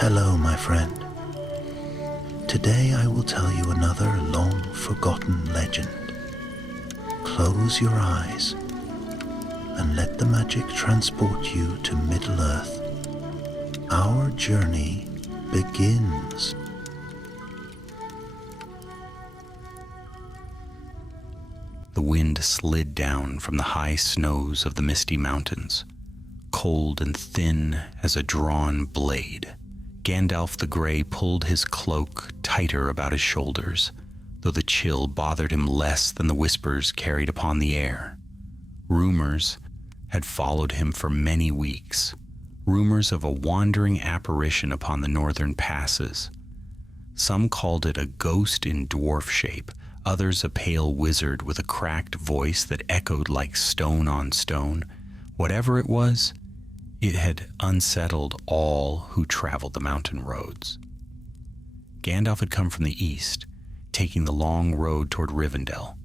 Hello, my friend. Today I will tell you another long-forgotten legend. Close your eyes and let the magic transport you to Middle-earth. Our journey begins. The wind slid down from the high snows of the Misty Mountains, cold and thin as a drawn blade. Gandalf the Grey pulled his cloak tighter about his shoulders, though the chill bothered him less than the whispers carried upon the air. Rumors had followed him for many weeks, rumors of a wandering apparition upon the northern passes. Some called it a ghost in dwarf shape, others a pale wizard with a cracked voice that echoed like stone on stone. Whatever it was, it had unsettled all who traveled the mountain roads. Gandalf had come from the east, taking the long road toward Rivendell.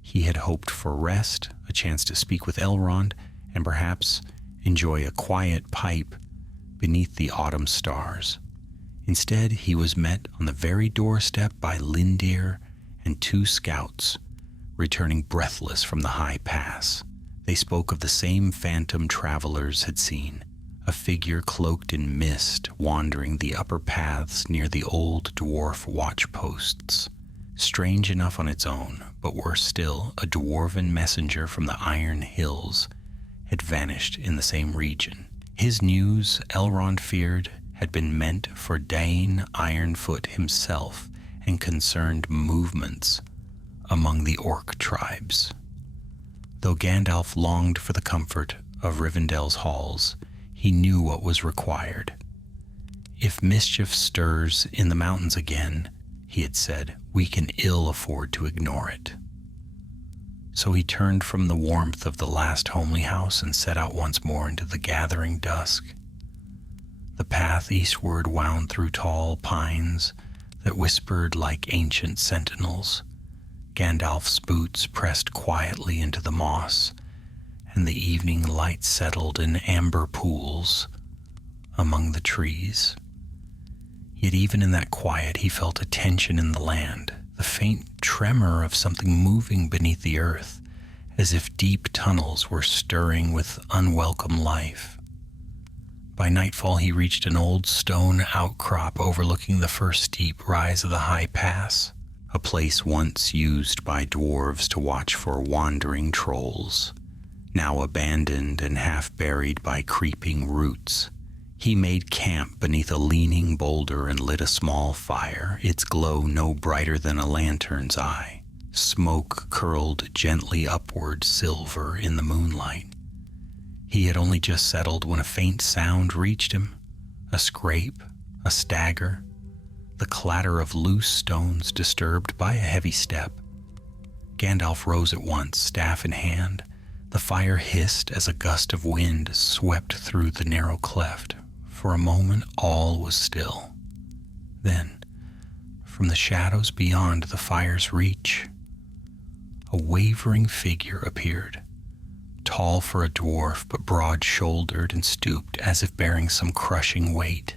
He had hoped for rest, a chance to speak with Elrond, and perhaps enjoy a quiet pipe beneath the autumn stars. Instead, he was met on the very doorstep by Lindir and two scouts, returning breathless from the high pass. They spoke of the same phantom travelers had seen, a figure cloaked in mist wandering the upper paths near the old dwarf watchposts. Strange enough on its own, but worse still, a dwarven messenger from the Iron Hills had vanished in the same region. His news, Elrond feared, had been meant for Dane Ironfoot himself and concerned movements among the orc tribes. Though Gandalf longed for the comfort of Rivendell's halls, he knew what was required. If mischief stirs in the mountains again, he had said, we can ill afford to ignore it. So he turned from the warmth of the last homely house and set out once more into the gathering dusk. The path eastward wound through tall pines that whispered like ancient sentinels. Gandalf's boots pressed quietly into the moss, and the evening light settled in amber pools among the trees. Yet even in that quiet he felt a tension in the land, the faint tremor of something moving beneath the earth, as if deep tunnels were stirring with unwelcome life. By nightfall he reached an old stone outcrop overlooking the first steep rise of the high pass, a place once used by dwarves to watch for wandering trolls, now abandoned and half buried by creeping roots. He made camp beneath a leaning boulder and lit a small fire, its glow no brighter than a lantern's eye. Smoke curled gently upward, silver in the moonlight. He had only just settled when a faint sound reached him, a scrape, a stagger, the clatter of loose stones disturbed by a heavy step. Gandalf rose at once, staff in hand. The fire hissed as a gust of wind swept through the narrow cleft. For a moment all was still. Then, from the shadows beyond the fire's reach, a wavering figure appeared, tall for a dwarf but broad-shouldered and stooped as if bearing some crushing weight.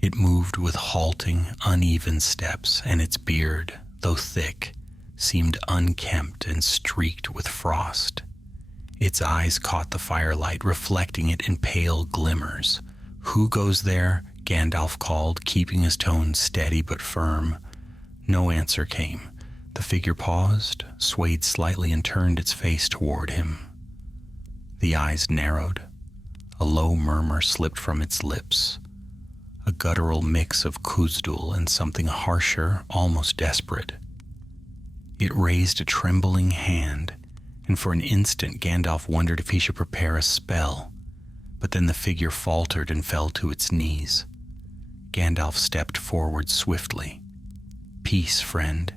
It moved with halting, uneven steps, and its beard, though thick, seemed unkempt and streaked with frost. Its eyes caught the firelight, reflecting it in pale glimmers. "Who goes there?" Gandalf called, keeping his tone steady but firm. No answer came. The figure paused, swayed slightly, and turned its face toward him. The eyes narrowed. A low murmur slipped from its lips, a guttural mix of Khuzdul and something harsher, almost desperate. It raised a trembling hand, and for an instant Gandalf wondered if he should prepare a spell, but then the figure faltered and fell to its knees. Gandalf stepped forward swiftly. "Peace, friend.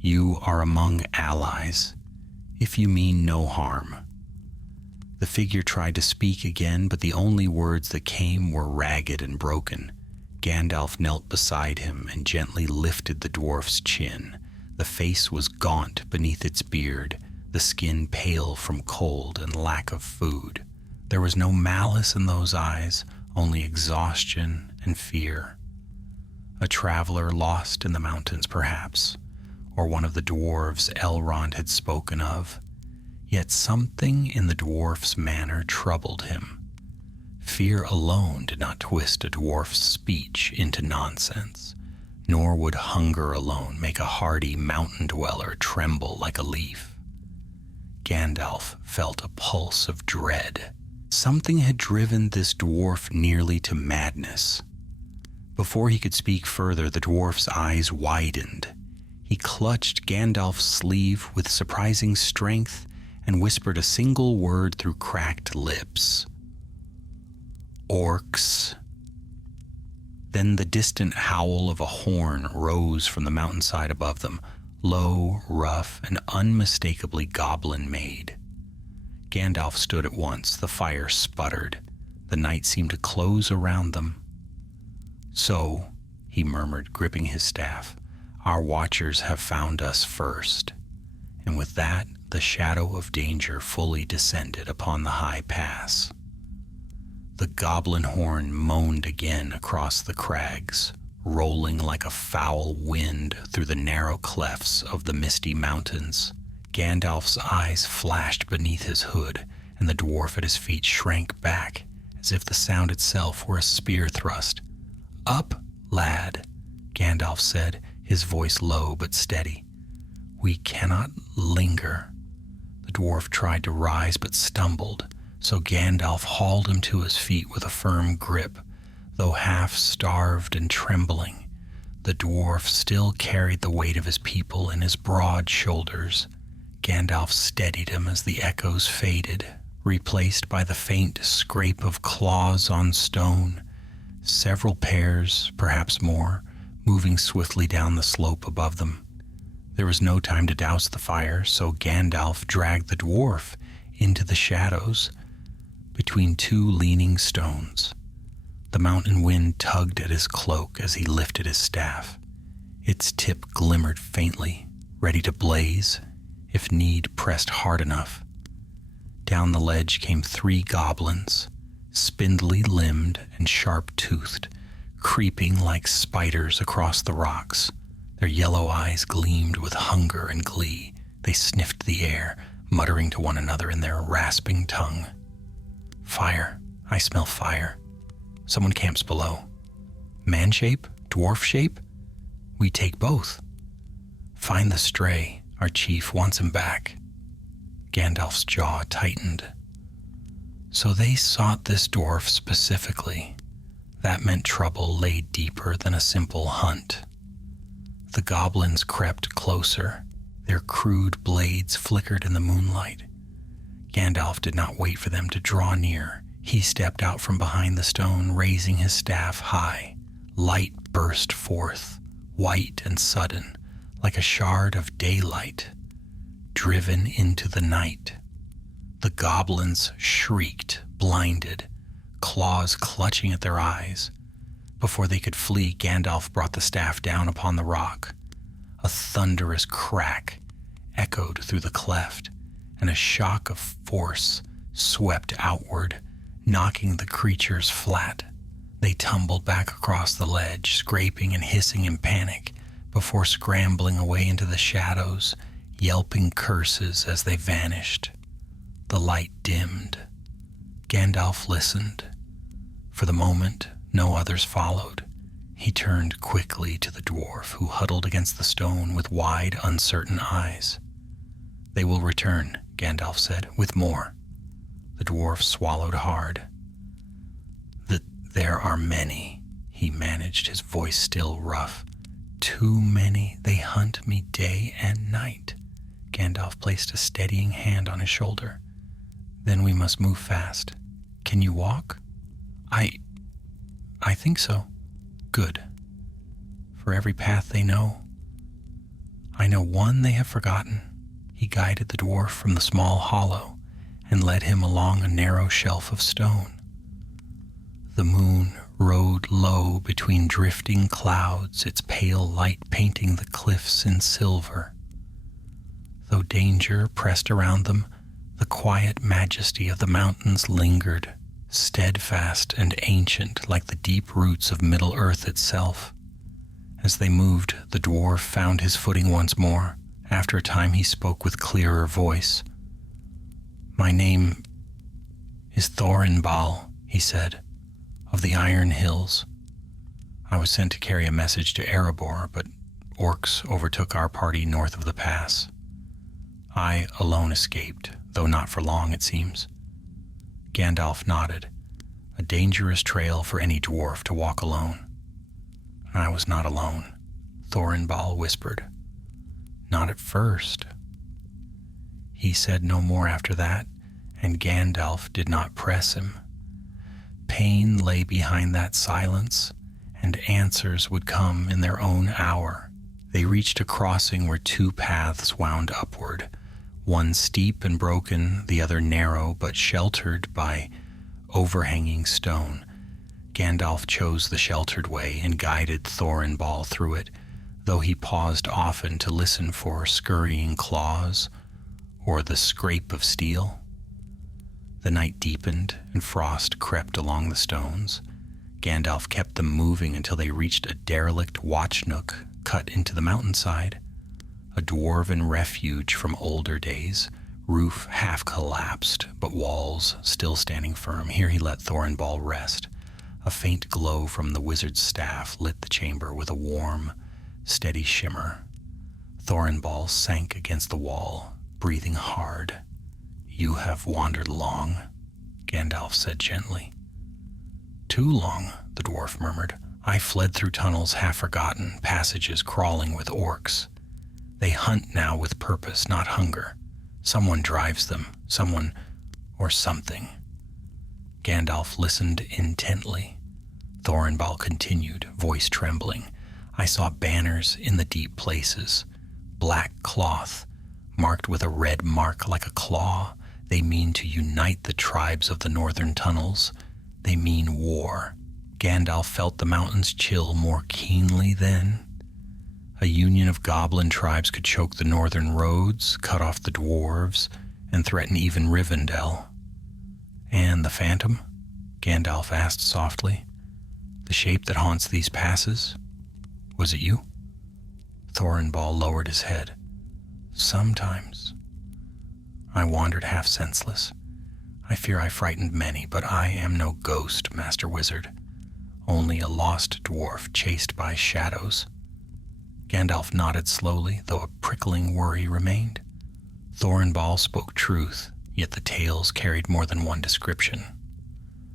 You are among allies, if you mean no harm." The figure tried to speak again, but the only words that came were ragged and broken. Gandalf knelt beside him and gently lifted the dwarf's chin. The face was gaunt beneath its beard, the skin pale from cold and lack of food. There was no malice in those eyes, only exhaustion and fear. A traveler lost in the mountains, perhaps, or one of the dwarves Elrond had spoken of. Yet something in the dwarf's manner troubled him. Fear alone did not twist a dwarf's speech into nonsense, nor would hunger alone make a hardy mountain dweller tremble like a leaf. Gandalf felt a pulse of dread. Something had driven this dwarf nearly to madness. Before he could speak further, the dwarf's eyes widened. He clutched Gandalf's sleeve with surprising strength and whispered a single word through cracked lips. "Orcs." Then the distant howl of a horn rose from the mountainside above them, low, rough, and unmistakably goblin-made. Gandalf stood at once. The fire sputtered. The night seemed to close around them. "So," he murmured, gripping his staff, "our watchers have found us first." And with that, the shadow of danger fully descended upon the high pass. The goblin horn moaned again across the crags, rolling like a foul wind through the narrow clefts of the misty mountains. Gandalf's eyes flashed beneath his hood, and the dwarf at his feet shrank back, as if the sound itself were a spear thrust. "Up, lad," Gandalf said, his voice low but steady. "We cannot linger." The dwarf tried to rise but stumbled, so Gandalf hauled him to his feet with a firm grip. Though half-starved and trembling, the dwarf still carried the weight of his people in his broad shoulders. Gandalf steadied him as the echoes faded, replaced by the faint scrape of claws on stone. Several pairs, perhaps more, moving swiftly down the slope above them. There was no time to douse the fire, so Gandalf dragged the dwarf into the shadows between two leaning stones. The mountain wind tugged at his cloak as he lifted his staff. Its tip glimmered faintly, ready to blaze, if need pressed hard enough. Down the ledge came 3 goblins, spindly limbed and sharp-toothed, creeping like spiders across the rocks. Their yellow eyes gleamed with hunger and glee. They sniffed the air, muttering to one another in their rasping tongue. "Fire. I smell fire. Someone camps below. Man shape? Dwarf shape? We take both. Find the stray. Our chief wants him back." Gandalf's jaw tightened. So they sought this dwarf specifically. That meant trouble lay deeper than a simple hunt. The goblins crept closer. Their crude blades flickered in the moonlight. Gandalf did not wait for them to draw near. He stepped out from behind the stone, raising his staff high. Light burst forth, white and sudden, like a shard of daylight, driven into the night. The goblins shrieked, blinded, claws clutching at their eyes. Before they could flee, Gandalf brought the staff down upon the rock. A thunderous crack echoed through the cleft, and a shock of force swept outward, knocking the creatures flat. They tumbled back across the ledge, scraping and hissing in panic, before scrambling away into the shadows, yelping curses as they vanished. The light dimmed. Gandalf listened. For the moment, no others followed. He turned quickly to the dwarf, who huddled against the stone with wide, uncertain eyes. "They will return," Gandalf said, "with more." The dwarf swallowed hard. "There are many," he managed, his voice still rough. "Too many. They hunt me day and night." Gandalf placed a steadying hand on his shoulder. "Then we must move fast. Can you walk?" I think so." "Good. For every path they know, I know one they have forgotten." He guided the dwarf from the small hollow and led him along a narrow shelf of stone. The moon rode low between drifting clouds, its pale light painting the cliffs in silver. Though danger pressed around them, the quiet majesty of the mountains lingered. steadfast and ancient like the deep roots of Middle-earth itself. As they moved, the dwarf found his footing once more. After a time he spoke with clearer voice. "My name is Thorinbal," he said, "of the Iron Hills. I was sent to carry a message to Erebor, but orcs overtook our party north of the pass. I alone escaped, though not for long, it seems." Gandalf nodded. A dangerous trail for any dwarf to walk alone. "I was not alone," Thorinbal whispered. "Not at first." He said no more after that, and Gandalf did not press him. Pain lay behind that silence, and answers would come in their own hour. They reached a crossing where two paths wound upward, one steep and broken, the other narrow but sheltered by overhanging stone. Gandalf chose the sheltered way and guided Thorinbal through it, though he paused often to listen for scurrying claws or the scrape of steel. The night deepened and frost crept along the stones. Gandalf kept them moving until they reached a derelict watch nook cut into the mountainside, a dwarven refuge from older days, roof half collapsed, but walls still standing firm. Here he let Thorinbal rest. A faint glow from the wizard's staff lit the chamber with a warm, steady shimmer. Thorinbal sank against the wall, breathing hard. "You have wandered long," Gandalf said gently. "Too long," the dwarf murmured. "I fled through tunnels half forgotten, passages crawling with orcs. They hunt now with purpose, not hunger. Someone drives them, someone or something." Gandalf listened intently. Thorinbal continued, voice trembling. "I saw banners in the deep places, black cloth, marked with a red mark like a claw. They mean to unite the tribes of the northern tunnels. They mean war." Gandalf felt the mountains chill more keenly then. A union of goblin tribes could choke the northern roads, cut off the dwarves, and threaten even Rivendell. "And the phantom?" Gandalf asked softly. "The shape that haunts these passes? Was it you?" Thorinbal lowered his head. "Sometimes. I wandered half senseless. I fear I frightened many, but I am no ghost, Master Wizard. Only a lost dwarf chased by shadows." Gandalf nodded slowly, though a prickling worry remained. Thorinbal spoke truth, yet the tales carried more than one description.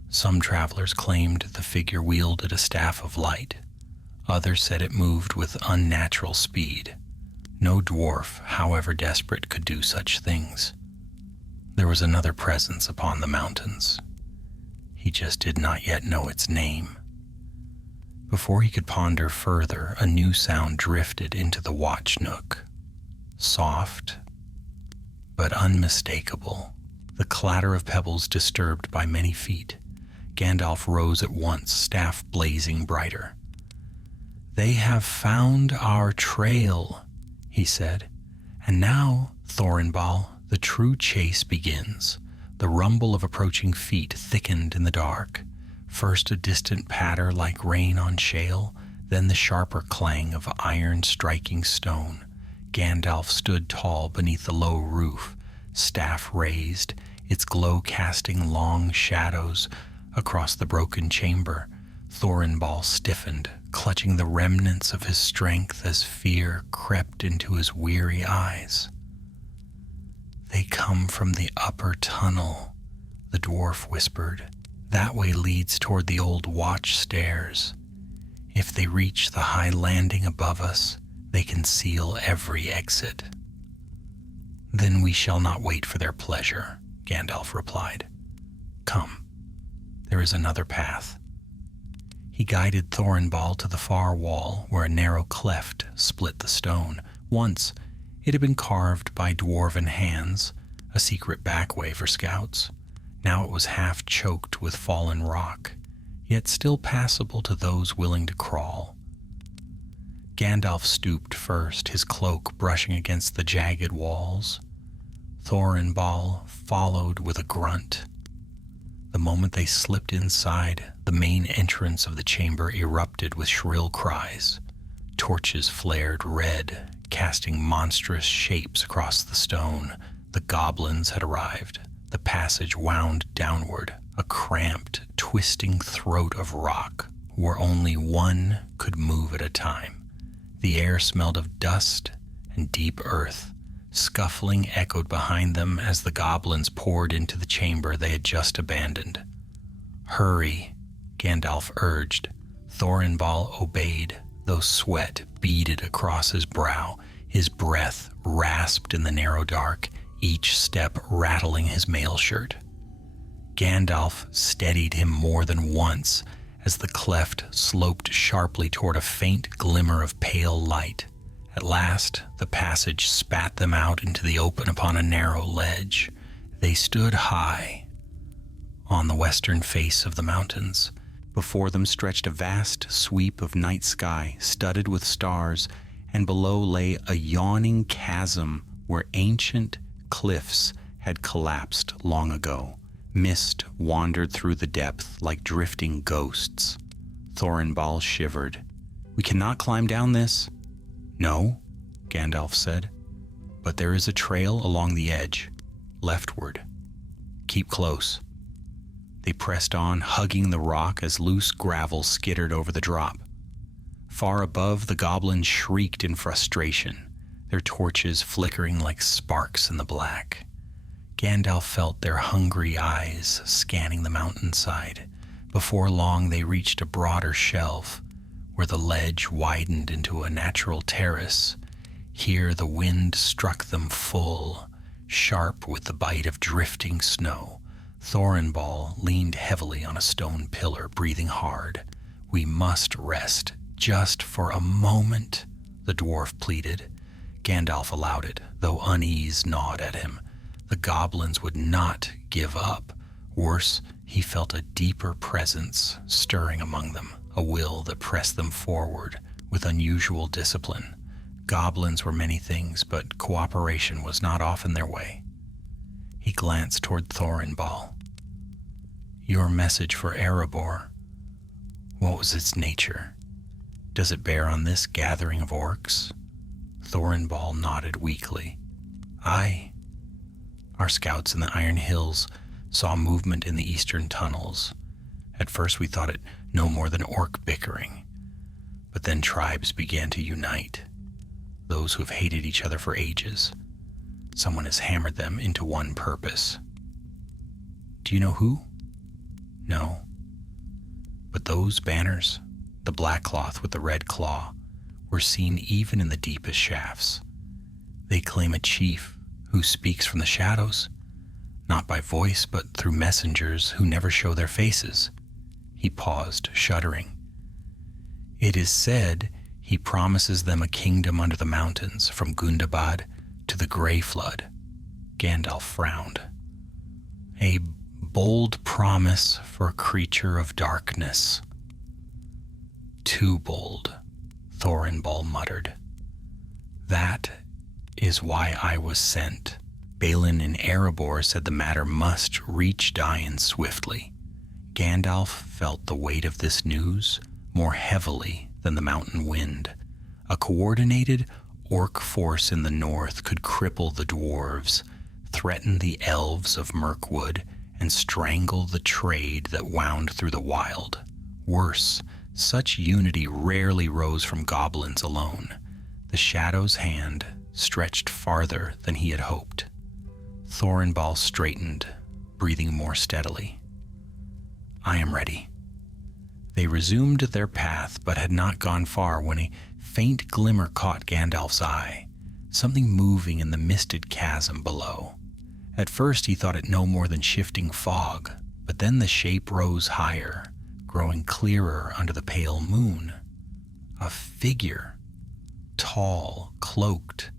Some travelers claimed the figure wielded a staff of light. Others said it moved with unnatural speed. No dwarf, however desperate, could do such things. There was another presence upon the mountains. He just did not yet know its name. Before he could ponder further, a new sound drifted into the watch nook. Soft, but unmistakable. The clatter of pebbles disturbed by many feet. Gandalf rose at once, staff blazing brighter. "They have found our trail," he said. "And now, Thorinbal, the true chase begins." The rumble of approaching feet thickened in the dark. First a distant patter like rain on shale, then the sharper clang of iron striking stone. Gandalf stood tall beneath the low roof, staff raised, its glow casting long shadows across the broken chamber. Thorinbal stiffened, clutching the remnants of his strength as fear crept into his weary eyes. "They come from the upper tunnel," the dwarf whispered. "That way leads toward the old watch stairs. If they reach the high landing above us, they can seal every exit." "Then we shall not wait for their pleasure," Gandalf replied. "Come, there is another path." He guided Thorinbal to the far wall where a narrow cleft split the stone. Once it had been carved by dwarven hands, a secret back way for scouts. Now it was half choked with fallen rock, yet still passable to those willing to crawl. Gandalf stooped first, his cloak brushing against the jagged walls. Thorinbal followed with a grunt. The moment they slipped inside, the main entrance of the chamber erupted with shrill cries. Torches flared red, casting monstrous shapes across the stone. The goblins had arrived. The passage wound downward, a cramped, twisting throat of rock, where only one could move at a time. The air smelled of dust and deep earth. Scuffling echoed behind them as the goblins poured into the chamber they had just abandoned. "Hurry," Gandalf urged. Thorinbal obeyed, though sweat beaded across his brow. His breath rasped in the narrow dark, each step rattling his mail shirt. Gandalf steadied him more than once as the cleft sloped sharply toward a faint glimmer of pale light. At last, the passage spat them out into the open upon a narrow ledge. They stood high on the western face of the mountains. Before them stretched a vast sweep of night sky studded with stars, and below lay a yawning chasm where ancient cliffs had collapsed long ago. Mist wandered through the depth like drifting ghosts. Thorinbal shivered. "We cannot climb down this." "No," Gandalf said, "but there is a trail along the edge, leftward. Keep close." They pressed on, hugging the rock as loose gravel skittered over the drop. Far above, the goblins shrieked in frustration, their torches flickering like sparks in the black. Gandalf felt their hungry eyes scanning the mountainside. Before long, they reached a broader shelf, where the ledge widened into a natural terrace. Here the wind struck them full, sharp with the bite of drifting snow. Thorinbal leaned heavily on a stone pillar, breathing hard. "We must rest, just for a moment," the dwarf pleaded. Gandalf allowed it, though unease gnawed at him. The goblins would not give up. Worse, he felt a deeper presence stirring among them, a will that pressed them forward with unusual discipline. Goblins were many things, but cooperation was not often their way. He glanced toward Thorinbal. "Your message for Erebor, what was its nature? Does it bear on this gathering of orcs?" Thorinbal nodded weakly. "Aye. Our scouts in the Iron Hills saw movement in the eastern tunnels. At first we thought it no more than orc bickering, but then tribes began to unite, those who have hated each other for ages. Someone has hammered them into one purpose. Do you know who?" "No. But those banners, the black cloth with the red claw, were seen even in the deepest shafts. They claim a chief who speaks from the shadows, not by voice, but through messengers who never show their faces." He paused, shuddering. "It is said he promises them a kingdom under the mountains, from Gundabad to the Grey Flood." Gandalf frowned. "A bold promise for a creature of darkness." "Too bold," Thorinbal muttered. "That is why I was sent. Balin in Erebor said the matter must reach Dain swiftly." Gandalf felt the weight of this news more heavily than the mountain wind. A coordinated orc force in the north could cripple the dwarves, threaten the elves of Mirkwood, and strangle the trade that wound through the wild. Worse, such unity rarely rose from goblins alone. The Shadow's hand stretched farther than he had hoped. Thorinbal straightened, breathing more steadily. "I am ready." They resumed their path, but had not gone far when a faint glimmer caught Gandalf's eye, something moving in the misted chasm below. At first he thought it no more than shifting fog, but then the shape rose higher, growing clearer under the pale moon. A figure, tall, cloaked,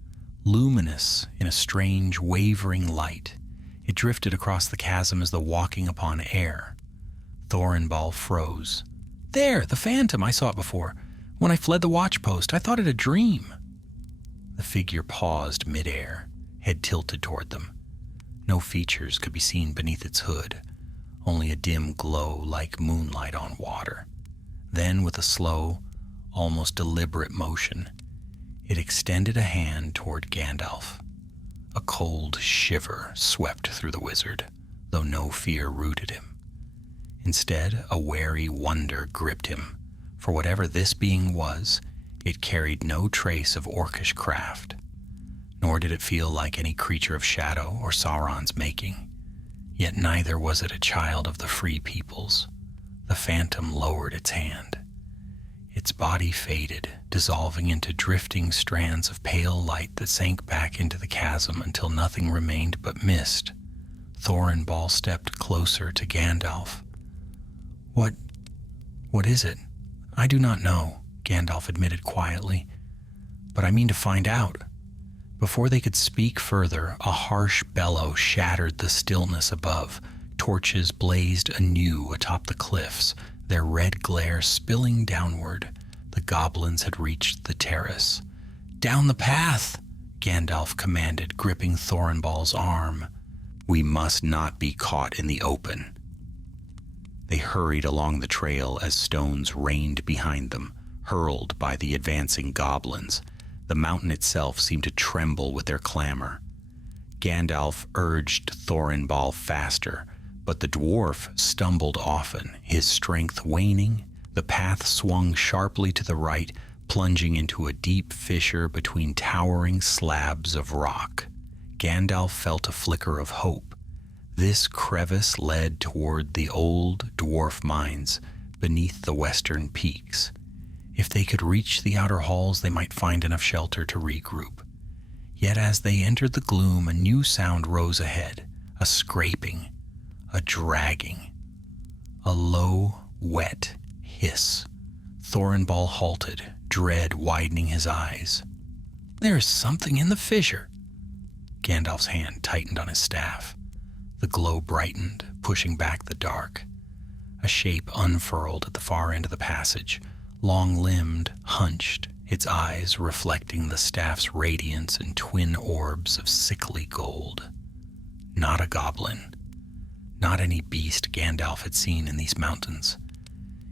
luminous in a strange, wavering light. It drifted across the chasm as though walking upon air. Thorinbal froze. "There, the phantom! I saw it before. When I fled the watchpost, I thought it a dream." The figure paused mid-air, head tilted toward them. No features could be seen beneath its hood, only a dim glow like moonlight on water. Then, with a slow, almost deliberate motion, it extended a hand toward Gandalf. A cold shiver swept through the wizard, though no fear rooted him. Instead, a wary wonder gripped him. For whatever this being was, it carried no trace of orcish craft, nor did it feel like any creature of shadow or Sauron's making. Yet neither was it a child of the free peoples. The phantom lowered its hand. Its body faded, dissolving into drifting strands of pale light that sank back into the chasm until nothing remained but mist. Thornball stepped closer to Gandalf. What is it? I do not know, Gandalf admitted quietly, but I mean to find out. Before they could speak further, a harsh bellow shattered the stillness above. Torches blazed anew atop the cliffs, their red glare spilling downward. The goblins had reached the terrace. "Down the path!" Gandalf commanded, gripping Thornball's arm. "We must not be caught in the open." They hurried along the trail as stones rained behind them, hurled by the advancing goblins. The mountain itself seemed to tremble with their clamor. Gandalf urged Thornball faster, but the dwarf stumbled often, his strength waning. The path swung sharply to the right, plunging into a deep fissure between towering slabs of rock. Gandalf felt a flicker of hope. This crevice led toward the old dwarf mines beneath the western peaks. If they could reach the outer halls, they might find enough shelter to regroup. Yet as they entered the gloom, a new sound rose ahead, a scraping, a dragging, a low, wet hiss. Thornball halted, dread widening his eyes. "There is something in the fissure." Gandalf's hand tightened on his staff. The glow brightened, pushing back the dark. A shape unfurled at the far end of the passage, long-limbed, hunched, its eyes reflecting the staff's radiance in twin orbs of sickly gold. Not a goblin, not any beast Gandalf had seen in these mountains.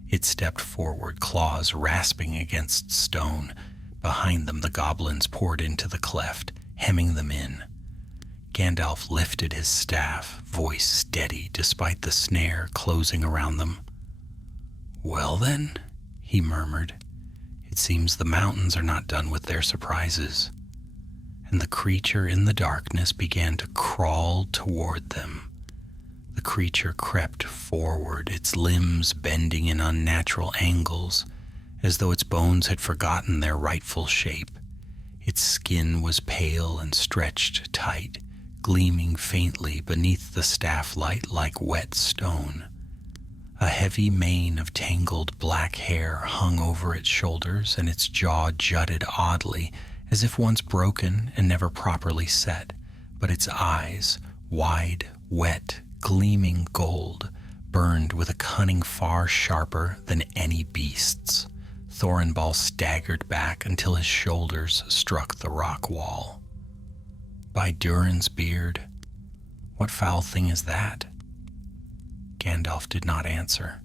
It stepped forward, claws rasping against stone. Behind them, the goblins poured into the cleft, hemming them in. Gandalf lifted his staff, voice steady despite the snare closing around them. "Well then," he murmured, "it seems the mountains are not done with their surprises." And the creature in the darkness began to crawl toward them. The creature crept forward, its limbs bending in unnatural angles, as though its bones had forgotten their rightful shape. Its skin was pale and stretched tight, gleaming faintly beneath the staff light like wet stone. A heavy mane of tangled black hair hung over its shoulders, and its jaw jutted oddly, as if once broken and never properly set. But its eyes, wide, wet, gleaming gold, burned with a cunning far sharper than any beast's. Thornball staggered back until his shoulders struck the rock wall. "By Durin's beard, what foul thing is that?" Gandalf did not answer.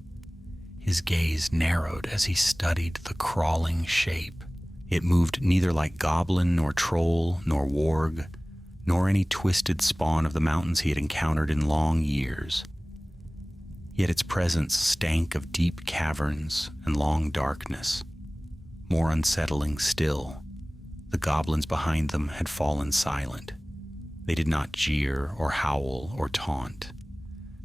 His gaze narrowed as he studied the crawling shape. It moved neither like goblin nor troll nor warg, nor any twisted spawn of the mountains he had encountered in long years. Yet its presence stank of deep caverns and long darkness. More unsettling still, the goblins behind them had fallen silent. They did not jeer or howl or taunt.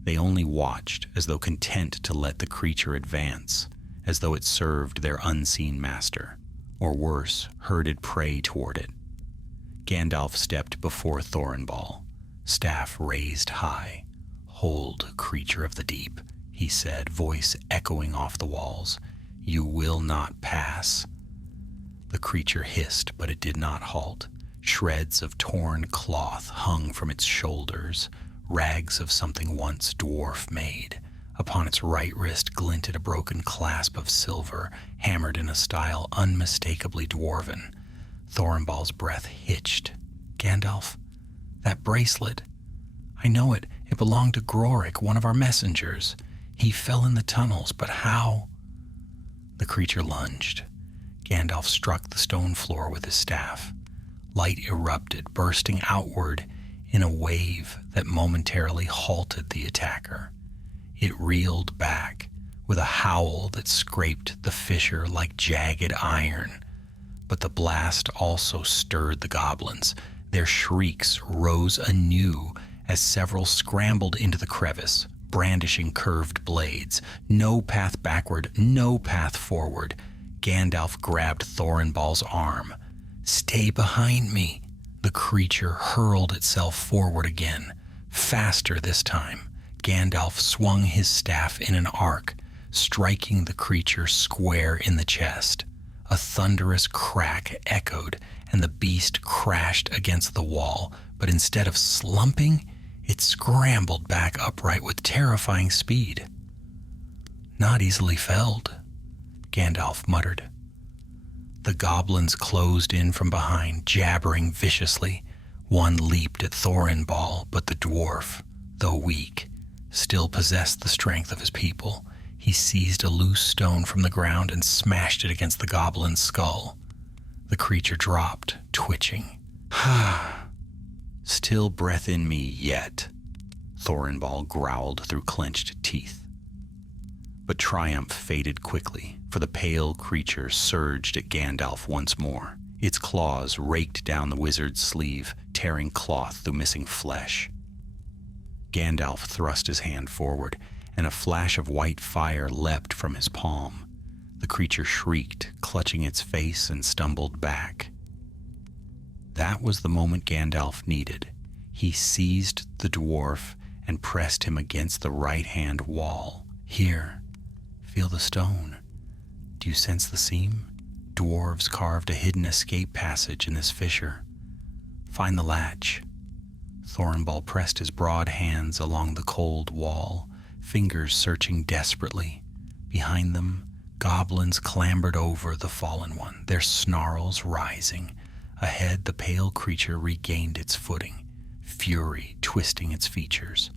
They only watched, as though content to let the creature advance, as though it served their unseen master, or worse, herded prey toward it. Gandalf stepped before Thornball, staff raised high. "Hold, creature of the deep," he said, voice echoing off the walls. "You will not pass." The creature hissed, but it did not halt. Shreds of torn cloth hung from its shoulders, rags of something once dwarf-made. Upon its right wrist glinted a broken clasp of silver, hammered in a style unmistakably dwarven. Thornball's breath hitched. "Gandalf, that bracelet. I know it. It belonged to Grorik, one of our messengers. He fell in the tunnels, but how? The creature lunged. Gandalf struck the stone floor with his staff. Light erupted, bursting outward in a wave that momentarily halted the attacker. It reeled back with a howl that scraped the fissure like jagged iron. But the blast also stirred the goblins. Their shrieks rose anew as several scrambled into the crevice, brandishing curved blades. No path backward, no path forward. Gandalf grabbed Thorinball's arm. "Stay behind me." The creature hurled itself forward again, faster this time. Gandalf swung his staff in an arc, striking the creature square in the chest. A thunderous crack echoed, and the beast crashed against the wall, but instead of slumping, it scrambled back upright with terrifying speed. "Not easily felled," Gandalf muttered. The goblins closed in from behind, jabbering viciously. One leaped at Thorinball, but the dwarf, though weak, still possessed the strength of his people. He seized a loose stone from the ground and smashed it against the goblin's skull. The creature dropped, twitching. "Still breath in me yet," Thorinball growled through clenched teeth. But triumph faded quickly, for the pale creature surged at Gandalf once more. Its claws raked down the wizard's sleeve, tearing cloth through missing flesh. Gandalf thrust his hand forward, and a flash of white fire leapt from his palm. The creature shrieked, clutching its face, and stumbled back. That was the moment Gandalf needed. He seized the dwarf and pressed him against the right-hand wall. "Here, feel the stone. Do you sense the seam? Dwarves carved a hidden escape passage in this fissure. Find the latch." Thorinball pressed his broad hands along the cold wall, fingers searching desperately. Behind them, goblins clambered over the fallen one, their snarls rising. Ahead, the pale creature regained its footing, fury twisting its features.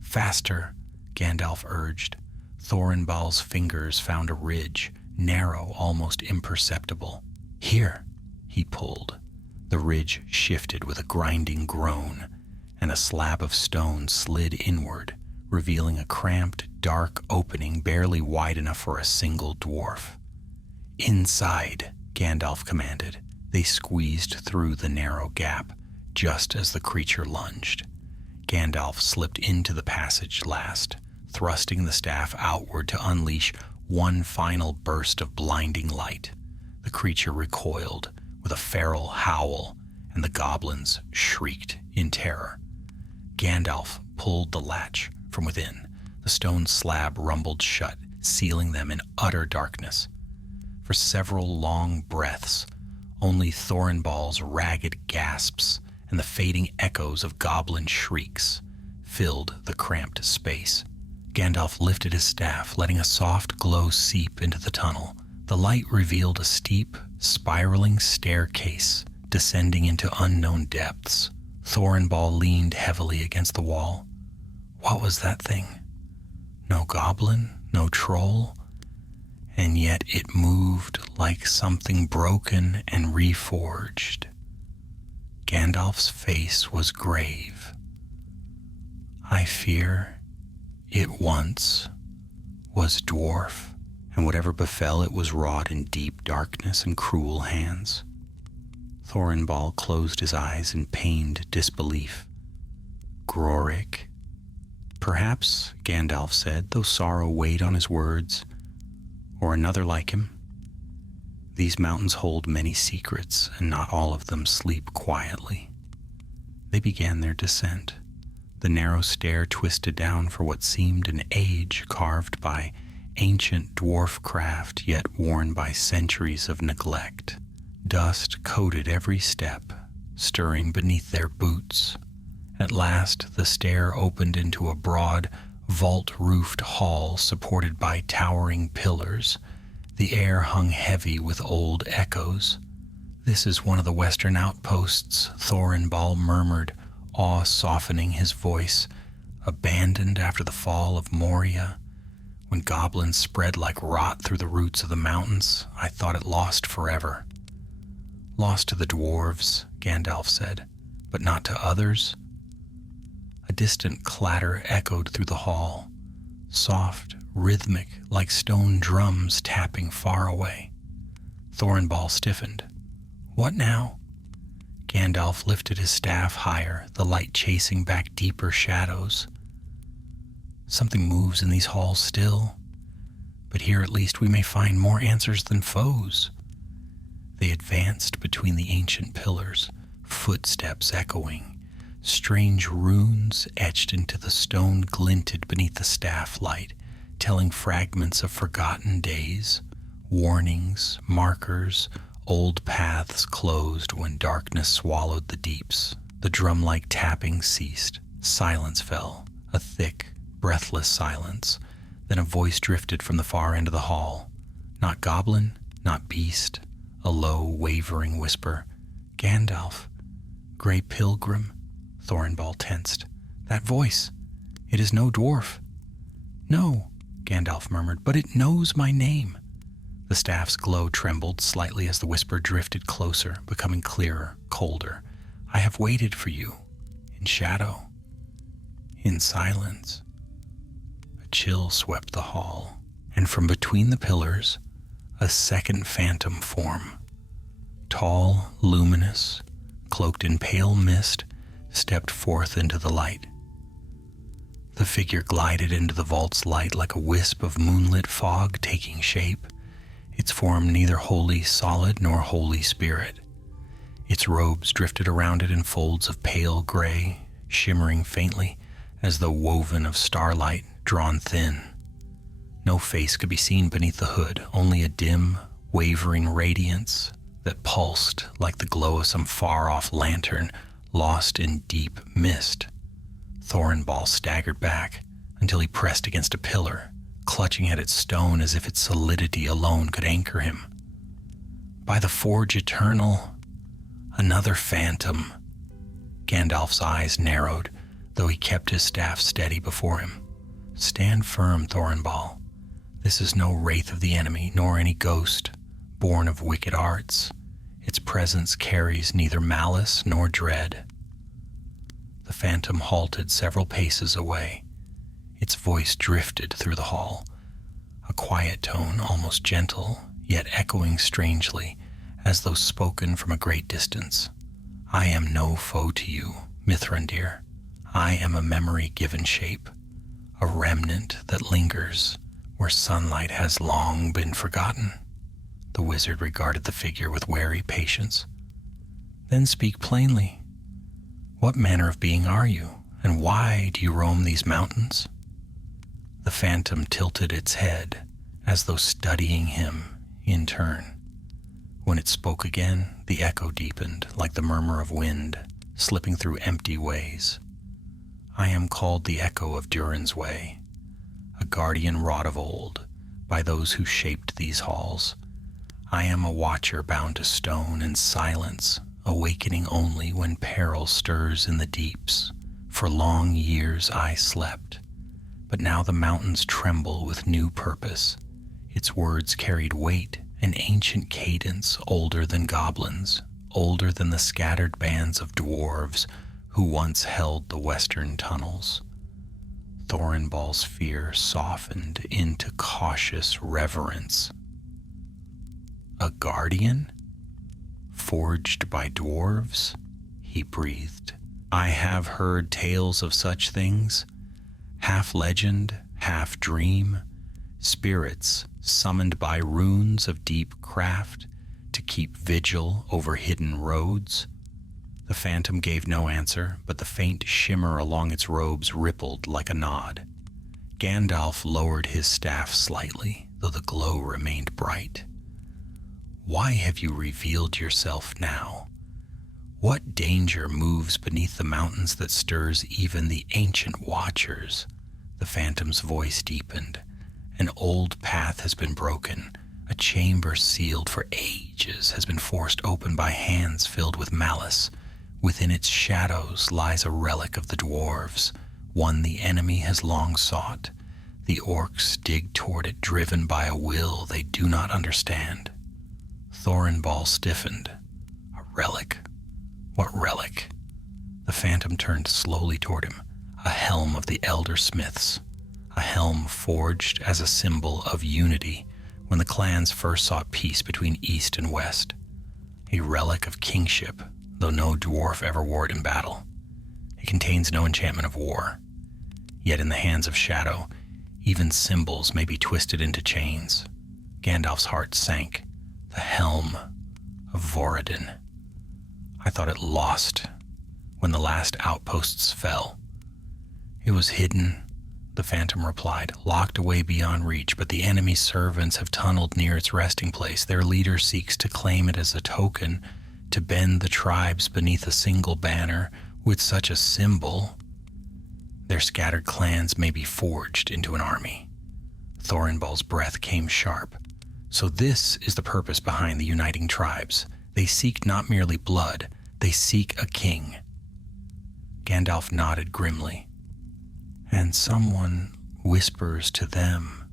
"Faster," Gandalf urged. Thorinball's fingers found a ridge, narrow, almost imperceptible. "Here," he pulled. The ridge shifted with a grinding groan, and a slab of stone slid inward, revealing a cramped, dark opening barely wide enough for a single dwarf. "Inside," Gandalf commanded. They squeezed through the narrow gap, just as the creature lunged. Gandalf slipped into the passage last, thrusting the staff outward to unleash one final burst of blinding light. The creature recoiled with a feral howl, and the goblins shrieked in terror. Gandalf pulled the latch from within. The stone slab rumbled shut, sealing them in utter darkness. For several long breaths, only Thorinball's ragged gasps and the fading echoes of goblin shrieks filled the cramped space. Gandalf lifted his staff, letting a soft glow seep into the tunnel. The light revealed a steep, spiraling staircase descending into unknown depths. Thorinball leaned heavily against the wall. What was that thing? No goblin, no troll, and yet it moved like something broken and reforged. Gandalf's face was grave. "I fear it once was dwarf, and whatever befell it was wrought in deep darkness and cruel hands." Thorinball closed his eyes in pained disbelief. "Grorik?" "Perhaps," Gandalf said, though sorrow weighed on his words. "Or another like him. These mountains hold many secrets, and not all of them sleep quietly." They began their descent. The narrow stair twisted down for what seemed an age, carved by ancient dwarf craft, yet worn by centuries of neglect. Dust coated every step, stirring beneath their boots. At last, the stair opened into a broad, vault-roofed hall supported by towering pillars. The air hung heavy with old echoes. "This is one of the western outposts," Thorinball murmured, awe softening his voice. abandoned after the fall of Moria. When goblins spread like rot through the roots of the mountains, I thought it lost forever. Lost to the dwarves, Gandalf said, but not to others. A distant clatter echoed through the hall, soft, rhythmic, like stone drums tapping far away. Thornball stiffened. What now? Gandalf lifted his staff higher, the light chasing back deeper shadows. Something moves in these halls still, but here at least we may find more answers than foes. They advanced between the ancient pillars, footsteps echoing. Strange runes etched into the stone glinted beneath the staff light, telling fragments of forgotten days, warnings, markers, old paths closed when darkness swallowed the deeps. The drum-like tapping ceased. Silence fell, a thick, breathless silence. Then a voice drifted from the far end of the hall. Not goblin, not beast, a low, wavering whisper. Gandalf, Grey Pilgrim. Thornball tensed. That voice, it is no dwarf. No, Gandalf murmured, but it knows my name. The staff's glow trembled slightly as the whisper drifted closer, becoming clearer, colder. I have waited for you, in shadow, in silence. A chill swept the hall, and from between the pillars, a second phantom form. Tall, luminous, cloaked in pale mist, stepped forth into the light. The figure glided into the vault's light like a wisp of moonlit fog taking shape, its form neither wholly solid nor wholly spirit. Its robes drifted around it in folds of pale gray, shimmering faintly as though woven of starlight drawn thin. No face could be seen beneath the hood, only a dim, wavering radiance that pulsed like the glow of some far-off lantern lost in deep mist. Thornball staggered back until he pressed against a pillar, clutching at its stone as if its solidity alone could anchor him. By the Forge Eternal, another phantom. Gandalf's eyes narrowed, though he kept his staff steady before him. Stand firm, Thornball. This is no wraith of the enemy, nor any ghost, born of wicked arts. Its presence carries neither malice nor dread. The phantom halted several paces away. Its voice drifted through the hall, a quiet tone, almost gentle, yet echoing strangely, as though spoken from a great distance. I am no foe to you, Mithrandir. I am a memory given shape, a remnant that lingers where sunlight has long been forgotten. The wizard regarded the figure with wary patience. Then speak plainly. What manner of being are you, and why do you roam these mountains? The phantom tilted its head, as though studying him in turn. When it spoke again, the echo deepened, like the murmur of wind, slipping through empty ways. I am called the Echo of Durin's Way, a guardian wrought of old, by those who shaped these halls. I am a watcher bound to stone and silence, awakening only when peril stirs in the deeps. For long years I slept, but now the mountains tremble with new purpose. Its words carried weight, an ancient cadence older than goblins, older than the scattered bands of dwarves who once held the western tunnels. Thornball's fear softened into cautious reverence. A guardian? Forged by dwarves? He breathed. I have heard tales of such things, half legend, half dream, spirits summoned by runes of deep craft to keep vigil over hidden roads. The phantom gave no answer, but the faint shimmer along its robes rippled like a nod. Gandalf lowered his staff slightly, though the glow remained bright. Why have you revealed yourself now? What danger moves beneath the mountains that stirs even the ancient watchers? The phantom's voice deepened. An old path has been broken. A chamber sealed for ages has been forced open by hands filled with malice. Within its shadows lies a relic of the dwarves, one the enemy has long sought. The orcs dig toward it, driven by a will they do not understand. Thorinbal stiffened. A relic? What relic? The phantom turned slowly toward him. A helm of the elder smiths. A helm forged as a symbol of unity when the clans first sought peace between East and West. A relic of kingship, though no dwarf ever wore it in battle. It contains no enchantment of war. Yet in the hands of shadow, even symbols may be twisted into chains. Gandalf's heart sank. The helm of Voradin. I thought it lost when the last outposts fell. It was hidden, the phantom replied, locked away beyond reach, but the enemy's servants have tunneled near its resting place. Their leader seeks to claim it as a token, to bend the tribes beneath a single banner. With such a symbol, their scattered clans may be forged into an army. Thorinbal's breath came sharp. So this is the purpose behind the uniting tribes. They seek not merely blood, they seek a king. Gandalf nodded grimly. And someone whispers to them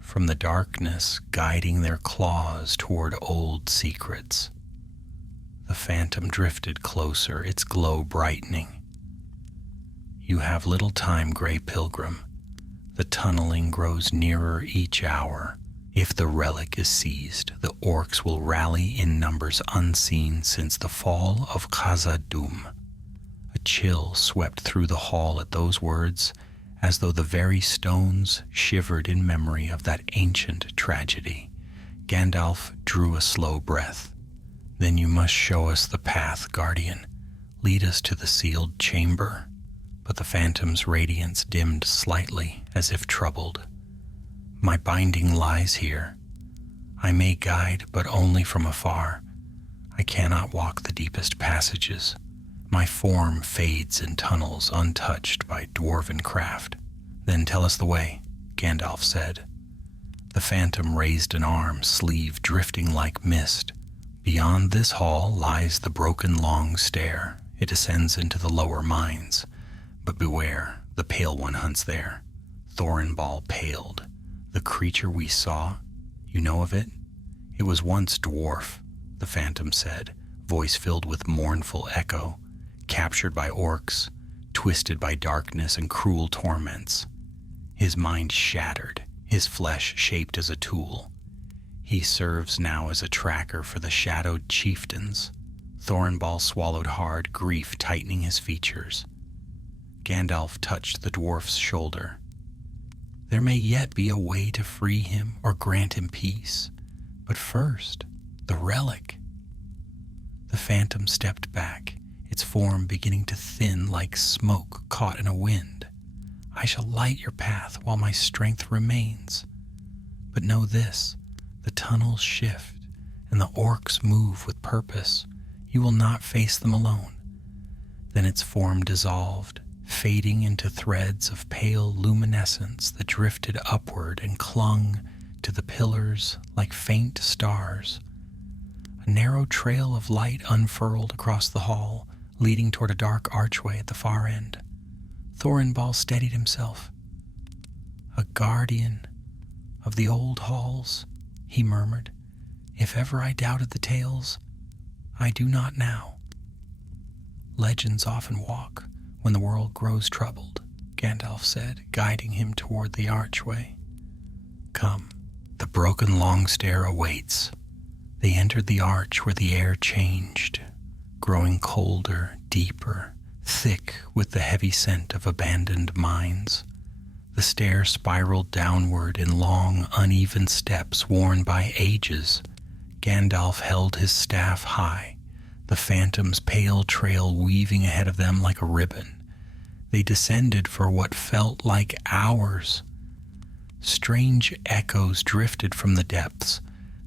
from the darkness, guiding their claws toward old secrets. The phantom drifted closer, its glow brightening. You have little time, Grey Pilgrim. The tunneling grows nearer each hour. If the relic is seized, the orcs will rally in numbers unseen since the fall of Khazad-dûm. A chill swept through the hall at those words, as though the very stones shivered in memory of that ancient tragedy. Gandalf drew a slow breath. Then you must show us the path, Guardian. Lead us to the sealed chamber. But the phantom's radiance dimmed slightly, as if troubled. My binding lies here. I may guide, but only from afar. I cannot walk the deepest passages. My form fades in tunnels untouched by dwarven craft. Then tell us the way, Gandalf said. The phantom raised an arm, sleeve drifting like mist. Beyond this hall lies the broken long stair. It descends into the lower mines. But beware, the Pale One hunts there. Thorinbal paled. The creature we saw, you know of it? It was once dwarf, the phantom said, voice filled with mournful echo. Captured by orcs, twisted by darkness and cruel torments. His mind shattered, his flesh shaped as a tool. He serves now as a tracker for the shadowed chieftains. Thorinbal swallowed hard, grief tightening his features. Gandalf touched the dwarf's shoulder. There may yet be a way to free him or grant him peace. But first, the relic. The phantom stepped back, its form beginning to thin like smoke caught in a wind. I shall light your path while my strength remains. But know this, the tunnels shift, and the orcs move with purpose. You will not face them alone. Then its form dissolved, fading into threads of pale luminescence that drifted upward and clung to the pillars like faint stars. A narrow trail of light unfurled across the hall, leading toward a dark archway at the far end. Thorinbal steadied himself. A guardian of the old halls, he murmured. If ever I doubted the tales, I do not now. Legends often walk when the world grows troubled, Gandalf said, guiding him toward the archway. Come, the broken long stair awaits. They entered the arch where the air changed, growing colder, deeper, thick with the heavy scent of abandoned mines. The stair spiraled downward in long, uneven steps worn by ages. Gandalf held his staff high, the phantom's pale trail weaving ahead of them like a ribbon. They descended for what felt like hours. Strange echoes drifted from the depths,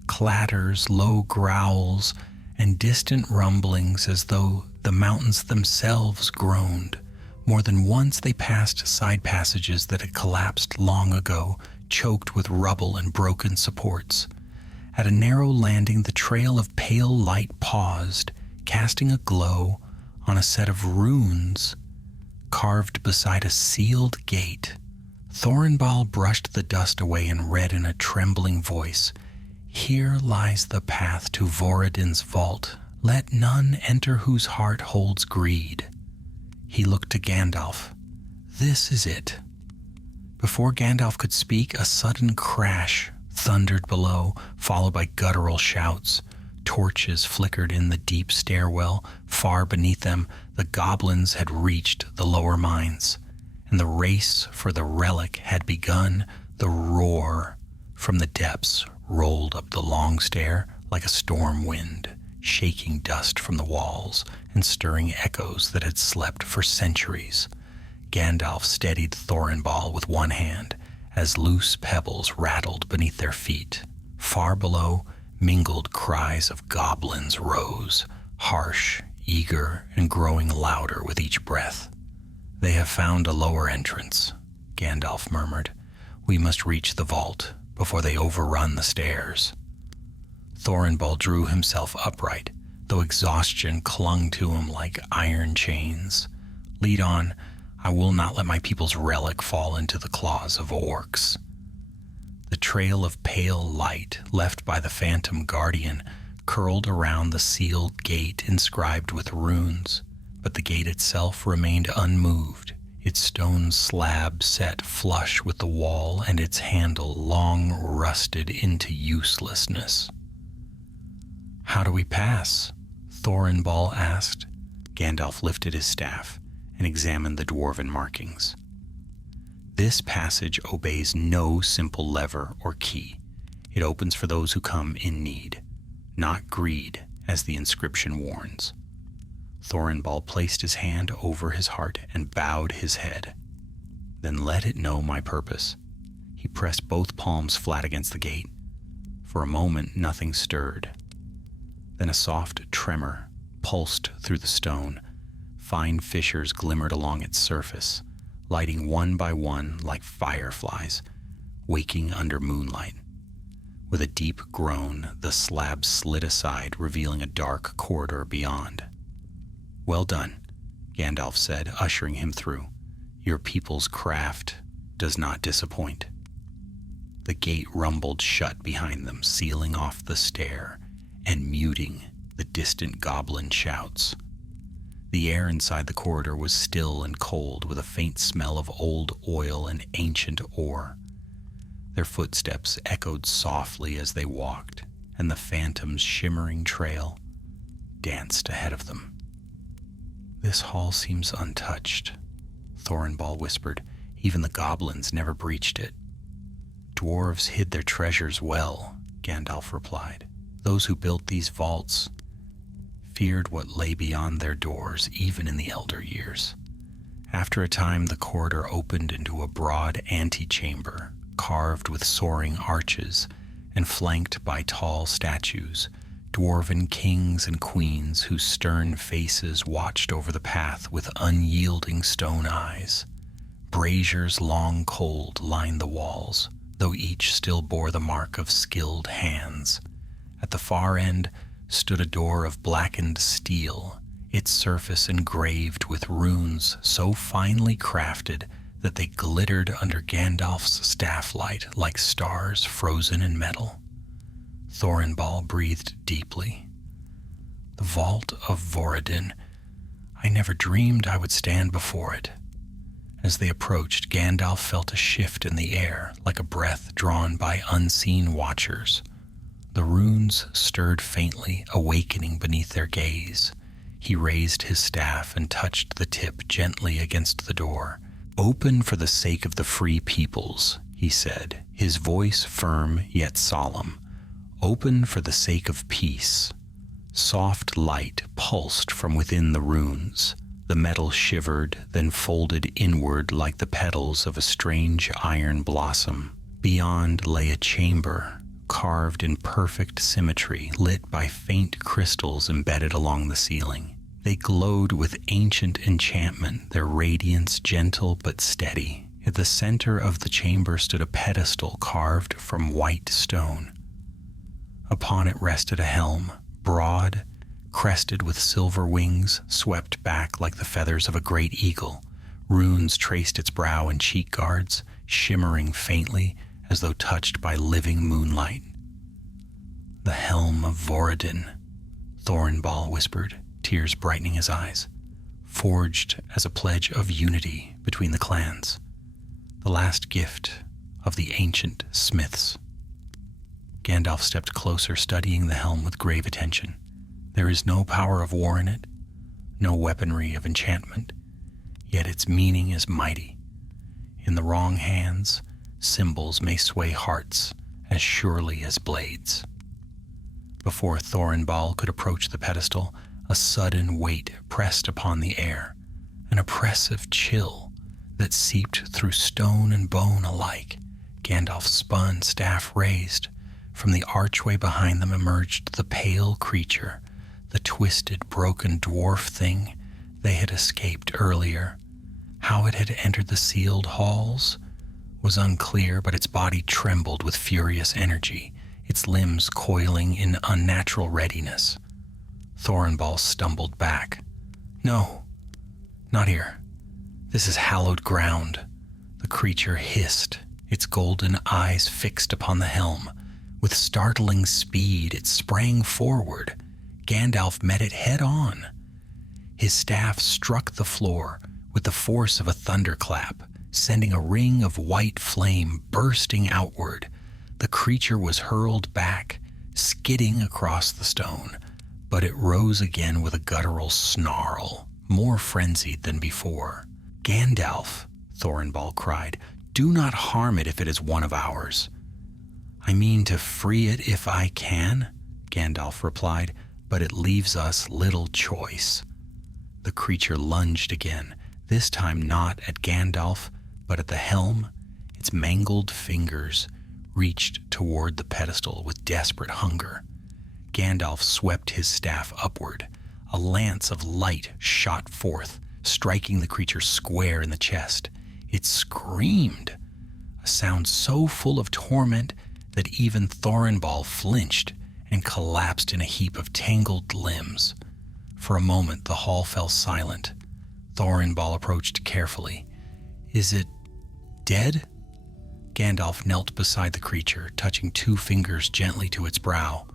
clatters, low growls, and distant rumblings as though the mountains themselves groaned. More than once they passed side passages that had collapsed long ago, choked with rubble and broken supports. At a narrow landing, the trail of pale light paused, casting a glow on a set of runes carved beside a sealed gate. Thornball brushed the dust away and read in a trembling voice, "Here lies the path to Voradin's vault. Let none enter whose heart holds greed." He looked to Gandalf. "This is it." Before Gandalf could speak, a sudden crash thundered below, followed by guttural shouts. Torches flickered in the deep stairwell. Far beneath them, the goblins had reached the lower mines, and the race for the relic had begun. The roar from the depths rolled up the long stair like a storm wind, shaking dust from the walls and stirring echoes that had slept for centuries. Gandalf steadied Thornball with one hand as loose pebbles rattled beneath their feet. Far below, mingled cries of goblins rose, harsh, eager, and growing louder with each breath. "They have found a lower entrance," Gandalf murmured. "We must reach the vault before they overrun the stairs." Thornball drew himself upright, though exhaustion clung to him like iron chains. "Lead on. I will not let my people's relic fall into the claws of orcs." The trail of pale light left by the phantom guardian curled around the sealed gate inscribed with runes, but the gate itself remained unmoved, its stone slab set flush with the wall and its handle long rusted into uselessness. "How do we pass?" Thornball asked. Gandalf lifted his staff and examined the dwarven markings. "This passage obeys no simple lever or key. It opens for those who come in need, not greed, as the inscription warns." Thornball placed his hand over his heart and bowed his head. "Then let it know my purpose." He pressed both palms flat against the gate. For a moment, nothing stirred. Then a soft tremor pulsed through the stone. Fine fissures glimmered along its surface, lighting one by one like fireflies, waking under moonlight. With a deep groan, the slab slid aside, revealing a dark corridor beyond. "Well done," Gandalf said, ushering him through. "Your people's craft does not disappoint." The gate rumbled shut behind them, sealing off the stair and muting the distant goblin shouts. The air inside the corridor was still and cold, with a faint smell of old oil and ancient ore. Their footsteps echoed softly as they walked, and the phantom's shimmering trail danced ahead of them. "This hall seems untouched," Thornball whispered. "Even the goblins never breached it." "Dwarves hid their treasures well," Gandalf replied. "Those who built these vaults feared what lay beyond their doors, even in the elder years." After a time, the corridor opened into a broad antechamber, carved with soaring arches and flanked by tall statues, dwarven kings and queens whose stern faces watched over the path with unyielding stone eyes. Braziers long cold lined the walls, though each still bore the mark of skilled hands. At the far end stood a door of blackened steel, its surface engraved with runes so finely crafted that they glittered under Gandalf's staff light like stars frozen in metal. Thornball breathed deeply. The vault of Voradin. I never dreamed I would stand before it. As they approached, Gandalf felt a shift in the air, like a breath drawn by unseen watchers. The runes stirred faintly, awakening beneath their gaze. He raised his staff and touched the tip gently against the door. "Open for the sake of the free peoples," he said, his voice firm yet solemn. "Open for the sake of peace." Soft light pulsed from within the runes. The metal shivered, then folded inward like the petals of a strange iron blossom. Beyond lay a chamber, carved in perfect symmetry, lit by faint crystals embedded along the ceiling. They glowed with ancient enchantment, their radiance gentle but steady. At the center of the chamber stood a pedestal carved from white stone. Upon it rested a helm, broad, crested with silver wings, swept back like the feathers of a great eagle. Runes traced its brow and cheek guards, shimmering faintly as though touched by living moonlight. "The helm of Voradin," Thornball whispered, tears brightening his eyes, "forged as a pledge of unity between the clans, the last gift of the ancient smiths." Gandalf stepped closer, studying the helm with grave attention. There is no power of war in it, no weaponry of enchantment, yet its meaning is mighty. In the wrong hands, symbols may sway hearts as surely as blades. Before Thornball could approach the pedestal, a sudden weight pressed upon the air, an oppressive chill that seeped through stone and bone alike. Gandalf spun, staff raised. From the archway behind them emerged the pale creature, the twisted, broken dwarf thing they had escaped earlier. How it had entered the sealed halls was unclear, but its body trembled with furious energy, its limbs coiling in unnatural readiness. Thornball stumbled back. "No, not here. This is hallowed ground." The creature hissed, its golden eyes fixed upon the helm. With startling speed, it sprang forward. Gandalf met it head on. His staff struck the floor with the force of a thunderclap, sending a ring of white flame bursting outward. The creature was hurled back, skidding across the stone, but it rose again with a guttural snarl, more frenzied than before. "Gandalf," Thornball cried, "do not harm it if it is one of ours." "I mean to free it if I can," Gandalf replied, "but it leaves us little choice." The creature lunged again, this time not at Gandalf, but at the helm. Its mangled fingers reached toward the pedestal with desperate hunger. Gandalf swept his staff upward. A lance of light shot forth, striking the creature square in the chest. It screamed, a sound so full of torment that even Thornball flinched and collapsed in a heap of tangled limbs. For a moment, the hall fell silent. Thornball approached carefully. "Is it dead?" Gandalf knelt beside the creature, touching 2 fingers gently to its brow.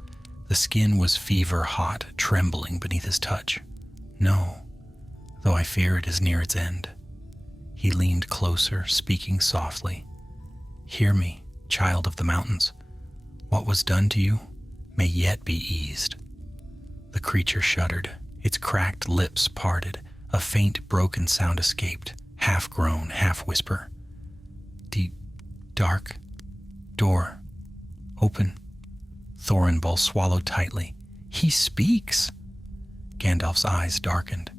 The skin was fever hot, trembling beneath his touch. "No, though I fear it is near its end." He leaned closer, speaking softly. "Hear me, child of the mountains. What was done to you may yet be eased." The creature shuddered. Its cracked lips parted. A faint, broken sound escaped, half groan, half whisper. "Deep, dark, door, open." Thornball swallowed tightly. "He speaks!" Gandalf's eyes darkened.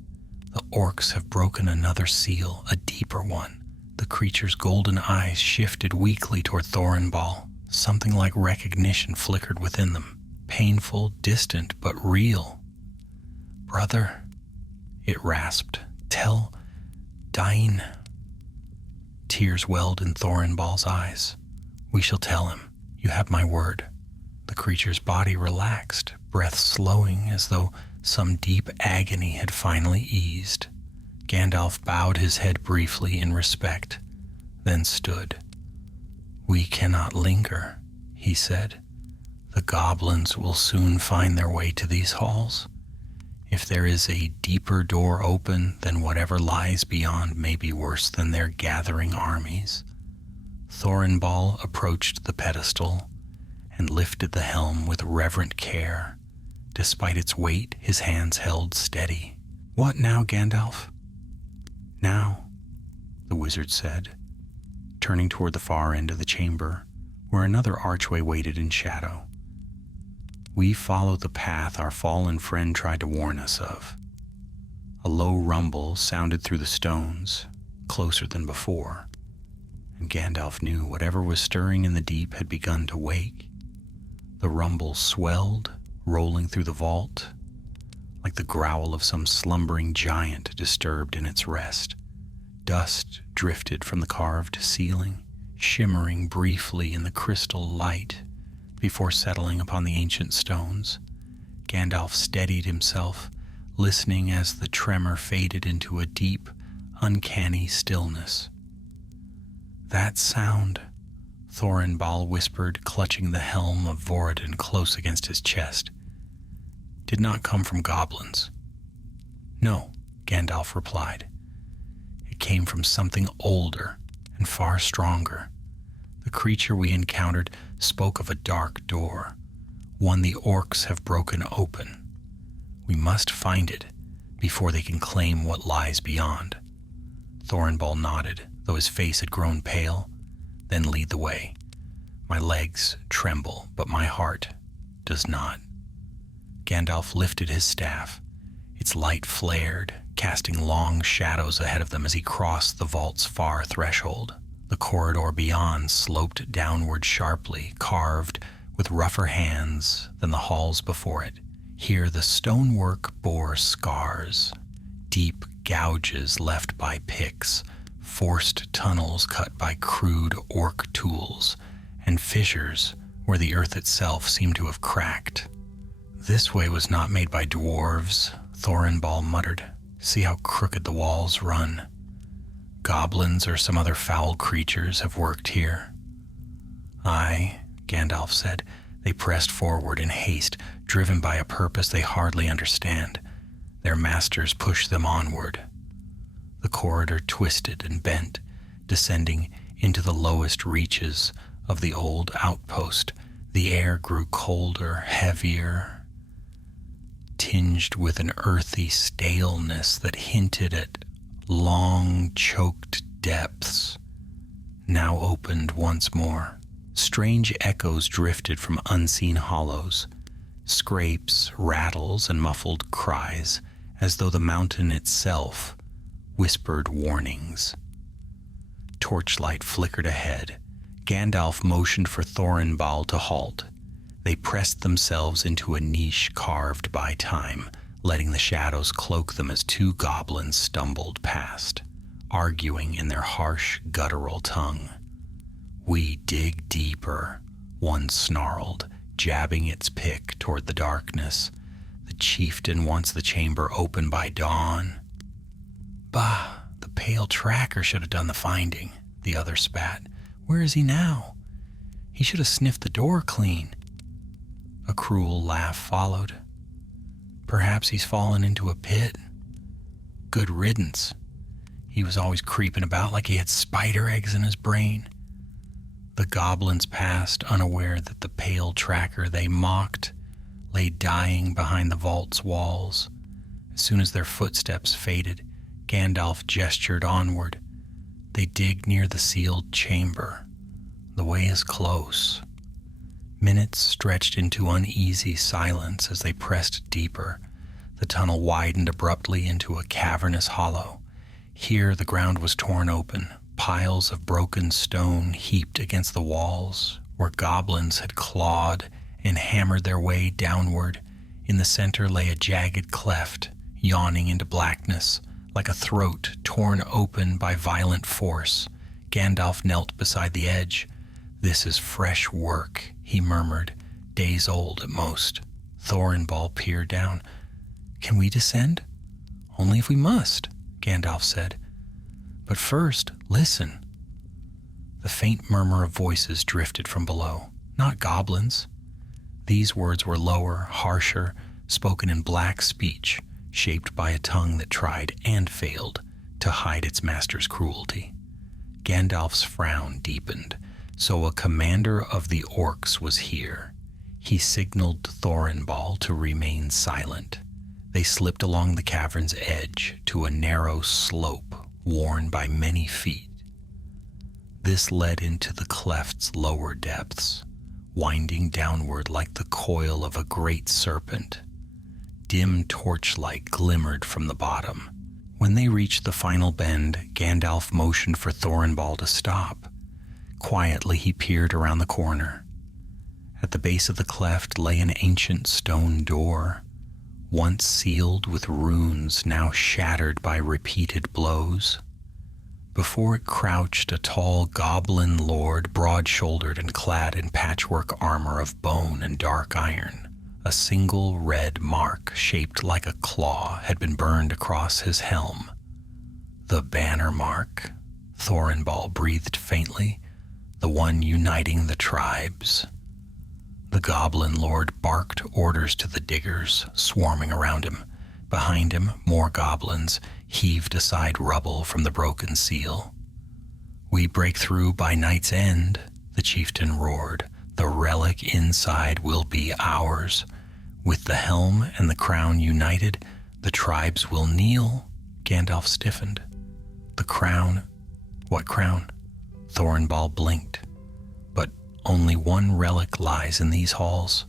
The orcs have broken another seal, a deeper one. The creature's golden eyes shifted weakly toward Thornball. Something like recognition flickered within them. Painful, distant, but real. "Brother," it rasped, "tell Dain." Tears welled in Thornball's eyes. "We shall tell him. You have my word." The creature's body relaxed, breath slowing as though some deep agony had finally eased. Gandalf bowed his head briefly in respect, then stood. "We cannot linger," he said. "The goblins will soon find their way to these halls. If there is a deeper door open, then whatever lies beyond may be worse than their gathering armies." Thornball approached the pedestal and lifted the helm with reverent care. Despite its weight, his hands held steady. "What now, Gandalf?" "Now," the wizard said, turning toward the far end of the chamber, where another archway waited in shadow. "We follow the path our fallen friend tried to warn us of." A low rumble sounded through the stones, closer than before, and Gandalf knew whatever was stirring in the deep had begun to wake. The rumble swelled, rolling through the vault, like the growl of some slumbering giant disturbed in its rest. Dust drifted from the carved ceiling, shimmering briefly in the crystal light before settling upon the ancient stones. Gandalf steadied himself, listening as the tremor faded into a deep, uncanny stillness. "That sound," Thorinbal whispered, clutching the helm of Voradin close against his chest, "did not come from goblins." "No," Gandalf replied. "It came from something older and far stronger. The creature we encountered spoke of a dark door, one the orcs have broken open. We must find it before they can claim what lies beyond." Thorinbal nodded, though his face had grown pale. "Then lead the way. My legs tremble, but my heart does not." Gandalf lifted his staff. Its light flared, casting long shadows ahead of them as he crossed the vault's far threshold. The corridor beyond sloped downward sharply, carved with rougher hands than the halls before it. Here the stonework bore scars, deep gouges left by picks, forced tunnels cut by crude orc tools, and fissures where the earth itself seemed to have cracked. "This way was not made by dwarves," Thorinbal muttered. "See how crooked the walls run. Goblins or some other foul creatures have worked here." "Aye," Gandalf said. "They pressed forward in haste, driven by a purpose they hardly understand. Their masters pushed them onward." The corridor twisted and bent, descending into the lowest reaches of the old outpost. The air grew colder, heavier, tinged with an earthy staleness that hinted at long, choked depths, now opened once more. Strange echoes drifted from unseen hollows, scrapes, rattles, and muffled cries, as though the mountain itself whispered warnings. Torchlight flickered ahead. Gandalf motioned for Thorinbal to halt. They pressed themselves into a niche carved by time, letting the shadows cloak them as two goblins stumbled past, arguing in their harsh, guttural tongue. "We dig deeper," one snarled, jabbing its pick toward the darkness. "The chieftain wants the chamber open by dawn." "Bah, the pale tracker should have done the finding," the other spat. "Where is he now? He should have sniffed the door clean." A cruel laugh followed. "Perhaps he's fallen into a pit. Good riddance. He was always creeping about like he had spider eggs in his brain." The goblins passed, unaware that the pale tracker they mocked lay dying behind the vault's walls. As soon as their footsteps faded, Gandalf gestured onward. They dig near the sealed chamber. The way is close. Minutes stretched into uneasy silence as they pressed deeper. The tunnel widened abruptly into a cavernous hollow. Here the ground was torn open, piles of broken stone heaped against the walls, where goblins had clawed and hammered their way downward. In the center lay a jagged cleft, yawning into blackness, like a throat torn open by violent force. Gandalf knelt beside the edge. "This is fresh work," he murmured, "days old at most." Thorinbal peered down. "Can we descend?" "Only if we must," Gandalf said. "But first, listen." The faint murmur of voices drifted from below. Not goblins. These words were lower, harsher, spoken in black speech, shaped by a tongue that tried and failed to hide its master's cruelty. Gandalf's frown deepened. So a commander of the orcs was here. He signaled Thorinbal to remain silent. They slipped along the cavern's edge to a narrow slope worn by many feet. This led into the cleft's lower depths, winding downward like the coil of a great serpent. Dim torchlight glimmered from the bottom. When they reached the final bend, Gandalf motioned for Thorinbal to stop. Quietly he peered around the corner. At the base of the cleft lay an ancient stone door, once sealed with runes now shattered by repeated blows. Before it crouched a tall goblin lord, broad-shouldered and clad in patchwork armor of bone and dark iron. A single red mark shaped like a claw had been burned across his helm. The banner mark, Thorinbal breathed faintly, the one uniting the tribes. The goblin lord barked orders to the diggers swarming around him. Behind him, more goblins heaved aside rubble from the broken seal. "We break through by night's end," the chieftain roared. "The relic inside will be ours. With the helm and the crown united, the tribes will kneel." Gandalf stiffened. "The crown? What crown?" Thorinbal blinked. "But only one relic lies in these halls."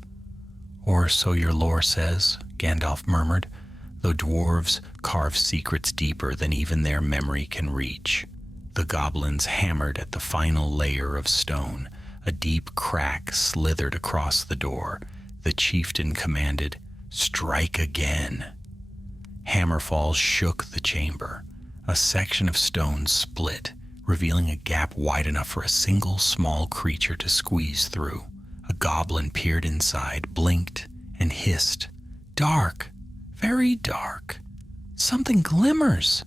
"Or so your lore says," Gandalf murmured, "though dwarves carve secrets deeper than even their memory can reach." The goblins hammered at the final layer of stone. A deep crack slithered across the door. The chieftain commanded, "Strike again." Hammerfalls shook the chamber. A section of stone split, revealing a gap wide enough for a single small creature to squeeze through. A goblin peered inside, blinked, and hissed, "Dark, very dark. Something glimmers."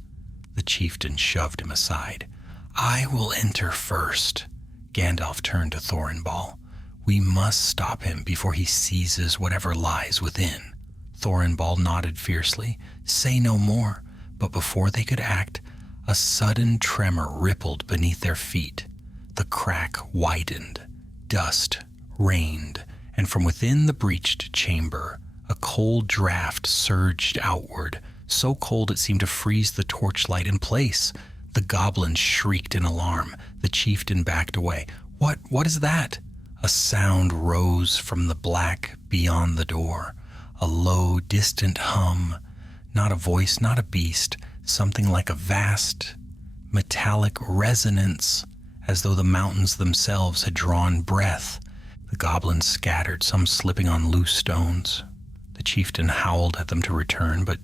The chieftain shoved him aside. "I will enter first." Gandalf turned to Thorinbal. "We must stop him before he seizes whatever lies within." Thorinbal nodded fiercely. "Say no more." But before they could act, a sudden tremor rippled beneath their feet. The crack widened. Dust rained, and from within the breached chamber, a cold draft surged outward, so cold it seemed to freeze the torchlight in place. The goblins shrieked in alarm. The chieftain backed away. What is that?" A sound rose from the black beyond the door. A low, distant hum. Not a voice, not a beast. Something like a vast, metallic resonance, as though the mountains themselves had drawn breath. The goblins scattered, some slipping on loose stones. The chieftain howled at them to return, but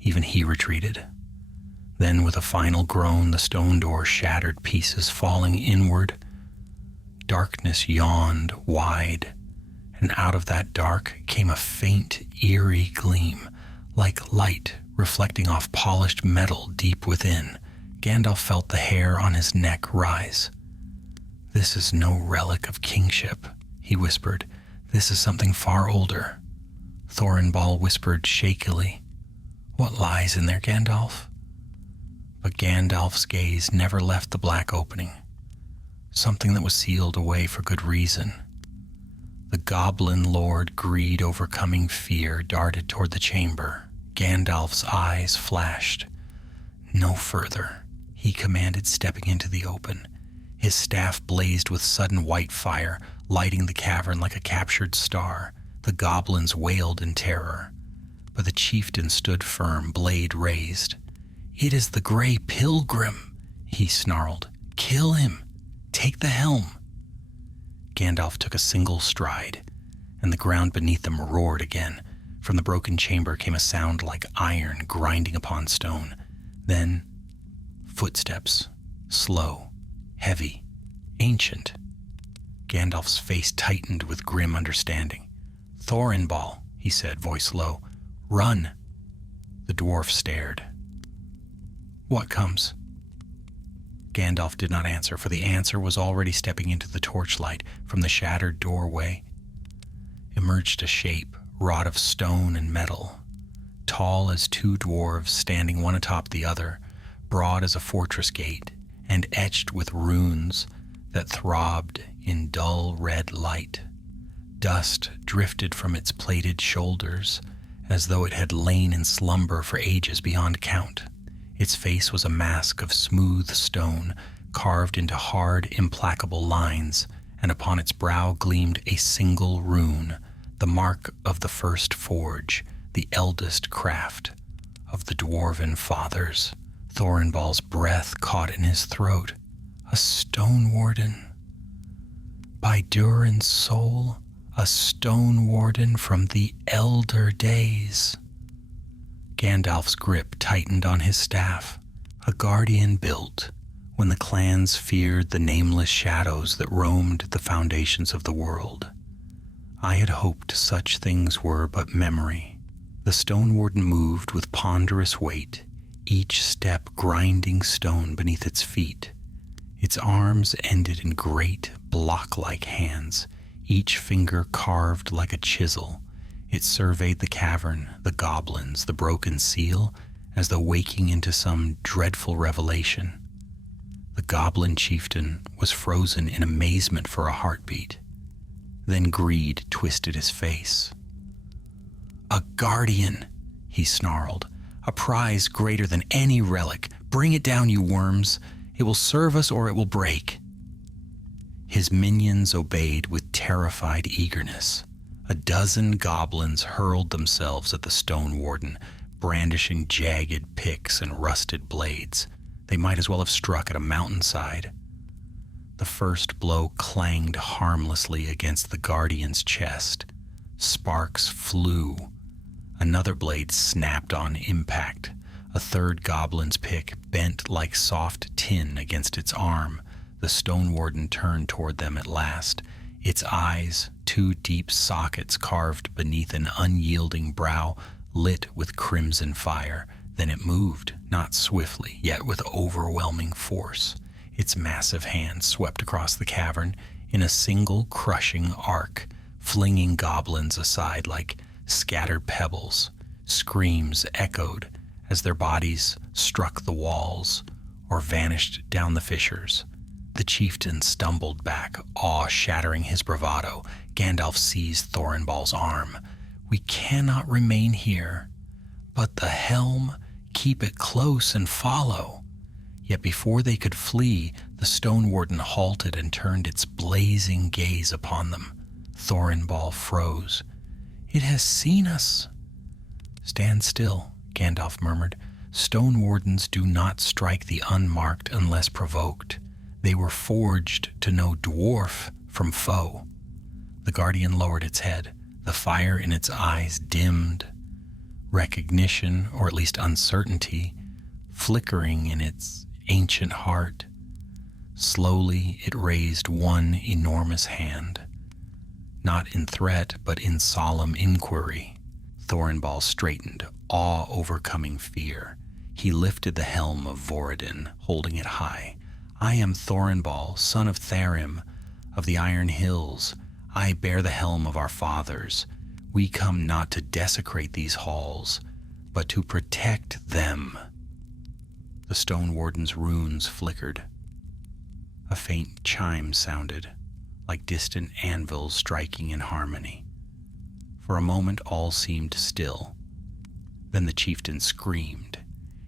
even he retreated. Then, with a final groan, the stone door shattered, pieces falling inward. Darkness yawned wide, and out of that dark came a faint, eerie gleam, like light reflecting off polished metal deep within. Gandalf felt the hair on his neck rise. "This is no relic of kingship," he whispered. "This is something far older." Thorinbal whispered shakily, "What lies in there, Gandalf?" But Gandalf's gaze never left the black opening. Something that was sealed away for good reason. The goblin lord, greed overcoming fear, darted toward the chamber. Gandalf's eyes flashed. "No further," he commanded, stepping into the open. His staff blazed with sudden white fire, lighting the cavern like a captured star. The goblins wailed in terror. But the chieftain stood firm, blade raised. "It is the Grey Pilgrim," he snarled. "Kill him. Take the helm." Gandalf took a single stride, and the ground beneath them roared again. From the broken chamber came a sound like iron grinding upon stone. Then, footsteps, slow, heavy, ancient. Gandalf's face tightened with grim understanding. "Thorinbal," he said, voice low. "Run." The dwarf stared. "What comes?" Gandalf did not answer, for the answer was already stepping into the torchlight. From the shattered doorway emerged a shape, wrought of stone and metal, tall as two dwarves standing one atop the other, broad as a fortress gate, and etched with runes that throbbed in dull red light. Dust drifted from its plated shoulders, as though it had lain in slumber for ages beyond count. Its face was a mask of smooth stone, carved into hard, implacable lines, and upon its brow gleamed a single rune, the mark of the first forge, the eldest craft of the dwarven fathers. Thorinbal's breath caught in his throat. A stone warden. By Durin's soul, a stone warden from the elder days. Gandalf's grip tightened on his staff, a guardian built when the clans feared the nameless shadows that roamed the foundations of the world. I had hoped such things were but memory. The stone warden moved with ponderous weight, each step grinding stone beneath its feet. Its arms ended in great block-like hands, each finger carved like a chisel. It surveyed the cavern, the goblins, the broken seal, as though waking into some dreadful revelation. The goblin chieftain was frozen in amazement for a heartbeat. Then greed twisted his face. "A guardian," he snarled. "A prize greater than any relic. Bring it down, you worms. It will serve us or it will break." His minions obeyed with terrified eagerness. A dozen goblins hurled themselves at the stone warden, brandishing jagged picks and rusted blades. They might as well have struck at a mountainside. The first blow clanged harmlessly against the guardian's chest. Sparks flew. Another blade snapped on impact. A third goblin's pick bent like soft tin against its arm. The stone warden turned toward them at last. Its eyes, two deep sockets carved beneath an unyielding brow, lit with crimson fire. Then it moved, not swiftly, yet with overwhelming force. Its massive hand swept across the cavern in a single crushing arc, flinging goblins aside like scattered pebbles. Screams echoed as their bodies struck the walls or vanished down the fissures. The chieftain stumbled back, awe shattering his bravado. Gandalf seized Thorinball's arm. "We cannot remain here. But the helm, keep it close and follow." Yet before they could flee, the stone warden halted and turned its blazing gaze upon them. Thorinball froze. "It has seen us." "Stand still," Gandalf murmured. "Stone wardens do not strike the unmarked unless provoked. They were forged to know dwarf from foe." The guardian lowered its head. The fire in its eyes dimmed. Recognition, or at least uncertainty, flickering in its ancient heart. Slowly it raised one enormous hand. Not in threat, but in solemn inquiry. Thorinball straightened, awe overcoming fear. He lifted the helm of Voradin, holding it high. "I am Thorinball, son of Tharim, of the Iron Hills. I bear the helm of our fathers. We come not to desecrate these halls, but to protect them." The stone warden's runes flickered. A faint chime sounded, like distant anvils striking in harmony. For a moment all seemed still. Then the chieftain screamed.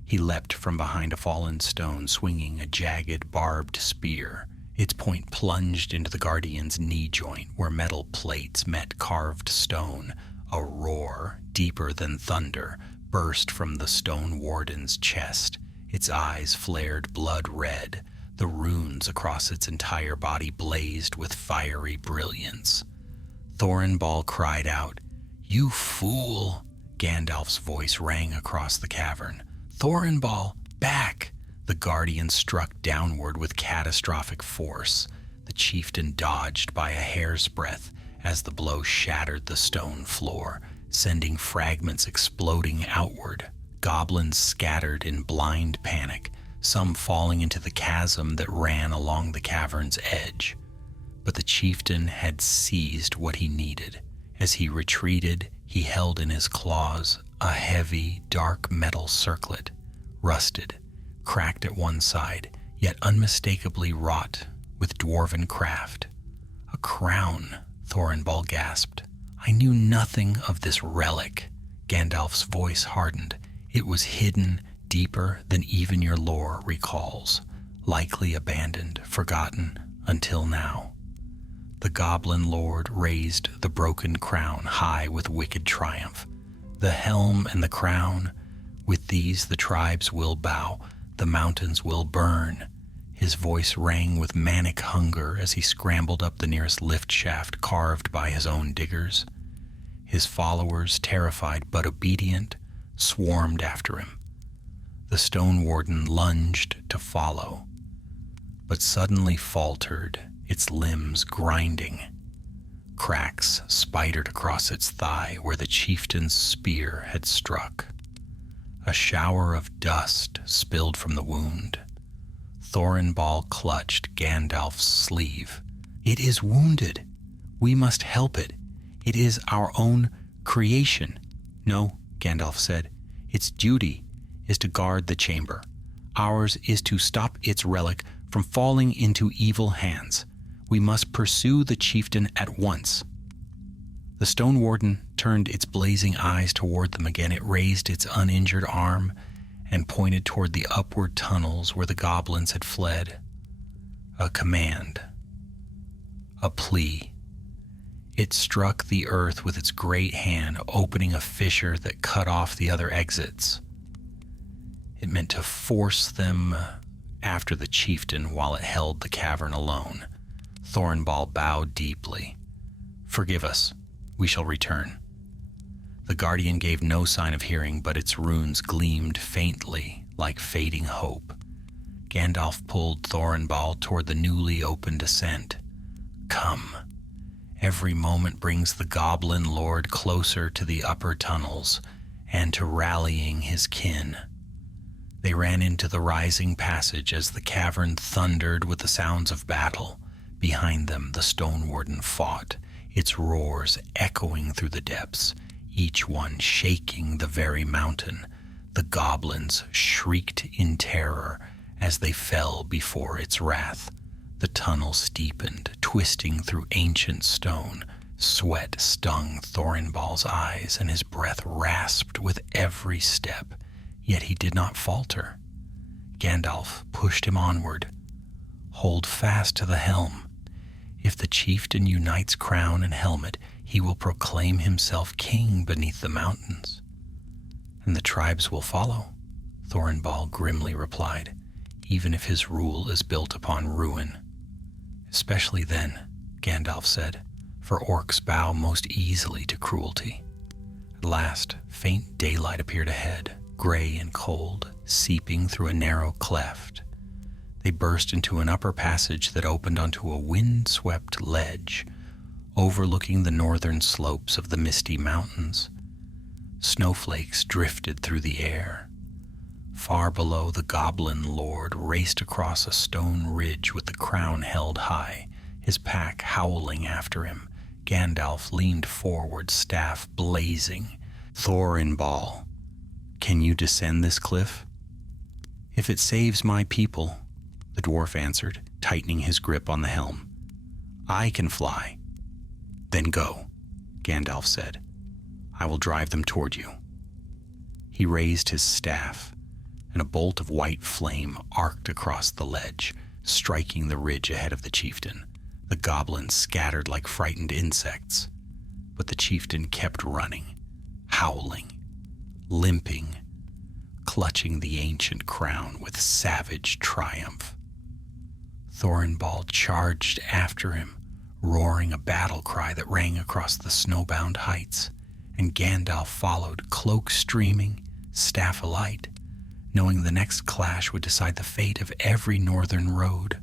He leapt from behind a fallen stone, swinging a jagged, barbed spear. Its point plunged into the guardian's knee joint, where metal plates met carved stone. A roar, deeper than thunder, burst from the stone warden's chest. Its eyes flared blood red. The runes across its entire body blazed with fiery brilliance. Thorinball cried out, "You fool!" Gandalf's voice rang across the cavern. "Thorinball, back!" The guardian struck downward with catastrophic force. The chieftain dodged by a hair's breadth as the blow shattered the stone floor, sending fragments exploding outward. Goblins scattered in blind panic, some falling into the chasm that ran along the cavern's edge. But the chieftain had seized what he needed. As he retreated, he held in his claws a heavy, dark metal circlet, rusted, cracked at one side, yet unmistakably wrought with dwarven craft. "A crown," Thorinball gasped. "I knew nothing of this relic." Gandalf's voice hardened. "It was hidden deeper than even your lore recalls, likely abandoned, forgotten, until now." The goblin lord raised the broken crown high with wicked triumph. "The helm and the crown, with these the tribes will bow, the mountains will burn." His voice rang with manic hunger as he scrambled up the nearest lift shaft carved by his own diggers. His followers, terrified but obedient, swarmed after him. The stone warden lunged to follow, but suddenly faltered, its limbs grinding. Cracks spidered across its thigh where the chieftain's spear had struck. A shower of dust spilled from the wound. Thorinbal clutched Gandalf's sleeve. "It is wounded. We must help it. It is our own creation." "No," Gandalf said. "Its duty is to guard the chamber. Ours is to stop its relic from falling into evil hands. We must pursue the chieftain at once." The Stone Warden turned its blazing eyes toward them again. It raised its uninjured arm and pointed toward the upward tunnels where the goblins had fled. A command. A plea. It struck the earth with its great hand, opening a fissure that cut off the other exits. It meant to force them after the chieftain while it held the cavern alone. Thorinbal bowed deeply. "Forgive us. We shall return." The guardian gave no sign of hearing, but its runes gleamed faintly like fading hope. Gandalf pulled Thorinbal toward the newly opened ascent. "Come. Every moment brings the Goblin Lord closer to the upper tunnels and to rallying his kin." They ran into the rising passage as the cavern thundered with the sounds of battle. Behind them, the Stone Warden fought, its roars echoing through the depths, each one shaking the very mountain. The goblins shrieked in terror as they fell before its wrath. The tunnel steepened, twisting through ancient stone. Sweat stung Thorinbal's eyes, and his breath rasped with every step, yet he did not falter. Gandalf pushed him onward. "Hold fast to the helm. If the chieftain unites crown and helmet, he will proclaim himself king beneath the mountains." "And the tribes will follow," Thorinbal grimly replied, "even if his rule is built upon ruin." "Especially then," Gandalf said, "for orcs bow most easily to cruelty." At last, faint daylight appeared ahead, gray and cold, seeping through a narrow cleft. They burst into an upper passage that opened onto a wind-swept ledge, overlooking the northern slopes of the Misty Mountains. Snowflakes drifted through the air. Far below, the Goblin Lord raced across a stone ridge with the crown held high, his pack howling after him. Gandalf leaned forward, staff blazing. "Thorinbal, can you descend this cliff?" "If it saves my people," the dwarf answered, tightening his grip on the helm. "I can fly." "Then go," Gandalf said. "I will drive them toward you." He raised his staff, and a bolt of white flame arced across the ledge, striking the ridge ahead of the chieftain. The goblins scattered like frightened insects, but the chieftain kept running, howling, limping, clutching the ancient crown with savage triumph. Thorinbal charged after him, roaring a battle cry that rang across the snowbound heights, and Gandalf followed, cloak streaming, staff alight, knowing the next clash would decide the fate of every northern road.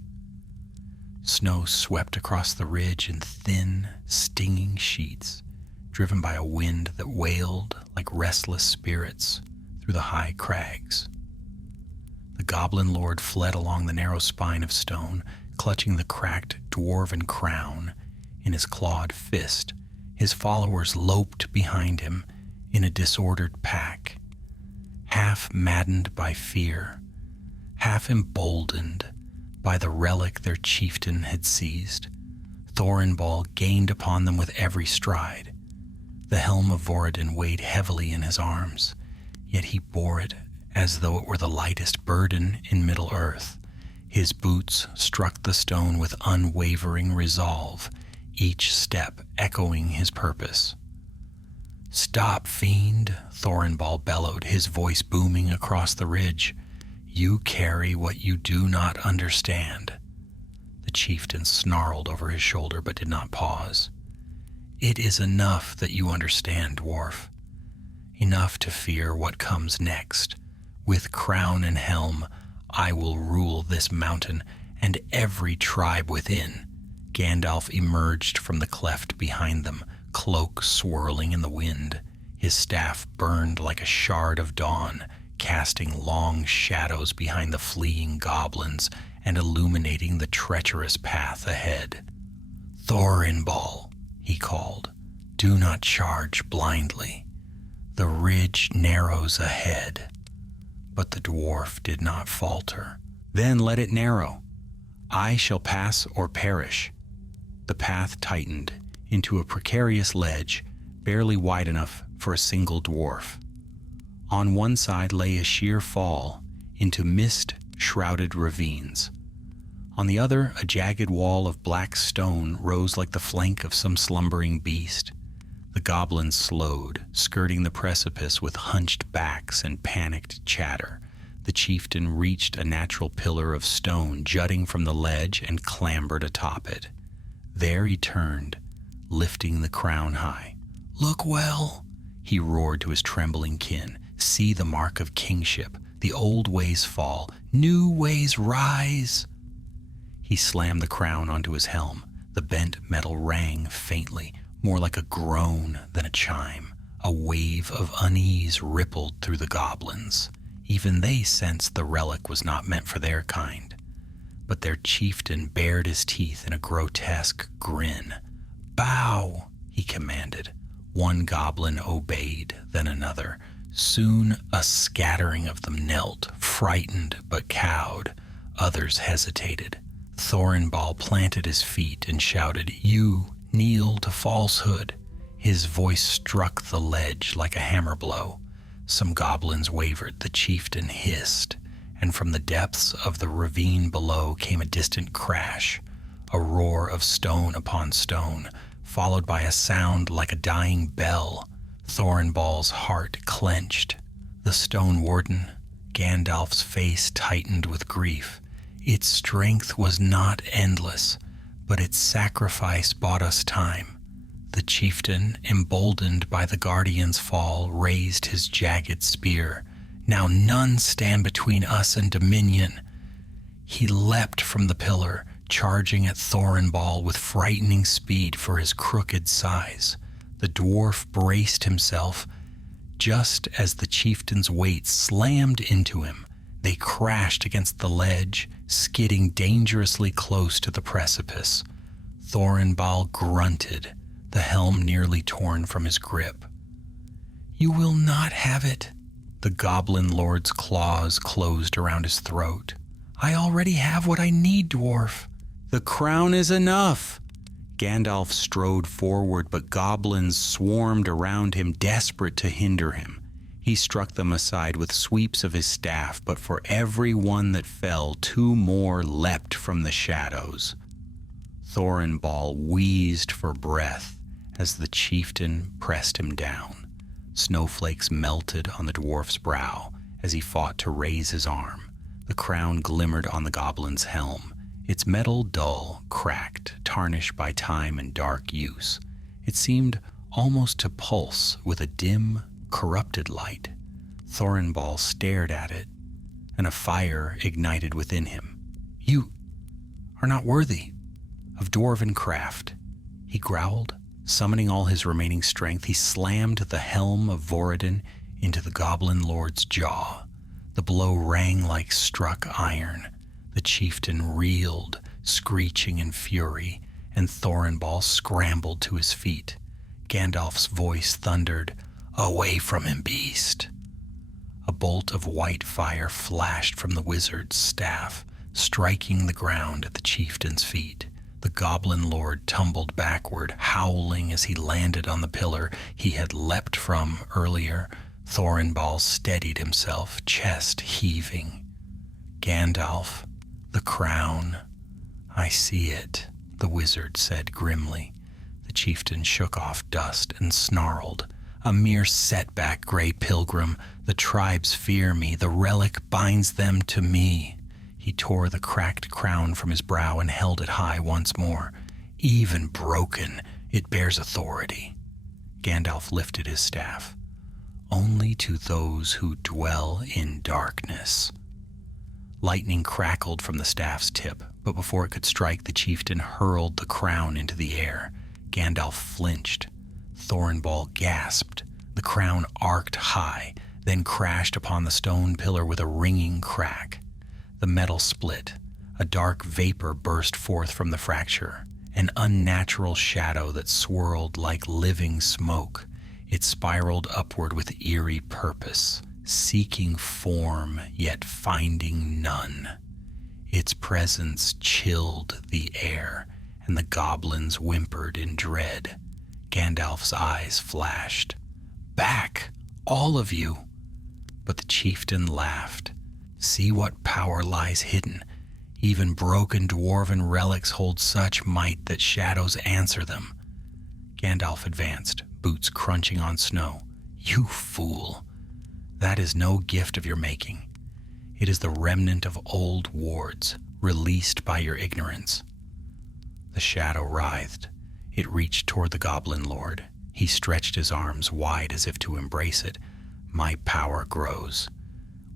Snow swept across the ridge in thin, stinging sheets, driven by a wind that wailed like restless spirits through the high crags. The Goblin Lord fled along the narrow spine of stone, clutching the cracked dwarven crown in his clawed fist. His followers loped behind him in a disordered pack, half maddened by fear, half emboldened by the relic their chieftain had seized. Thorinbal gained upon them with every stride. The helm of Voradin weighed heavily in his arms, yet he bore it as though it were the lightest burden in Middle-earth. His boots struck the stone with unwavering resolve, each step echoing his purpose. "Stop, fiend!" Thorinbal bellowed, his voice booming across the ridge. "You carry what you do not understand." The chieftain snarled over his shoulder but did not pause. "It is enough that you understand, dwarf. Enough to fear what comes next. With crown and helm, I will rule this mountain and every tribe within." Gandalf emerged from the cleft behind them, cloak swirling in the wind. His staff burned like a shard of dawn, casting long shadows behind the fleeing goblins and illuminating the treacherous path ahead. "Thorinbal," he called, "do not charge blindly. The ridge narrows ahead." But the dwarf did not falter. "Then let it narrow. I shall pass or perish." The path tightened into a precarious ledge, barely wide enough for a single dwarf. On one side lay a sheer fall into mist-shrouded ravines. On the other, a jagged wall of black stone rose like the flank of some slumbering beast. The goblins slowed, skirting the precipice with hunched backs and panicked chatter. The chieftain reached a natural pillar of stone jutting from the ledge and clambered atop it. There he turned, lifting the crown high. "Look well," he roared to his trembling kin. "See the mark of kingship. The old ways fall, new ways rise." He slammed the crown onto his helm. The bent metal rang faintly, more like a groan than a chime. A wave of unease rippled through the goblins. Even they sensed the relic was not meant for their kind. But their chieftain bared his teeth in a grotesque grin. "Bow," he commanded. One goblin obeyed, then another. Soon a scattering of them knelt, frightened but cowed. Others hesitated. Thorinbal planted his feet and shouted, "You kneel to falsehood." His voice struck the ledge like a hammer blow. Some goblins wavered, the chieftain hissed, and from the depths of the ravine below came a distant crash, a roar of stone upon stone, followed by a sound like a dying bell. Thorinbal's heart clenched. The stone warden, Gandalf's face tightened with grief. Its strength was not endless, but its sacrifice bought us time. The chieftain, emboldened by the guardian's fall, raised his jagged spear. "Now none stand between us and dominion." He leapt from the pillar, charging at Thorinbal with frightening speed for his crooked size. The dwarf braced himself just as the chieftain's weight slammed into him. They crashed against the ledge, skidding dangerously close to the precipice. Thorinbal grunted, the helm nearly torn from his grip. "You will not have it." The goblin lord's claws closed around his throat. "I already have what I need, dwarf." "The crown is enough." Gandalf strode forward, but goblins swarmed around him, desperate to hinder him. He struck them aside with sweeps of his staff, but for every one that fell, two more leapt from the shadows. Thorinbal wheezed for breath as the chieftain pressed him down. Snowflakes melted on the dwarf's brow as he fought to raise his arm. The crown glimmered on the goblin's helm, its metal dull, cracked, tarnished by time and dark use. It seemed almost to pulse with a dim, corrupted light. Thorinbal stared at it, and a fire ignited within him. "You are not worthy of dwarven craft," he growled. Summoning all his remaining strength, he slammed the helm of Voradin into the goblin lord's jaw. The blow rang like struck iron. The chieftain reeled, screeching in fury, and Thorinbal scrambled to his feet. Gandalf's voice thundered, "Away from him, beast!" A bolt of white fire flashed from the wizard's staff, striking the ground at the chieftain's feet. The goblin lord tumbled backward, howling as he landed on the pillar he had leapt from earlier. Thorinbal steadied himself, chest heaving. "Gandalf, the crown. I see it," the wizard said grimly. The chieftain shook off dust and snarled. "A mere setback, Grey Pilgrim. The tribes fear me. The relic binds them to me." He tore the cracked crown from his brow and held it high once more. "Even broken, it bears authority." Gandalf lifted his staff. "Only to those who dwell in darkness." Lightning crackled from the staff's tip, but before it could strike, the chieftain hurled the crown into the air. Gandalf flinched. Thorinbal gasped. The crown arced high, then crashed upon the stone pillar with a ringing crack. The metal split. A dark vapor burst forth from the fracture, an unnatural shadow that swirled like living smoke. It spiraled upward with eerie purpose, seeking form yet finding none. Its presence chilled the air, and the goblins whimpered in dread. Gandalf's eyes flashed. "Back, all of you!" But the chieftain laughed. "See what power lies hidden. Even broken dwarven relics hold such might that shadows answer them." Gandalf advanced, boots crunching on snow. "You fool! That is no gift of your making. It is the remnant of old wards, released by your ignorance." The shadow writhed. It reached toward the goblin lord. He stretched his arms wide as if to embrace it. "My power grows.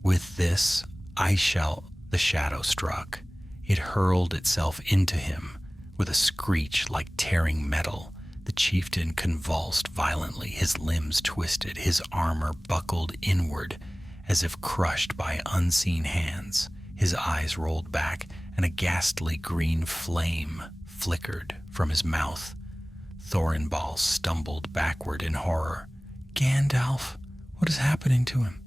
With this, I shall..." The shadow struck. It hurled itself into him with a screech like tearing metal. The chieftain convulsed violently. His limbs twisted. His armor buckled inward as if crushed by unseen hands. His eyes rolled back, and a ghastly green flame flickered from his mouth. Thorinbal stumbled backward in horror. "Gandalf, what is happening to him?"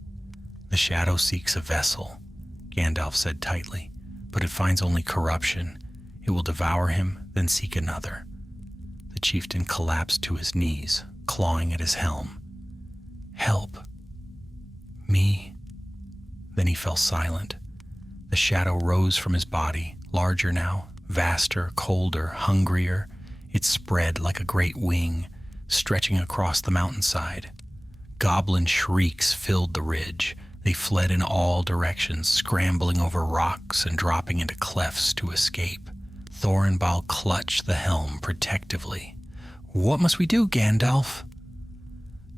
"The shadow seeks a vessel," Gandalf said tightly, "but it finds only corruption. It will devour him, then seek another." The chieftain collapsed to his knees, clawing at his helm. "Help. Me." Then he fell silent. The shadow rose from his body, larger now, vaster, colder, hungrier. It spread like a great wing, stretching across the mountainside. Goblin shrieks filled the ridge. They fled in all directions, scrambling over rocks and dropping into clefts to escape. Thorinbal clutched the helm protectively. "What must we do, Gandalf?"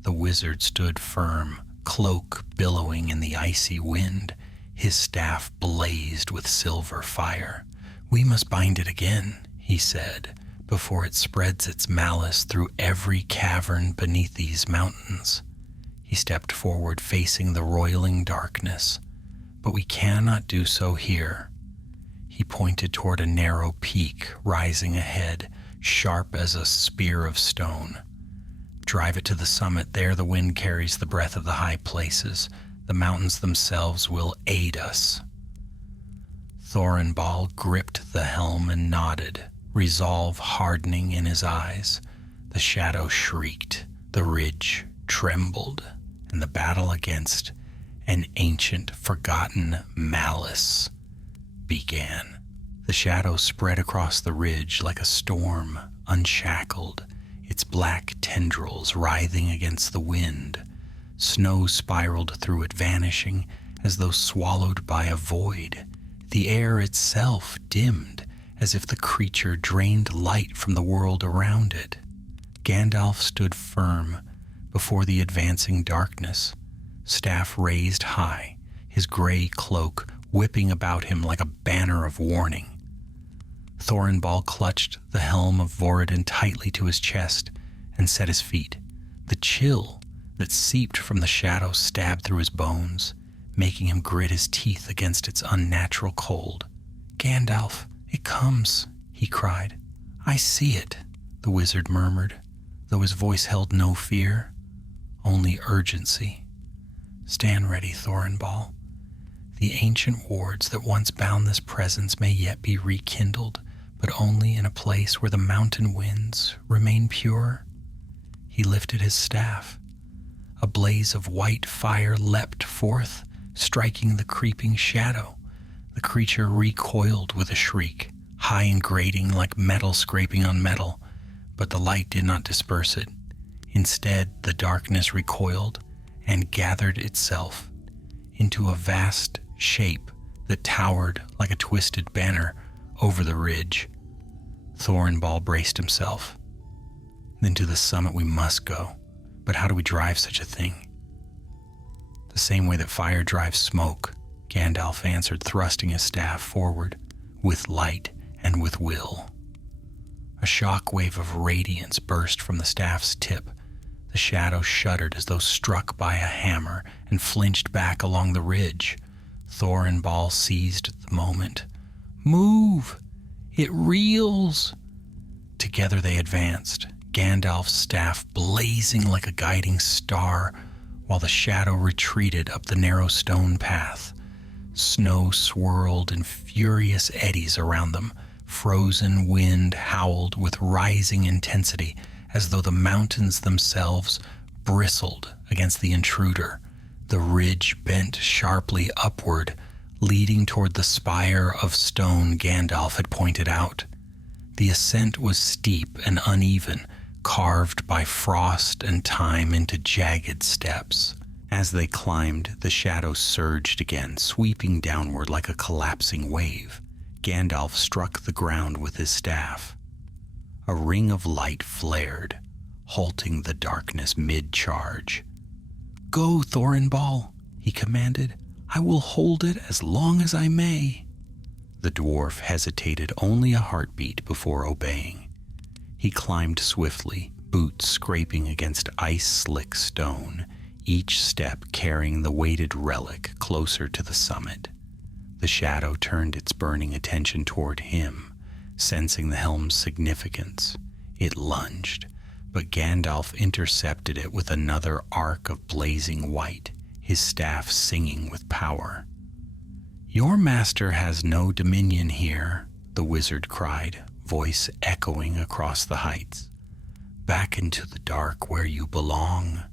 The wizard stood firm, cloak billowing in the icy wind. His staff blazed with silver fire. "We must bind it again," he said, "before it spreads its malice through every cavern beneath these mountains." He stepped forward, facing the roiling darkness. "But we cannot do so here." He pointed toward a narrow peak rising ahead, sharp as a spear of stone. "Drive it to the summit. There the wind carries the breath of the high places. The mountains themselves will aid us." Thorinbal gripped the helm and nodded, resolve hardening in his eyes. The shadow shrieked. The ridge trembled, and the battle against an ancient, forgotten malice began. The shadow spread across the ridge like a storm, unshackled, its black tendrils writhing against the wind. Snow spiraled through it, vanishing as though swallowed by a void. The air itself dimmed, as if the creature drained light from the world around it. Gandalf stood firm before the advancing darkness, staff raised high, his gray cloak whipping about him like a banner of warning. Thorinbal clutched the helm of Voradin tightly to his chest and set his feet. The chill that seeped from the shadow stabbed through his bones, making him grit his teeth against its unnatural cold. "Gandalf, it comes," he cried. "I see it," the wizard murmured, though his voice held no fear, only urgency. "Stand ready, Thorinbal. The ancient wards that once bound this presence may yet be rekindled, but only in a place where the mountain winds remain pure." He lifted his staff. A blaze of white fire leapt forth, striking the creeping shadow. The creature recoiled with a shriek, high and grating like metal scraping on metal, but the light did not disperse it. Instead, the darkness recoiled and gathered itself into a vast shape that towered like a twisted banner over the ridge. Thorinbal braced himself. "Then to the summit we must go. But how do we drive such a thing?" "The same way that fire drives smoke," Gandalf answered, thrusting his staff forward, "with light and with will." A shock wave of radiance burst from the staff's tip. The The shadow shuddered as though struck by a hammer and flinched back along the ridge. Thorinbal seized the moment. "Move! It reels!" Together they advanced, Gandalf's staff blazing like a guiding star, while the shadow retreated up the narrow stone path. Snow swirled in furious eddies around them. Frozen wind howled with rising intensity, as though the mountains themselves bristled against the intruder. The ridge bent sharply upward, leading toward the spire of stone Gandalf had pointed out. The ascent was steep and uneven, carved by frost and time into jagged steps. As they climbed, the shadow surged again, sweeping downward like a collapsing wave. Gandalf struck the ground with his staff. A ring of light flared, halting the darkness mid-charge. "Go, Thorinbal," he commanded. "I will hold it as long as I may." The dwarf hesitated only a heartbeat before obeying. He climbed swiftly, boots scraping against ice-slick stone, each step carrying the weighted relic closer to the summit. The shadow turned its burning attention toward him, sensing the helm's significance. It lunged, but Gandalf intercepted it with another arc of blazing white, his staff singing with power. "Your master has no dominion here," the wizard cried, voice echoing across the heights. "Back into the dark where you belong."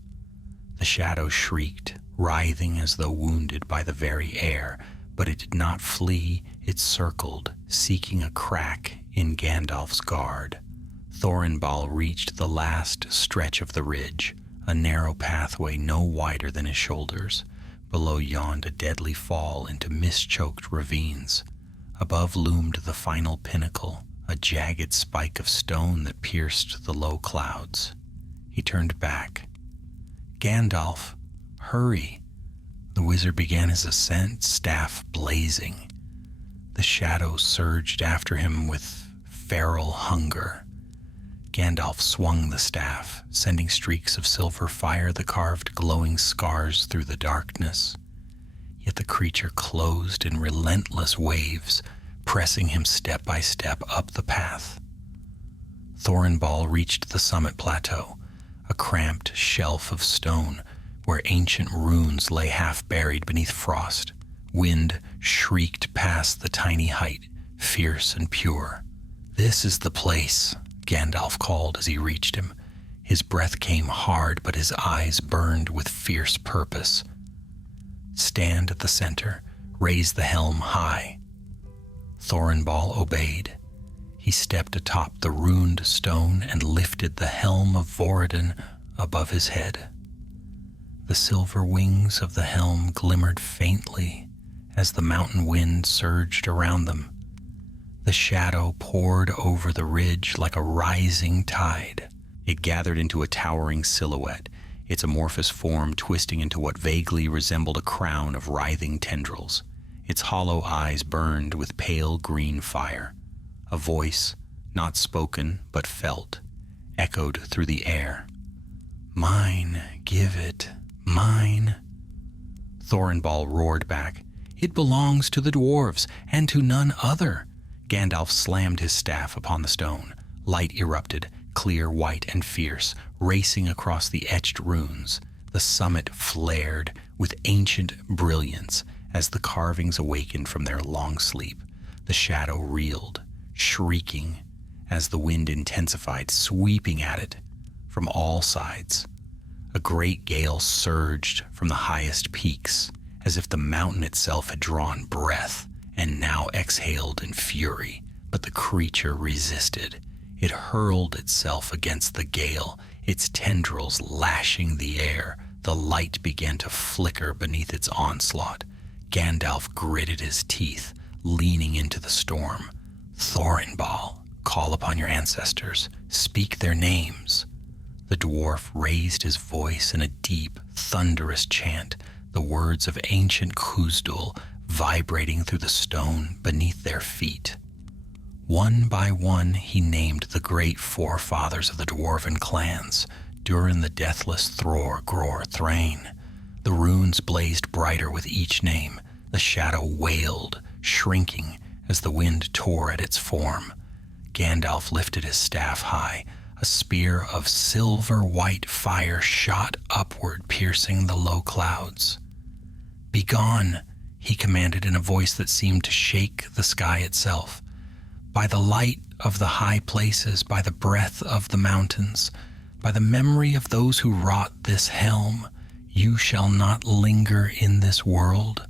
The shadow shrieked, writhing as though wounded by the very air, but it did not flee. It circled, seeking a crack in Gandalf's guard. Thorinbal reached the last stretch of the ridge, a narrow pathway no wider than his shoulders. Below yawned a deadly fall into mist-choked ravines. Above loomed the final pinnacle, a jagged spike of stone that pierced the low clouds. He turned back. "Gandalf, hurry!" The wizard began his ascent, staff blazing. The shadow surged after him with feral hunger. Gandalf swung the staff, sending streaks of silver fire that carved glowing scars through the darkness. Yet the creature closed in relentless waves, pressing him step by step up the path. Thorinbal reached the summit plateau, a cramped shelf of stone where ancient runes lay half buried beneath frost. Wind shrieked past the tiny height, fierce and pure. "This is the place," Gandalf called as he reached him. His breath came hard, but his eyes burned with fierce purpose. "Stand at the center, raise the helm high." Thorinbal obeyed. He stepped atop the runed stone and lifted the helm of Voradin above his head. The silver wings of the helm glimmered faintly as the mountain wind surged around them. The shadow poured over the ridge like a rising tide. It gathered into a towering silhouette, its amorphous form twisting into what vaguely resembled a crown of writhing tendrils. Its hollow eyes burned with pale green fire. A voice, not spoken but felt, echoed through the air. "Mine, give it, mine." Thorinbal roared back. "It belongs to the dwarves, and to none other." Gandalf slammed his staff upon the stone. Light erupted, clear, white, and fierce, racing across the etched runes. The summit flared with ancient brilliance as the carvings awakened from their long sleep. The shadow reeled, shrieking as the wind intensified, sweeping at it from all sides. A great gale surged from the highest peaks, as if the mountain itself had drawn breath and now exhaled in fury. But the creature resisted. It hurled itself against the gale, its tendrils lashing the air. The light began to flicker beneath its onslaught. Gandalf gritted his teeth, leaning into the storm. "Thorinbal, call upon your ancestors. Speak their names." The dwarf raised his voice in a deep, thunderous chant, the words of ancient Khuzdul vibrating through the stone beneath their feet. One by one he named the great forefathers of the dwarven clans, Durin the deathless Thror Gror Thrain. The runes blazed brighter with each name. The shadow wailed, shrinking as the wind tore at its form. Gandalf lifted his staff high. A spear of silver-white fire shot upward, piercing the low clouds. "Begone," he commanded in a voice that seemed to shake the sky itself. "By the light of the high places, by the breath of the mountains, by the memory of those who wrought this helm, you shall not linger in this world."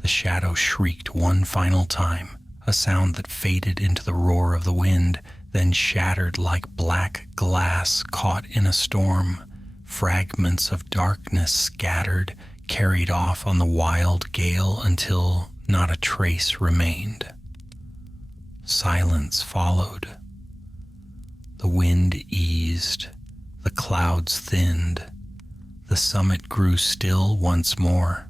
The shadow shrieked one final time, a sound that faded into the roar of the wind, then shattered like black glass caught in a storm. Fragments of darkness scattered, carried off on the wild gale until not a trace remained. Silence followed. The wind eased, the clouds thinned, the summit grew still once more.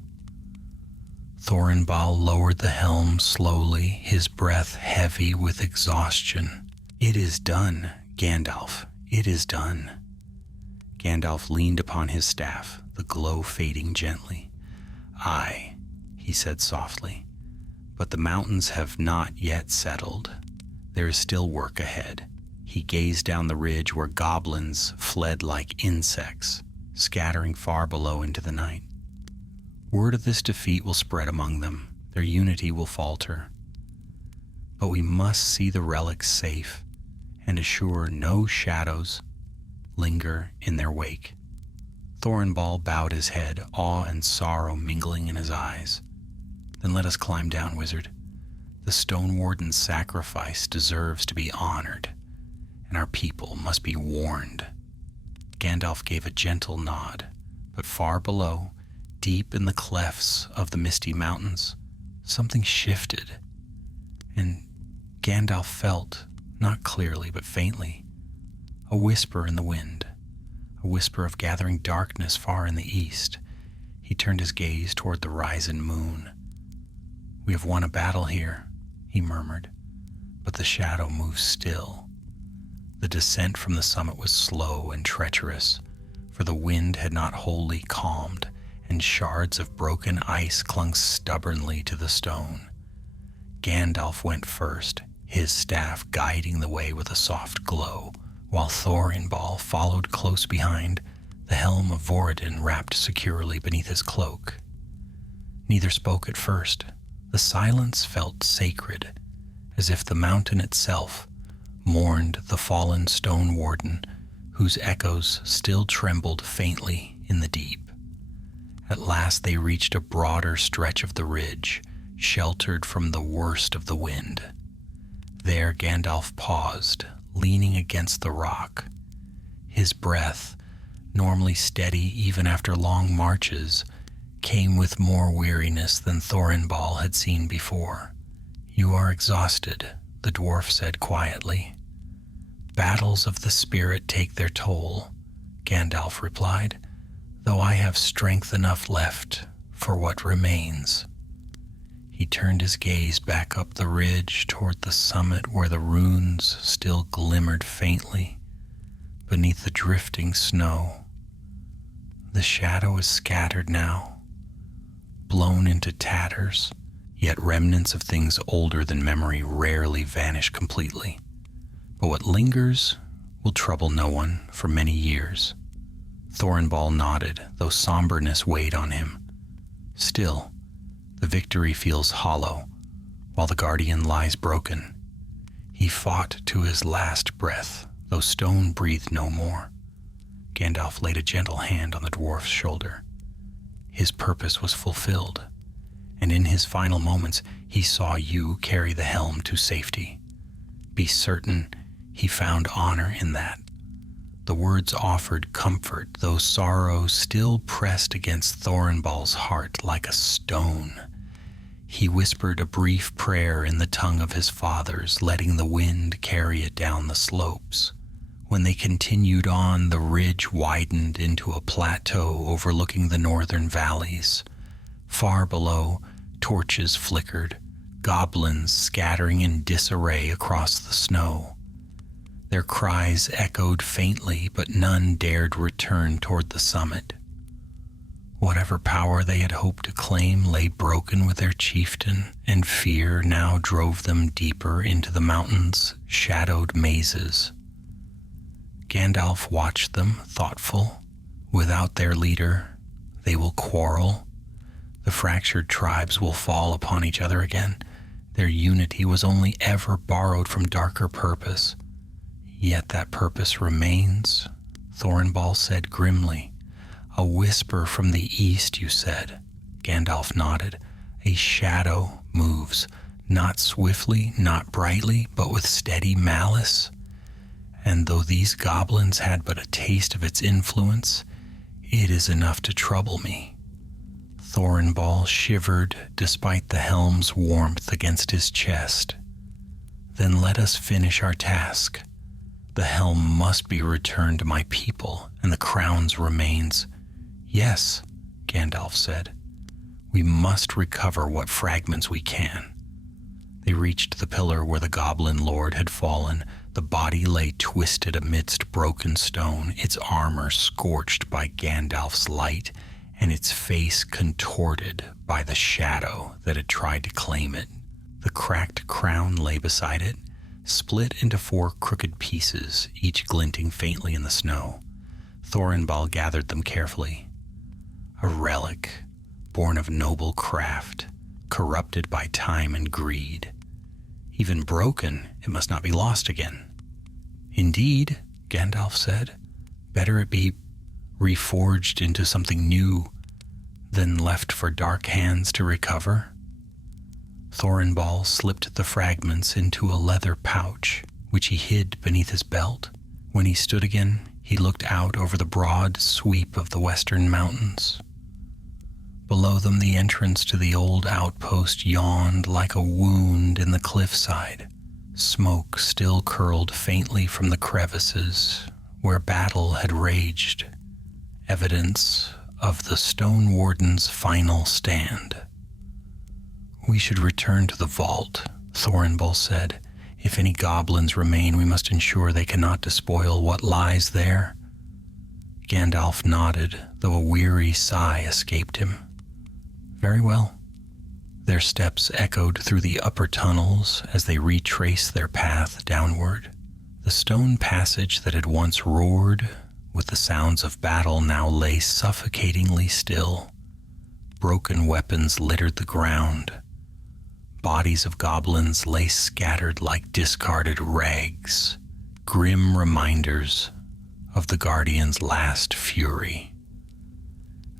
Thorinbal lowered the helm slowly, his breath heavy with exhaustion. "It is done, Gandalf, it is done." Gandalf leaned upon his staff, the glow fading gently. "Aye," he said softly, "but the mountains have not yet settled. There is still work ahead." He gazed down the ridge where goblins fled like insects, scattering far below into the night. Word of this defeat will spread among them. Their unity will falter. But we must see the relics safe and assure no shadows linger in their wake. Thorinbal bowed his head, awe and sorrow mingling in his eyes. "Then let us climb down, wizard. The Stone Warden's sacrifice deserves to be honored, and our people must be warned." Gandalf gave a gentle nod, but far below, deep in the clefts of the misty mountains, something shifted, and Gandalf felt, not clearly but faintly, a whisper in the wind, a whisper of gathering darkness far in the east. He turned his gaze toward the rising moon. "We have won a battle here," he murmured, but the shadow moved still. The descent from the summit was slow and treacherous, for the wind had not wholly calmed, and shards of broken ice clung stubbornly to the stone. Gandalf went first, his staff guiding the way with a soft glow, while Thorinbal followed close behind, the helm of Voradin wrapped securely beneath his cloak. Neither spoke at first. The silence felt sacred, as if the mountain itself mourned the fallen Stone Warden, whose echoes still trembled faintly in the deep. At last they reached a broader stretch of the ridge, sheltered from the worst of the wind. There Gandalf paused, leaning against the rock. His breath, normally steady even after long marches, came with more weariness than Thorinbal had seen before. "You are exhausted," the dwarf said quietly. "Battles of the spirit take their toll," Gandalf replied, "though I have strength enough left for what remains." He turned his gaze back up the ridge toward the summit where the runes still glimmered faintly beneath the drifting snow. The shadow is scattered now, blown into tatters, yet remnants of things older than memory rarely vanish completely. But what lingers will trouble no one for many years. Thorinbal nodded, though somberness weighed on him. Still, the victory feels hollow, while the Guardian lies broken. He fought to his last breath, though stone breathed no more. Gandalf laid a gentle hand on the dwarf's shoulder. His purpose was fulfilled, and in his final moments he saw you carry the helm to safety. Be certain he found honor in that. The words offered comfort, though sorrow still pressed against Thorinbal's heart like a stone. He whispered a brief prayer in the tongue of his fathers, letting the wind carry it down the slopes. When they continued on, the ridge widened into a plateau overlooking the northern valleys. Far below, torches flickered, goblins scattering in disarray across the snow. Their cries echoed faintly, but none dared return toward the summit. Whatever power they had hoped to claim lay broken with their chieftain, and fear now drove them deeper into the mountain's shadowed mazes. Gandalf watched them, thoughtful. Without their leader, they will quarrel. The fractured tribes will fall upon each other again. Their unity was only ever borrowed from darker purpose. Yet that purpose remains, Thornball said grimly. A whisper from the east, you said. Gandalf nodded. A shadow moves, not swiftly, not brightly, but with steady malice. And though these goblins had but a taste of its influence, it is enough to trouble me. Thornball shivered despite the helm's warmth against his chest. Then let us finish our task. The helm must be returned to my people, and the crown's remains. Yes, Gandalf said. We must recover what fragments we can. They reached the pillar where the goblin lord had fallen. The body lay twisted amidst broken stone, its armor scorched by Gandalf's light, and its face contorted by the shadow that had tried to claim it. The cracked crown lay beside it, split into 4 crooked pieces, each glinting faintly in the snow. Thornball gathered them carefully. A relic, born of noble craft, corrupted by time and greed. Even broken, it must not be lost again. Indeed, Gandalf said, better it be reforged into something new than left for dark hands to recover. Thornball slipped the fragments into a leather pouch, which he hid beneath his belt. When he stood again, he looked out over the broad sweep of the western mountains. Below them, the entrance to the old outpost yawned like a wound in the cliffside. Smoke still curled faintly from the crevices where battle had raged, evidence of the Stone Warden's final stand. We should return to the vault, Thornball said. If any goblins remain, we must ensure they cannot despoil what lies there. Gandalf nodded, though a weary sigh escaped him. Very well. Their steps echoed through the upper tunnels as they retraced their path downward. The stone passage that had once roared with the sounds of battle now lay suffocatingly still. Broken weapons littered the ground. Bodies of goblins lay scattered like discarded rags, grim reminders of the Guardian's last fury.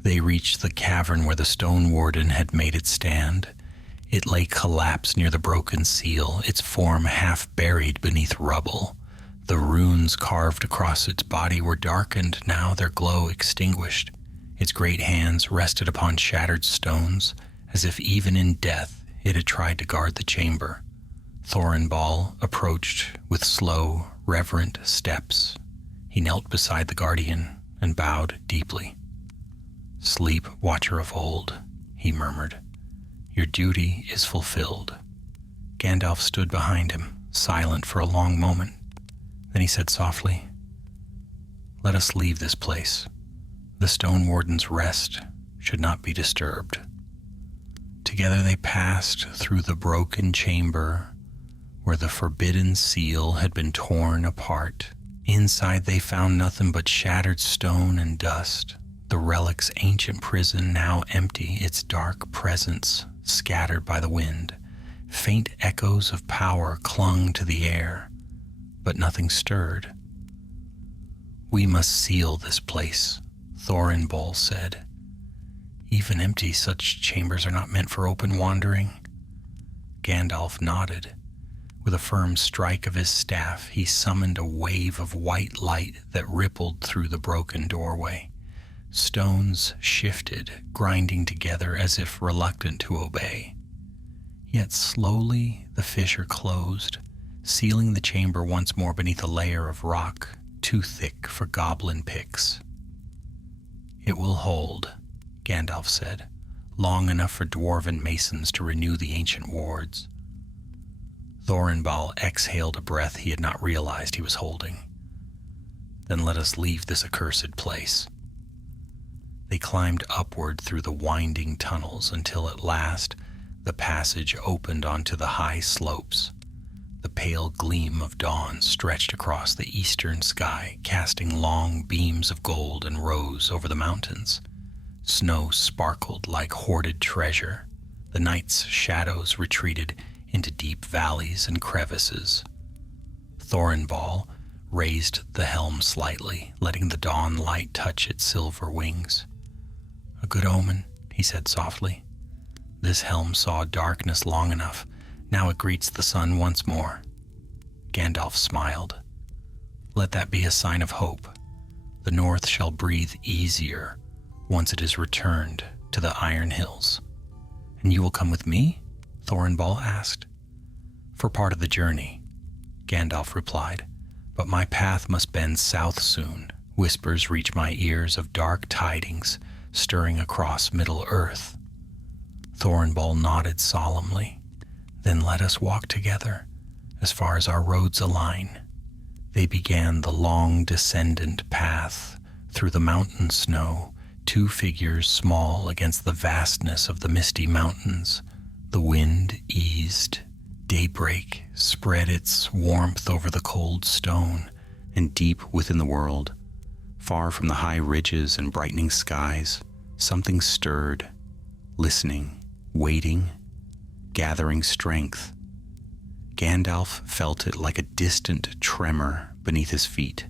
They reached the cavern where the Stone Warden had made its stand. It lay collapsed near the broken seal, its form half buried beneath rubble. The runes carved across its body were darkened, now their glow extinguished. Its great hands rested upon shattered stones, as if even in death it had tried to guard the chamber. Thornball approached with slow, reverent steps. He knelt beside the Guardian and bowed deeply. "Sleep, watcher of old," he murmured. "Your duty is fulfilled." Gandalf stood behind him, silent for a long moment. Then he said softly, "Let us leave this place. The Stone Warden's rest should not be disturbed." Together they passed through the broken chamber where the forbidden seal had been torn apart. Inside they found nothing but shattered stone and dust. The relic's ancient prison now empty, its dark presence scattered by the wind. Faint echoes of power clung to the air, but nothing stirred. "We must seal this place," Thornball said. "Even empty, such chambers are not meant for open wandering." Gandalf nodded. With a firm strike of his staff, he summoned a wave of white light that rippled through the broken doorway. Stones shifted, grinding together as if reluctant to obey. Yet slowly the fissure closed, sealing the chamber once more beneath a layer of rock too thick for goblin picks. "It will hold," Gandalf said, "long enough for dwarven masons to renew the ancient wards." Thorinbal exhaled a breath he had not realized he was holding. Then let us leave this accursed place. They climbed upward through the winding tunnels until at last the passage opened onto the high slopes. The pale gleam of dawn stretched across the eastern sky, casting long beams of gold and rose over the mountains. Snow sparkled like hoarded treasure. The night's shadows retreated into deep valleys and crevices. Thorinbal raised the helm slightly, letting the dawn light touch its silver wings. "A good omen," he said softly. "This helm saw darkness long enough. Now it greets the sun once more." Gandalf smiled. "Let that be a sign of hope. The North shall breathe easier once it is returned to the Iron Hills." "And you will come with me?" Thorinbal asked. "For part of the journey," Gandalf replied. "But my path must bend south soon. Whispers reach my ears of dark tidings stirring across Middle-earth." Thorinbal nodded solemnly. "Then let us walk together, as far as our roads align." They began the long descendant path through the mountain snow, two figures small against the vastness of the misty mountains. The wind eased. Daybreak spread its warmth over the cold stone, and deep within the world, far from the high ridges and brightening skies, something stirred, listening, waiting, gathering strength. Gandalf felt it like a distant tremor beneath his feet.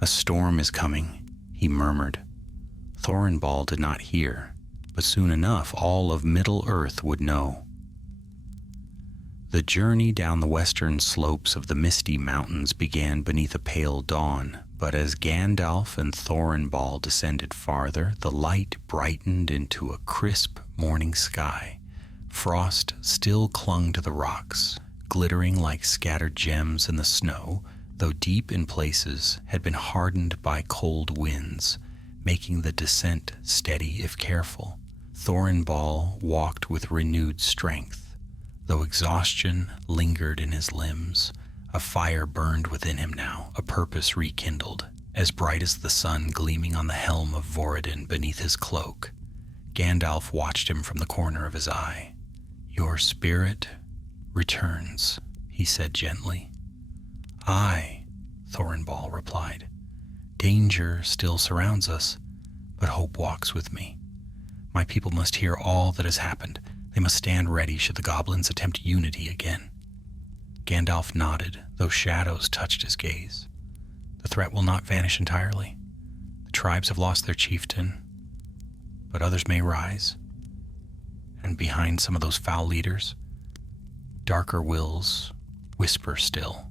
"A storm is coming," he murmured. Thorinbal did not hear, but soon enough all of Middle-earth would know. The journey down the western slopes of the Misty Mountains began beneath a pale dawn, but as Gandalf and Thorinbal descended farther, the light brightened into a crisp morning sky. Frost still clung to the rocks, glittering like scattered gems in the snow, though deep in places had been hardened by cold winds, making the descent steady if careful. Thorinbal walked with renewed strength. Though exhaustion lingered in his limbs, a fire burned within him now, a purpose rekindled, as bright as the sun gleaming on the helm of Voradin beneath his cloak. Gandalf watched him from the corner of his eye. "Your spirit returns," he said gently. "Aye," Thorinbal replied. "Danger still surrounds us, but hope walks with me. My people must hear all that has happened. They must stand ready should the goblins attempt unity again." Gandalf nodded, though shadows touched his gaze. "The threat will not vanish entirely. The tribes have lost their chieftain, but others may rise. And behind some of those foul leaders, darker wills whisper still."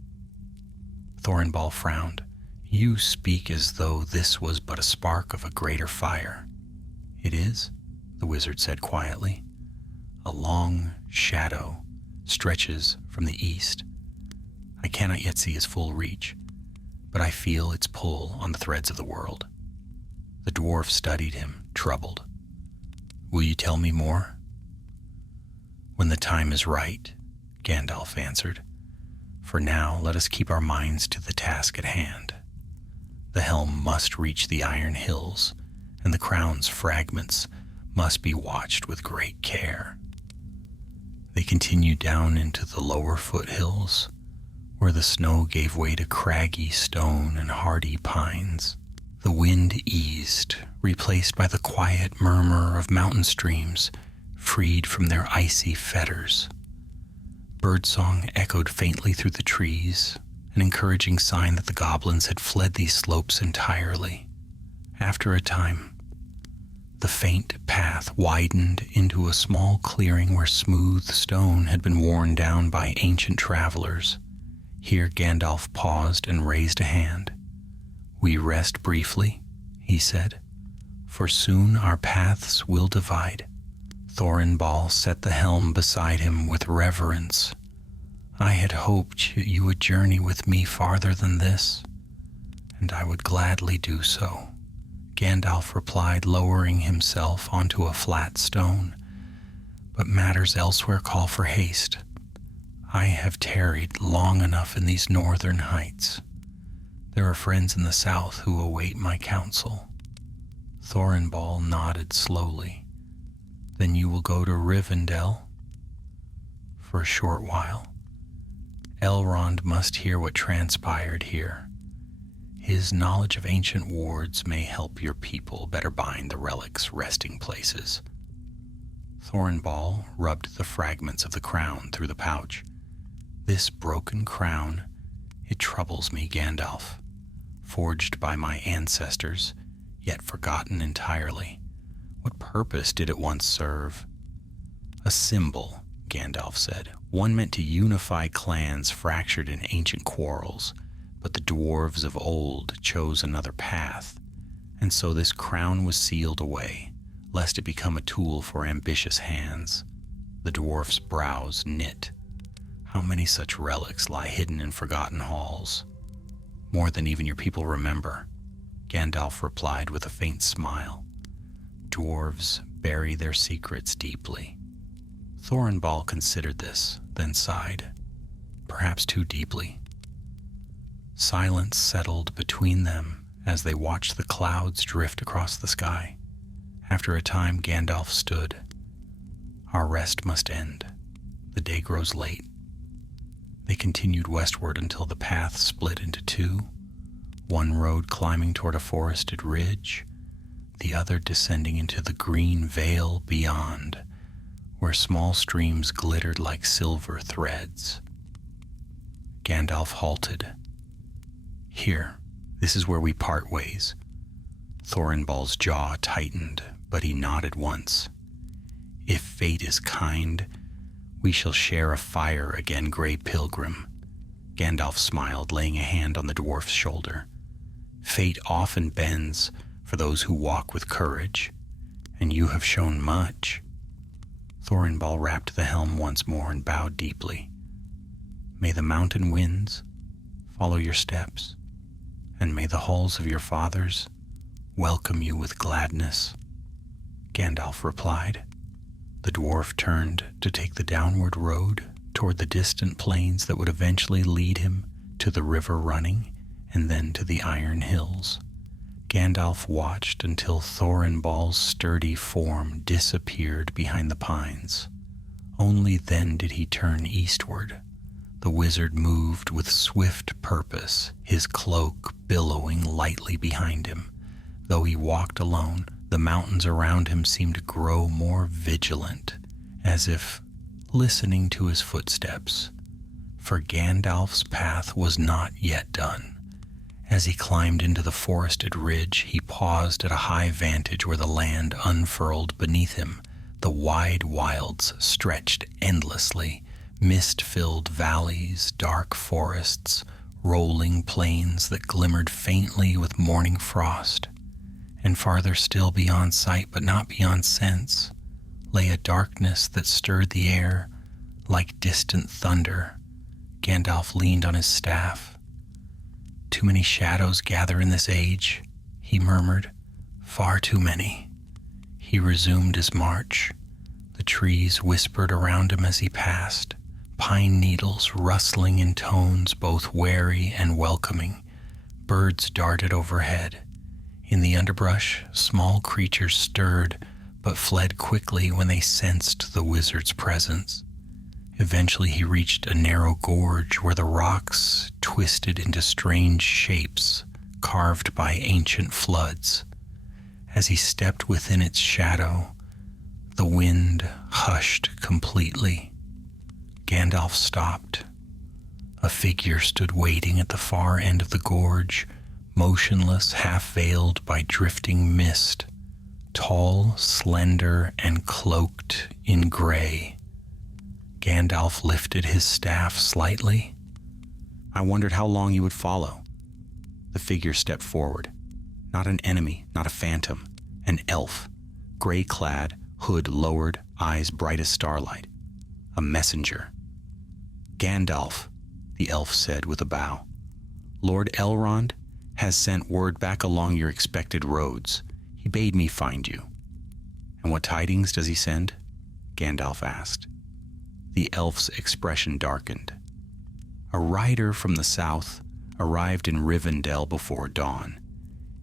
Thorinbal frowned. "You speak as though this was but a spark of a greater fire." "It is," the wizard said quietly. "A long shadow stretches from the east. I cannot yet see its full reach, but I feel its pull on the threads of the world." The dwarf studied him, troubled. "Will you tell me more?" "When the time is right," Gandalf answered. "For now, let us keep our minds to the task at hand. The helm must reach the Iron Hills, and the crown's fragments must be watched with great care." They continued down into the lower foothills, where the snow gave way to craggy stone and hardy pines. The wind eased, replaced by the quiet murmur of mountain streams freed from their icy fetters. Birdsong echoed faintly through the trees, an encouraging sign that the goblins had fled these slopes entirely. After a time, the faint path widened into a small clearing where smooth stone had been worn down by ancient travelers. Here Gandalf paused and raised a hand. "We rest briefly," he said, "for soon our paths will divide." Thorinbal set the helm beside him with reverence. "I had hoped you would journey with me farther than this, and I would gladly do so," Gandalf replied, lowering himself onto a flat stone. "But matters elsewhere call for haste. I have tarried long enough in these northern heights. There are friends in the south who await my counsel." Thornball nodded slowly. "Then you will go to Rivendell?" "For a short while. Elrond must hear what transpired here. His knowledge of ancient wards may help your people better bind the relics' resting places." Thornball rubbed the fragments of the crown through the pouch. "This broken crown, it troubles me, Gandalf. Forged by my ancestors, yet forgotten entirely. What purpose did it once serve?" "A symbol," Gandalf said. "One meant to unify clans fractured in ancient quarrels, but the dwarves of old chose another path, and so this crown was sealed away, lest it become a tool for ambitious hands." The dwarf's brows knit. "How many such relics lie hidden in forgotten halls?" "More than even your people remember," Gandalf replied with a faint smile. "Dwarves bury their secrets deeply." Thornball considered this, then sighed, perhaps too deeply. Silence settled between them as they watched the clouds drift across the sky. After a time, Gandalf stood. "Our rest must end. The day grows late." They continued westward until the path split into two, one road climbing toward a forested ridge, the other descending into the green vale beyond, where small streams glittered like silver threads. Gandalf halted. "Here, this is where we part ways." Thornball's jaw tightened, but he nodded once. "If fate is kind, we shall share a fire again, Grey Pilgrim." Gandalf smiled, laying a hand on the dwarf's shoulder. "Fate often bends for those who walk with courage, and you have shown much." Thornball rapped the helm once more and bowed deeply. "May the mountain winds follow your steps, and may the halls of your fathers welcome you with gladness." Gandalf replied. The dwarf turned to take the downward road toward the distant plains that would eventually lead him to the river running and then to the Iron Hills. Gandalf watched until Thornball's sturdy form disappeared behind the pines. Only then did he turn eastward. The wizard moved with swift purpose, his cloak billowing lightly behind him. Though he walked alone, the mountains around him seemed to grow more vigilant, as if listening to his footsteps. For Gandalf's path was not yet done. As he climbed into the forested ridge, he paused at a high vantage where the land unfurled beneath him. The wide wilds stretched endlessly, mist-filled valleys, dark forests, rolling plains that glimmered faintly with morning frost. And farther still beyond sight, but not beyond sense, lay a darkness that stirred the air like distant thunder. Gandalf leaned on his staff. "Too many shadows gather in this age," he murmured. "Far too many." He resumed his march. The trees whispered around him as he passed, pine needles rustling in tones both wary and welcoming. Birds darted overhead. In the underbrush, small creatures stirred, but fled quickly when they sensed the wizard's presence. Eventually he reached a narrow gorge where the rocks twisted into strange shapes carved by ancient floods. As he stepped within its shadow, the wind hushed completely. Gandalf stopped. A figure stood waiting at the far end of the gorge, motionless, half-veiled by drifting mist, tall, slender, and cloaked in gray. Gandalf lifted his staff slightly. "I wondered how long you would follow." The figure stepped forward. Not an enemy, not a phantom, an elf, gray-clad, hood lowered, eyes bright as starlight. A messenger. "Gandalf," the elf said with a bow. "Lord Elrond has sent word back along your expected roads. He bade me find you." "And what tidings does he send?" Gandalf asked. The elf's expression darkened. A rider from the south arrived in Rivendell before dawn.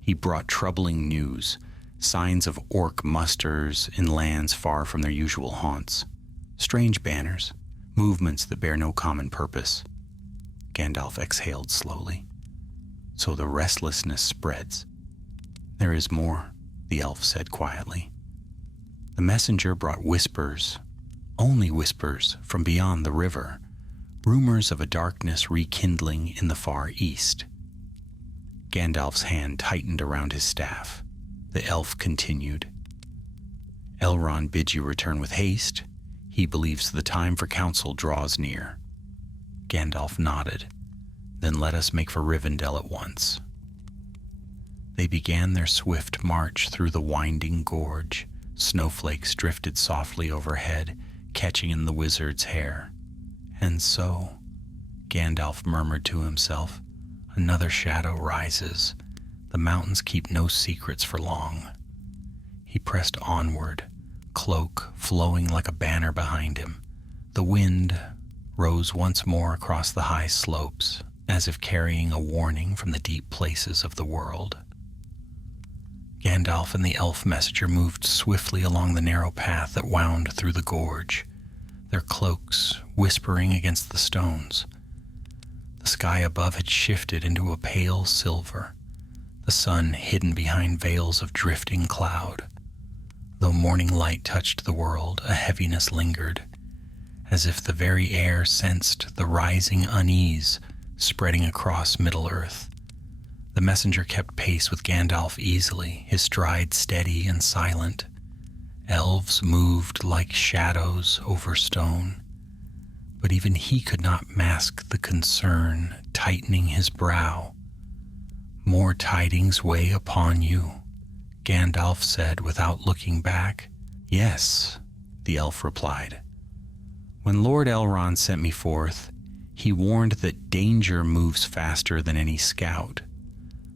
He brought troubling news, signs of orc musters in lands far from their usual haunts, strange banners, movements that bear no common purpose. Gandalf exhaled slowly. So the restlessness spreads. There is more, the elf said quietly. The messenger brought whispers, only whispers from beyond the river, rumors of a darkness rekindling in the far east. Gandalf's hand tightened around his staff. The elf continued. Elrond bids you return with haste. He believes the time for council draws near. Gandalf nodded. Then let us make for Rivendell at once. They began their swift march through the winding gorge. Snowflakes drifted softly overhead, catching in the wizard's hair. And so, Gandalf murmured to himself, another shadow rises. The mountains keep no secrets for long. He pressed onward, cloak flowing like a banner behind him. The wind rose once more across the high slopes, as if carrying a warning from the deep places of the world. Gandalf and the elf messenger moved swiftly along the narrow path that wound through the gorge, their cloaks whispering against the stones. The sky above had shifted into a pale silver, the sun hidden behind veils of drifting cloud. Though morning light touched the world, a heaviness lingered, as if the very air sensed the rising unease spreading across Middle-earth. The messenger kept pace with Gandalf easily, his stride steady and silent. Elves moved like shadows over stone, but even he could not mask the concern tightening his brow. More tidings weigh upon you, Gandalf said without looking back. Yes, the elf replied. When Lord Elrond sent me forth, he warned that danger moves faster than any scout.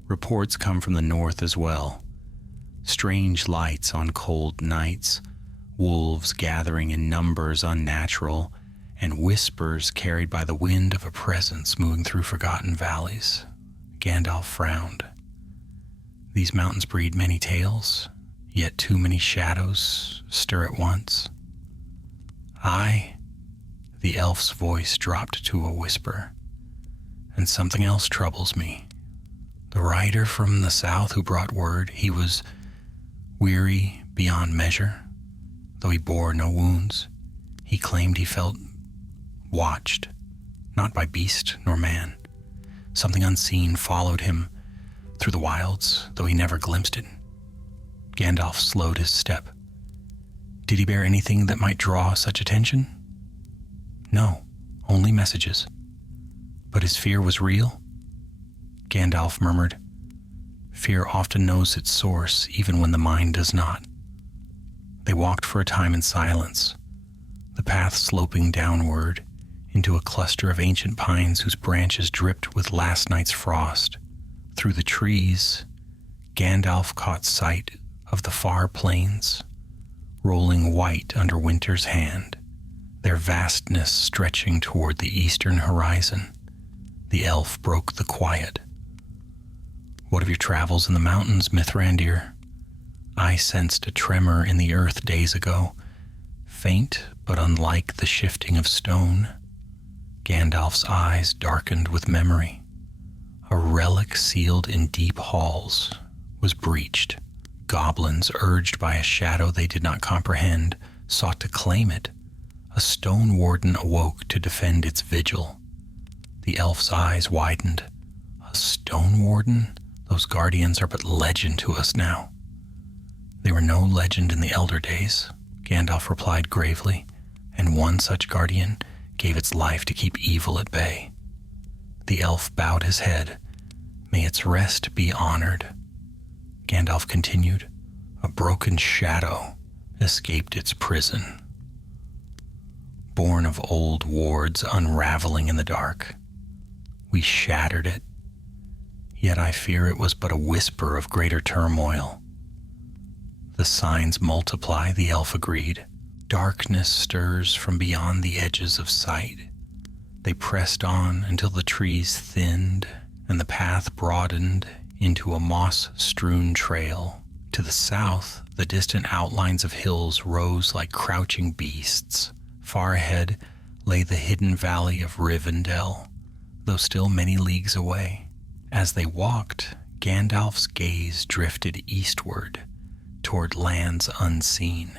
Reports come from the north as well. Strange lights on cold nights, wolves gathering in numbers unnatural, and whispers carried by the wind of a presence moving through forgotten valleys. Gandalf frowned. These mountains breed many tales, yet too many shadows stir at once. Aye, the elf's voice dropped to a whisper. And something else troubles me. The rider from the south who brought word, he was weary beyond measure, though he bore no wounds. He claimed he felt watched, not by beast nor man. Something unseen followed him through the wilds, though he never glimpsed it. Gandalf slowed his step. Did he bear anything that might draw such attention? No, only messages. But his fear was real? Gandalf murmured. Fear often knows its source, even when the mind does not. They walked for a time in silence, the path sloping downward into a cluster of ancient pines whose branches dripped with last night's frost. Through the trees, Gandalf caught sight of the far plains, rolling white under winter's hand, their vastness stretching toward the eastern horizon. The elf broke the quiet. What of your travels in the mountains, Mithrandir? I sensed a tremor in the earth days ago, faint but unlike the shifting of stone. Gandalf's eyes darkened with memory. A relic sealed in deep halls was breached. Goblins, urged by a shadow they did not comprehend, sought to claim it. A stone warden awoke to defend its vigil. The elf's eyes widened. A stone warden? Those guardians are but legend to us now. They were no legend in the elder days, Gandalf replied gravely, and one such guardian gave its life to keep evil at bay. The elf bowed his head. May its rest be honored. Gandalf continued. A broken shadow escaped its prison. Born of old wards unraveling in the dark, we shattered it. Yet I fear it was but a whisper of greater turmoil. The signs multiply, the elf agreed. Darkness stirs from beyond the edges of sight. They pressed on until the trees thinned and the path broadened into a moss-strewn trail. To the south, the distant outlines of hills rose like crouching beasts. Far ahead lay the hidden valley of Rivendell, though still many leagues away. As they walked, Gandalf's gaze drifted eastward, toward lands unseen.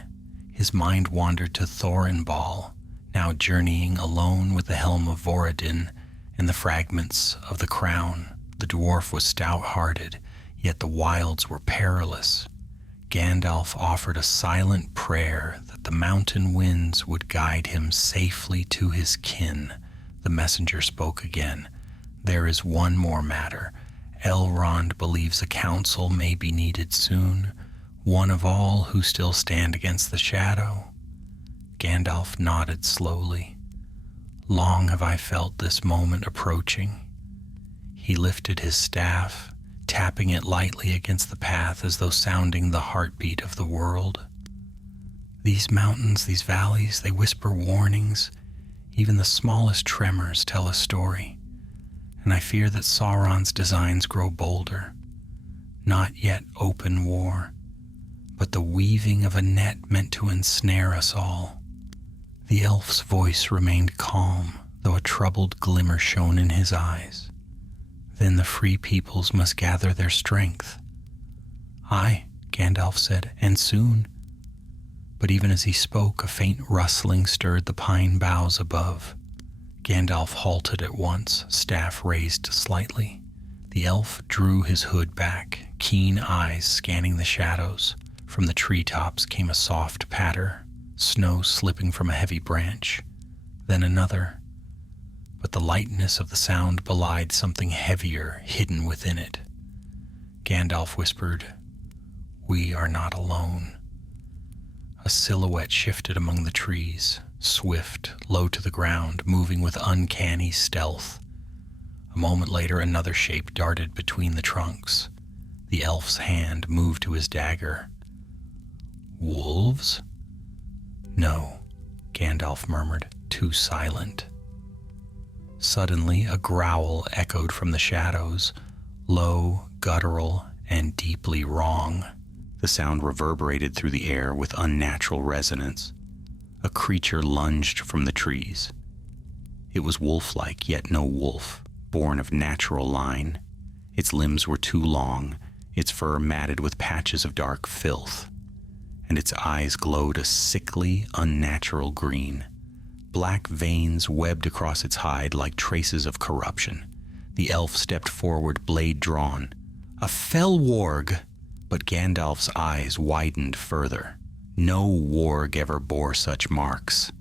His mind wandered to Thorinbal, now journeying alone with the helm of Voradin and the fragments of the crown. The dwarf was stout-hearted, yet the wilds were perilous. Gandalf offered a silent prayer that the mountain winds would guide him safely to his kin. The messenger spoke again. "There is one more matter. Elrond believes a council may be needed soon, one of all who still stand against the shadow." Gandalf nodded slowly. "Long have I felt this moment approaching." He lifted his staff, tapping it lightly against the path as though sounding the heartbeat of the world. "These mountains, these valleys, they whisper warnings. Even the smallest tremors tell a story. And I fear that Sauron's designs grow bolder. Not yet open war, but the weaving of a net meant to ensnare us all." The elf's voice remained calm, though a troubled glimmer shone in his eyes. "Then the free peoples must gather their strength." "Aye," Gandalf said, "and soon." But even as he spoke, a faint rustling stirred the pine boughs above. Gandalf halted at once, staff raised slightly. The elf drew his hood back, keen eyes scanning the shadows. From the treetops came a soft patter, snow slipping from a heavy branch, then another. But the lightness of the sound belied something heavier hidden within it. Gandalf whispered, "We are not alone." A silhouette shifted among the trees, swift, low to the ground, moving with uncanny stealth. A moment later, another shape darted between the trunks. The elf's hand moved to his dagger. "Wolves?" "No," Gandalf murmured, too silent. Suddenly, a growl echoed from the shadows, low, guttural, and deeply wrong. The sound reverberated through the air with unnatural resonance. A creature lunged from the trees. It was wolf-like, yet no wolf, born of natural line. Its limbs were too long, its fur matted with patches of dark filth, and its eyes glowed a sickly, unnatural green. Black veins webbed across its hide like traces of corruption. The elf stepped forward, blade drawn. "A fell warg!" But Gandalf's eyes widened further. No warg ever bore such marks.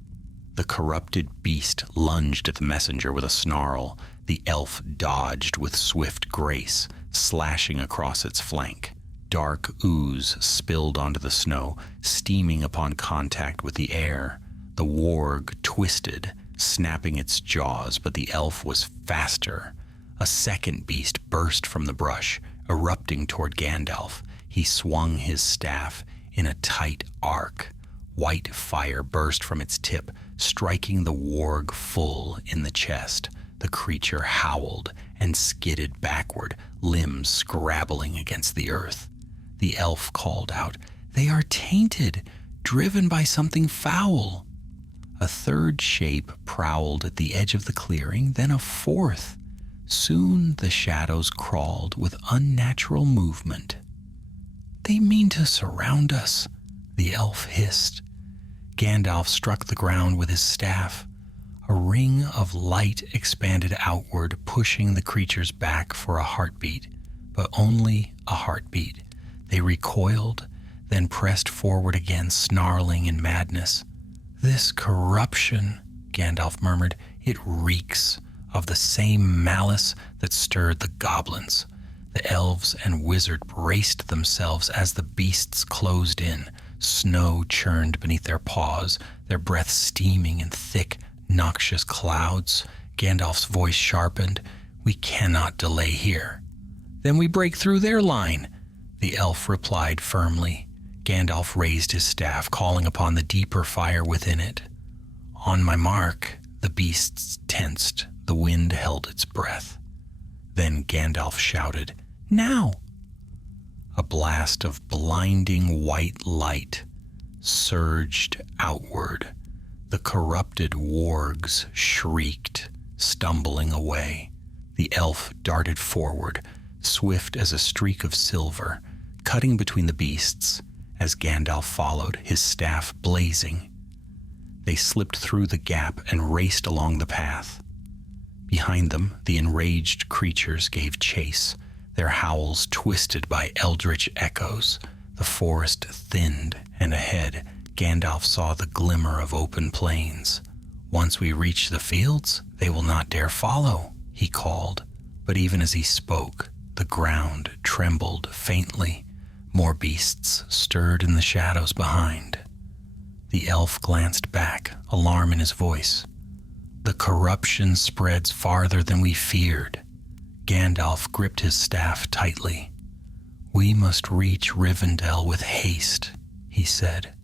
The corrupted beast lunged at the messenger with a snarl. The elf dodged with swift grace, slashing across its flank. Dark ooze spilled onto the snow, steaming upon contact with the air. The warg twisted, snapping its jaws, but the elf was faster. A second beast burst from the brush, erupting toward Gandalf. He swung his staff in a tight arc. White fire burst from its tip, striking the warg full in the chest. The creature howled and skidded backward, limbs scrabbling against the earth. The elf called out, "They are tainted, driven by something foul." A third shape prowled at the edge of the clearing, then a fourth. Soon the shadows crawled with unnatural movement. "They mean to surround us," the elf hissed. Gandalf struck the ground with his staff. A ring of light expanded outward, pushing the creatures back for a heartbeat, but only a heartbeat. They recoiled, then pressed forward again, snarling in madness. "This corruption," Gandalf murmured, "it reeks of the same malice that stirred the goblins." The elves and wizard braced themselves as the beasts closed in. Snow churned beneath their paws, their breath steaming in thick, noxious clouds. Gandalf's voice sharpened. "We cannot delay here." "Then we break through their line," the elf replied firmly. Gandalf raised his staff, calling upon the deeper fire within it. On my mark, the beasts tensed. The wind held its breath. Then Gandalf shouted, "Now!" A blast of blinding white light surged outward. The corrupted wargs shrieked, stumbling away. The elf darted forward, swift as a streak of silver, cutting between the beasts as Gandalf followed, his staff blazing. They slipped through the gap and raced along the path. Behind them, the enraged creatures gave chase, their howls twisted by eldritch echoes. The forest thinned, and ahead, Gandalf saw the glimmer of open plains. "Once we reach the fields, they will not dare follow," he called. But even as he spoke, the ground trembled faintly. More beasts stirred in the shadows behind. The elf glanced back, alarm in his voice. "The corruption spreads farther than we feared." Gandalf gripped his staff tightly. "We must reach Rivendell with haste," he said,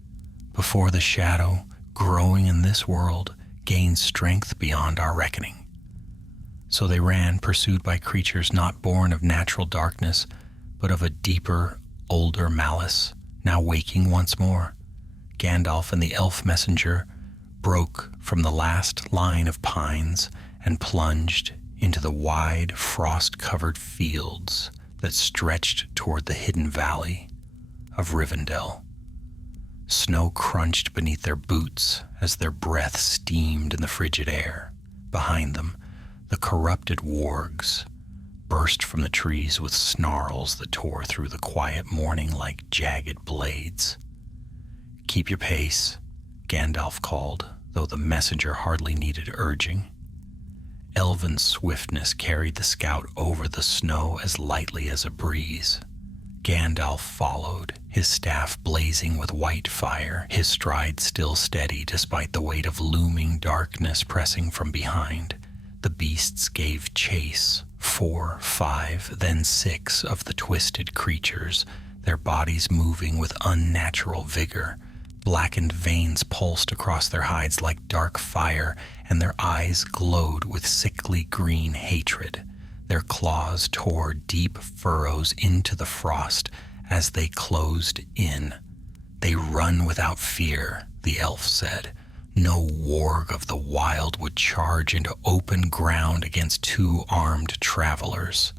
"before the shadow, growing in this world, gains strength beyond our reckoning." So they ran, pursued by creatures not born of natural darkness, but of a deeper, older malice, now waking once more. Gandalf and the elf messenger broke from the last line of pines and plunged into the wide, frost-covered fields that stretched toward the hidden valley of Rivendell. Snow crunched beneath their boots as their breath steamed in the frigid air. Behind them, the corrupted wargs burst from the trees with snarls that tore through the quiet morning like jagged blades. "Keep your pace," Gandalf called, though the messenger hardly needed urging. Elven swiftness carried the scout over the snow as lightly as a breeze. Gandalf followed, his staff blazing with white fire, his stride still steady despite the weight of looming darkness pressing from behind. The beasts gave chase, 4, 5, then 6 of the twisted creatures, their bodies moving with unnatural vigor. Blackened veins pulsed across their hides like dark fire, and their eyes glowed with sickly green hatred. Their claws tore deep furrows into the frost as they closed in. "They run without fear," the elf said. "No warg of the wild would charge into open ground against 2 armed travelers."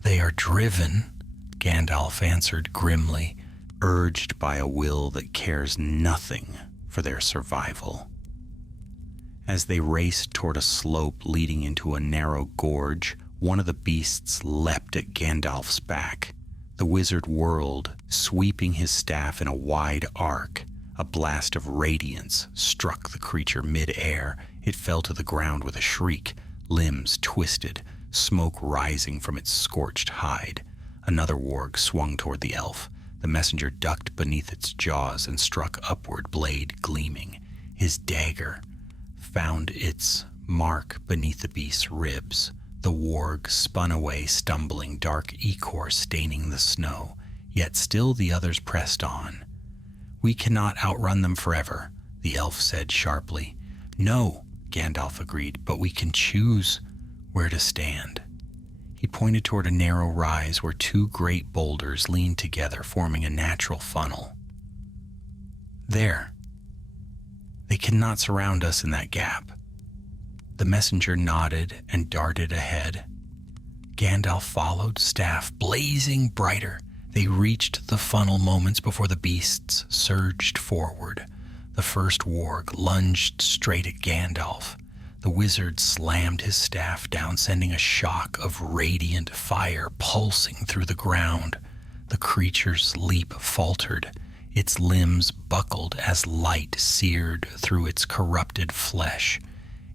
"They are driven," Gandalf answered grimly, urged by a will that cares nothing for their survival. As they raced toward a slope leading into a narrow gorge, one of the beasts leapt at Gandalf's back. The wizard whirled, sweeping his staff in a wide arc. A blast of radiance struck the creature mid-air. It fell to the ground with a shriek, limbs twisted, smoke rising from its scorched hide. Another warg swung toward the elf. The messenger ducked beneath its jaws and struck upward, blade gleaming. His dagger found its mark beneath the beast's ribs. The warg spun away, stumbling, dark ichor staining the snow. Yet still the others pressed on. "We cannot outrun them forever," the elf said sharply. "No," Gandalf agreed, "but we can choose where to stand." He pointed toward a narrow rise where 2 great boulders leaned together, forming a natural funnel. "There. They cannot surround us in that gap." The messenger nodded and darted ahead. Gandalf followed, staff blazing brighter. They reached the funnel moments before the beasts surged forward. The first warg lunged straight at Gandalf. The wizard slammed his staff down, sending a shock of radiant fire pulsing through the ground. The creature's leap faltered. Its limbs buckled as light seared through its corrupted flesh.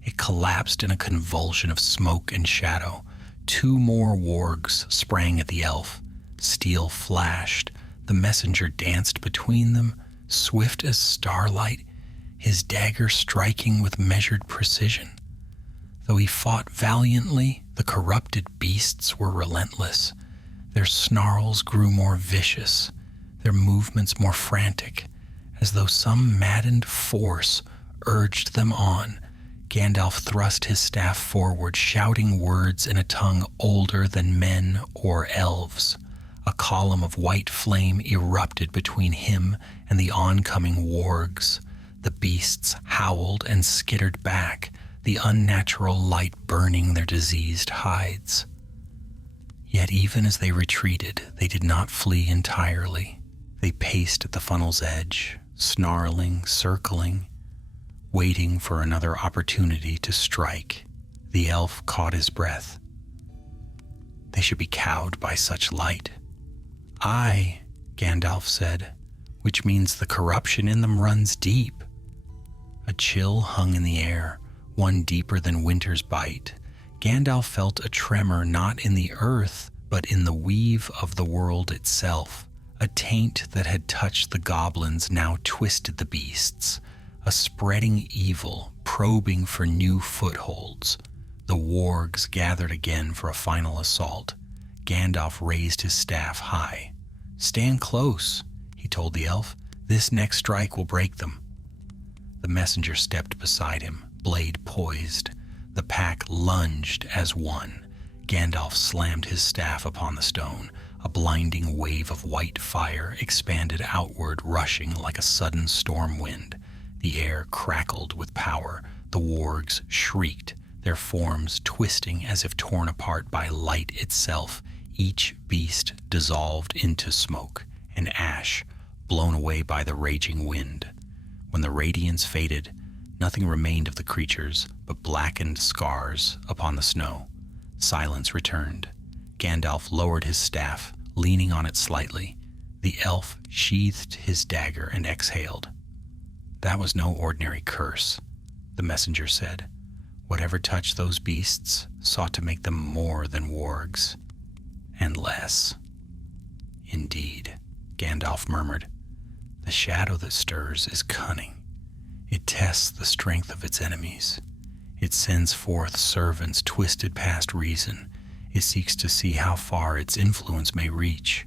It collapsed in a convulsion of smoke and shadow. 2 more wargs sprang at the elf. Steel flashed. The messenger danced between them, swift as starlight, his dagger striking with measured precision. Though he fought valiantly, the corrupted beasts were relentless. Their snarls grew more vicious. their movements more frantic, as though some maddened force urged them on. Gandalf thrust his staff forward, shouting words in a tongue older than men or elves. A column of white flame erupted between him and the oncoming wargs. The beasts howled and skittered back, the unnatural light burning their diseased hides. Yet even as they retreated, they did not flee entirely. They paced at the funnel's edge, snarling, circling, waiting for another opportunity to strike. The elf caught his breath. They should be cowed by such light. "Aye," Gandalf said, "which means the corruption in them runs deep." A chill hung in the air, one deeper than winter's bite. Gandalf felt a tremor not in the earth, but in the weave of the world itself. A taint that had touched the goblins now twisted the beasts, a spreading evil probing for new footholds. The wargs gathered again for a final assault. Gandalf raised his staff high. "Stand close," he told the elf. "This next strike will break them." The messenger stepped beside him, blade poised. The pack lunged as one. Gandalf slammed his staff upon the stone. A blinding wave of white fire expanded outward, rushing like a sudden storm wind. The air crackled with power. The wargs shrieked, their forms twisting as if torn apart by light itself. Each beast dissolved into smoke and ash, blown away by the raging wind. When the radiance faded, nothing remained of the creatures but blackened scars upon the snow. Silence returned. Gandalf lowered his staff, leaning on it slightly. The elf sheathed his dagger and exhaled. "That was no ordinary curse," the messenger said. "Whatever touched those beasts sought to make them more than wargs, and less." "Indeed," Gandalf murmured. "The shadow that stirs is cunning. It tests the strength of its enemies. It sends forth servants twisted past reason. It seeks to see how far its influence may reach."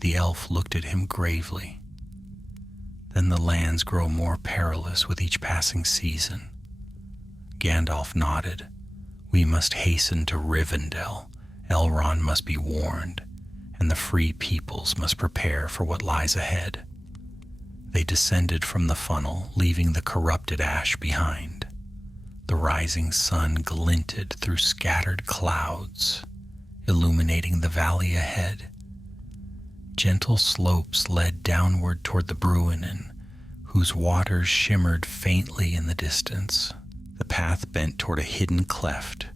The elf looked at him gravely. "Then the lands grow more perilous with each passing season." Gandalf nodded. "We must hasten to Rivendell. Elrond must be warned, and the free peoples must prepare for what lies ahead." They descended from the funnel, leaving the corrupted ash behind. The rising sun glinted through scattered clouds, illuminating the valley ahead. Gentle slopes led downward toward the Bruinen, whose waters shimmered faintly in the distance. The path bent toward a hidden cleft,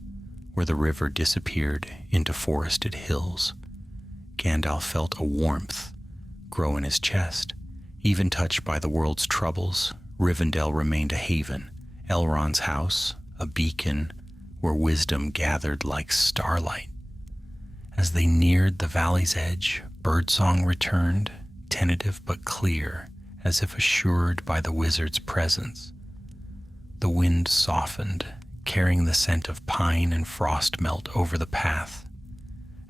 where the river disappeared into forested hills. Gandalf felt a warmth grow in his chest. Even touched by the world's troubles, Rivendell remained a haven, Elrond's house, a beacon where wisdom gathered like starlight. As they neared the valley's edge, birdsong returned, tentative but clear, as if assured by the wizard's presence. The wind softened, carrying the scent of pine and frost melt over the path.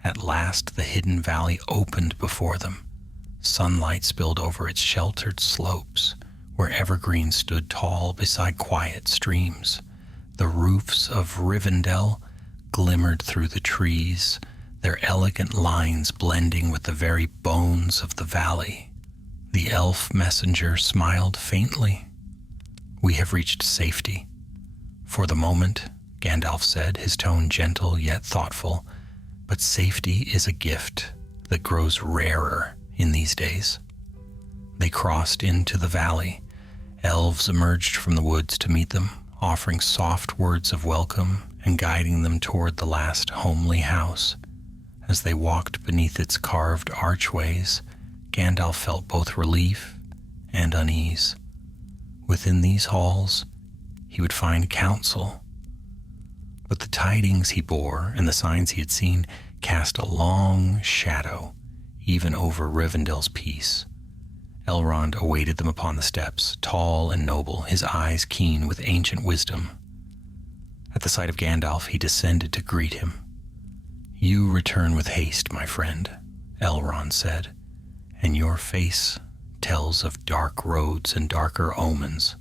At last the hidden valley opened before them. Sunlight spilled over its sheltered slopes, where evergreens stood tall beside quiet streams. The roofs of Rivendell glimmered through the trees, their elegant lines blending with the very bones of the valley. The elf messenger smiled faintly. "We have reached safety. For the moment," Gandalf said, his tone gentle yet thoughtful, "but safety is a gift that grows rarer in these days." They crossed into the valley. Elves emerged from the woods to meet them, offering soft words of welcome and guiding them toward the last homely house. As they walked beneath its carved archways, Gandalf felt both relief and unease. Within these halls, he would find counsel. But the tidings he bore and the signs he had seen cast a long shadow even over Rivendell's peace. Elrond awaited them upon the steps, tall and noble, his eyes keen with ancient wisdom. At the sight of Gandalf, he descended to greet him. "You return with haste, my friend," Elrond said, and your face tells of dark roads and darker omens."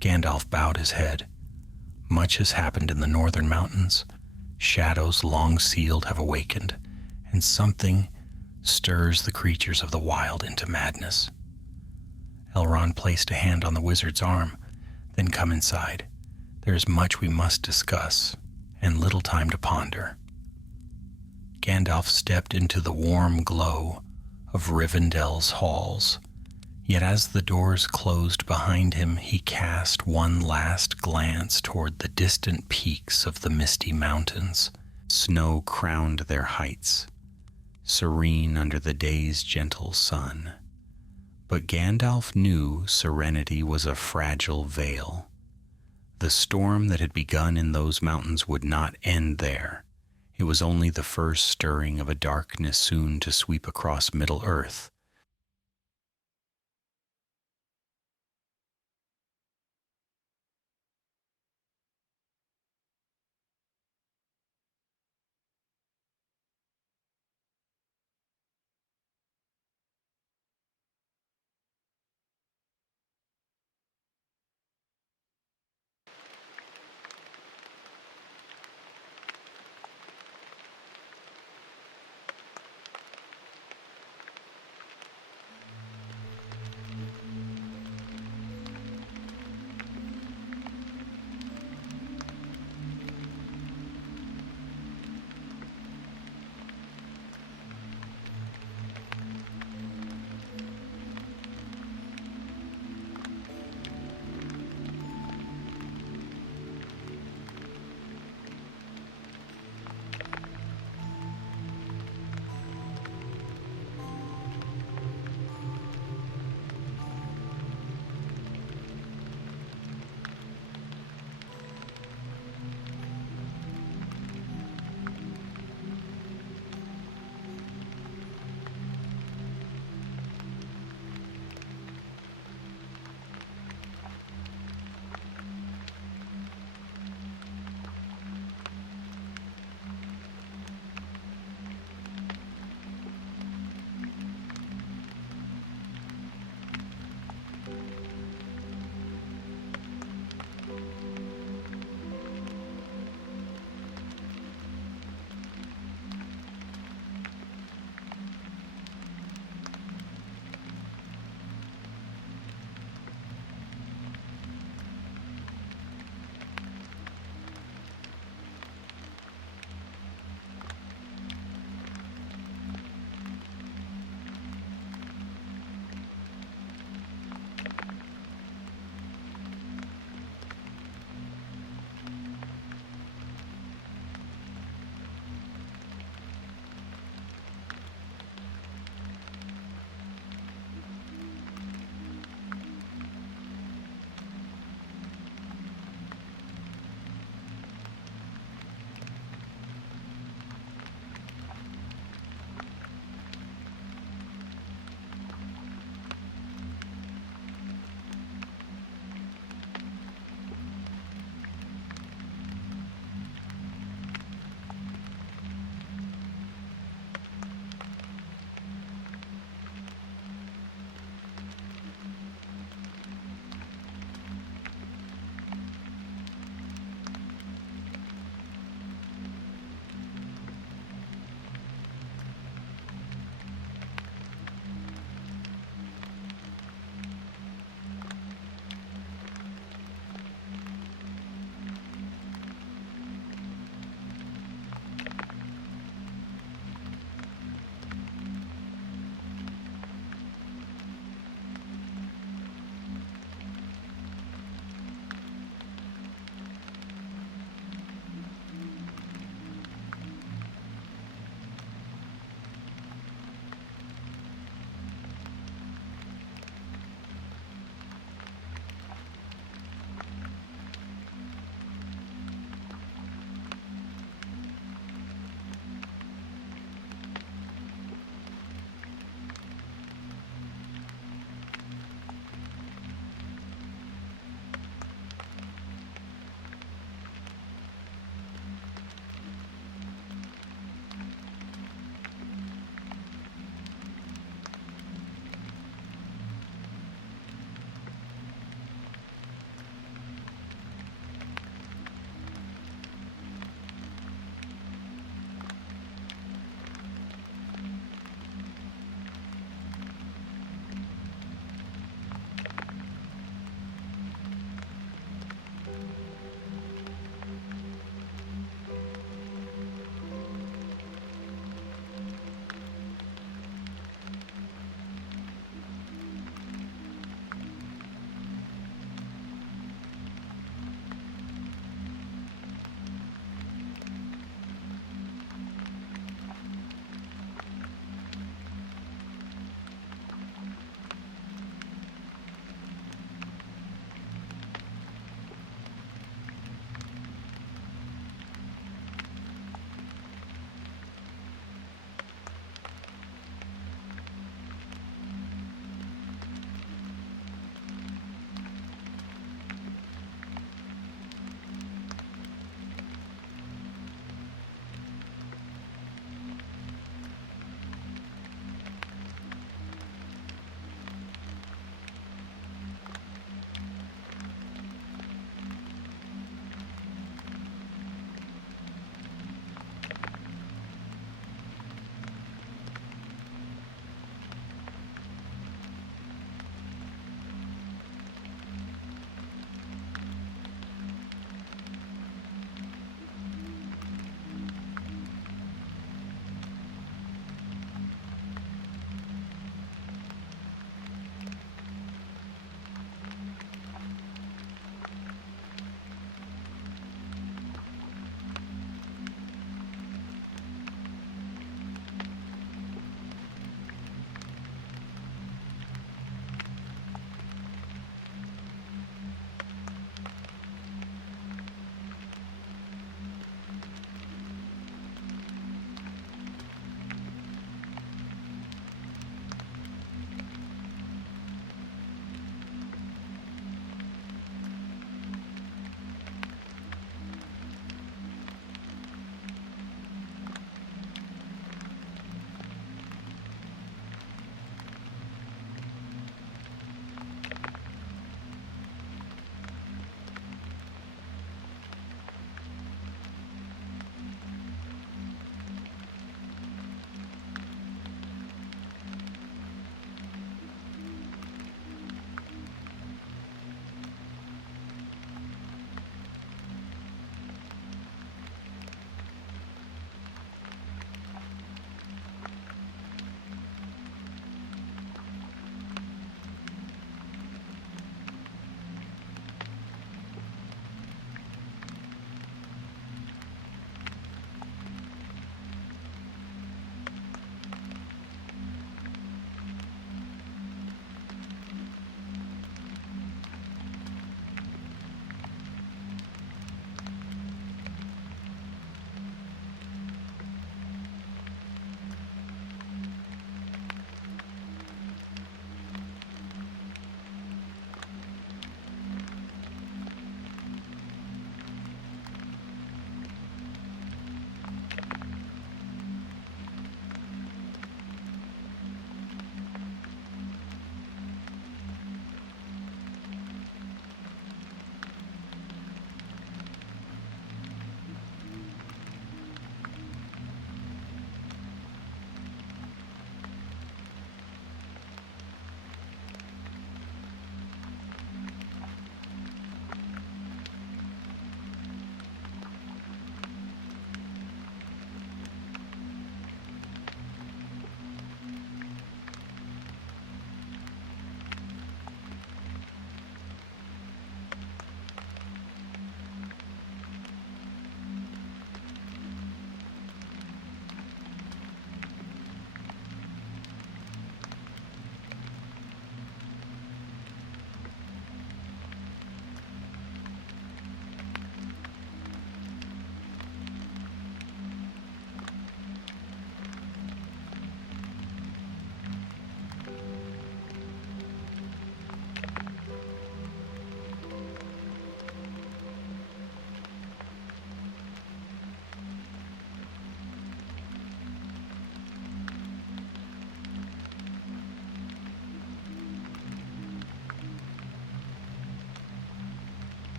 Gandalf bowed his head. "Much has happened in the northern mountains. Shadows long sealed have awakened, and something stirs the creatures of the wild into madness." Elrond placed a hand on the wizard's arm. "Then come inside. There is much we must discuss, and little time to ponder." Gandalf stepped into the warm glow of Rivendell's halls, yet as the doors closed behind him, he cast one last glance toward the distant peaks of the Misty Mountains. Snow crowned their heights, serene under the day's gentle sun. But Gandalf knew serenity was a fragile veil. The storm that had begun in those mountains would not end there. It was only the first stirring of a darkness soon to sweep across Middle-earth.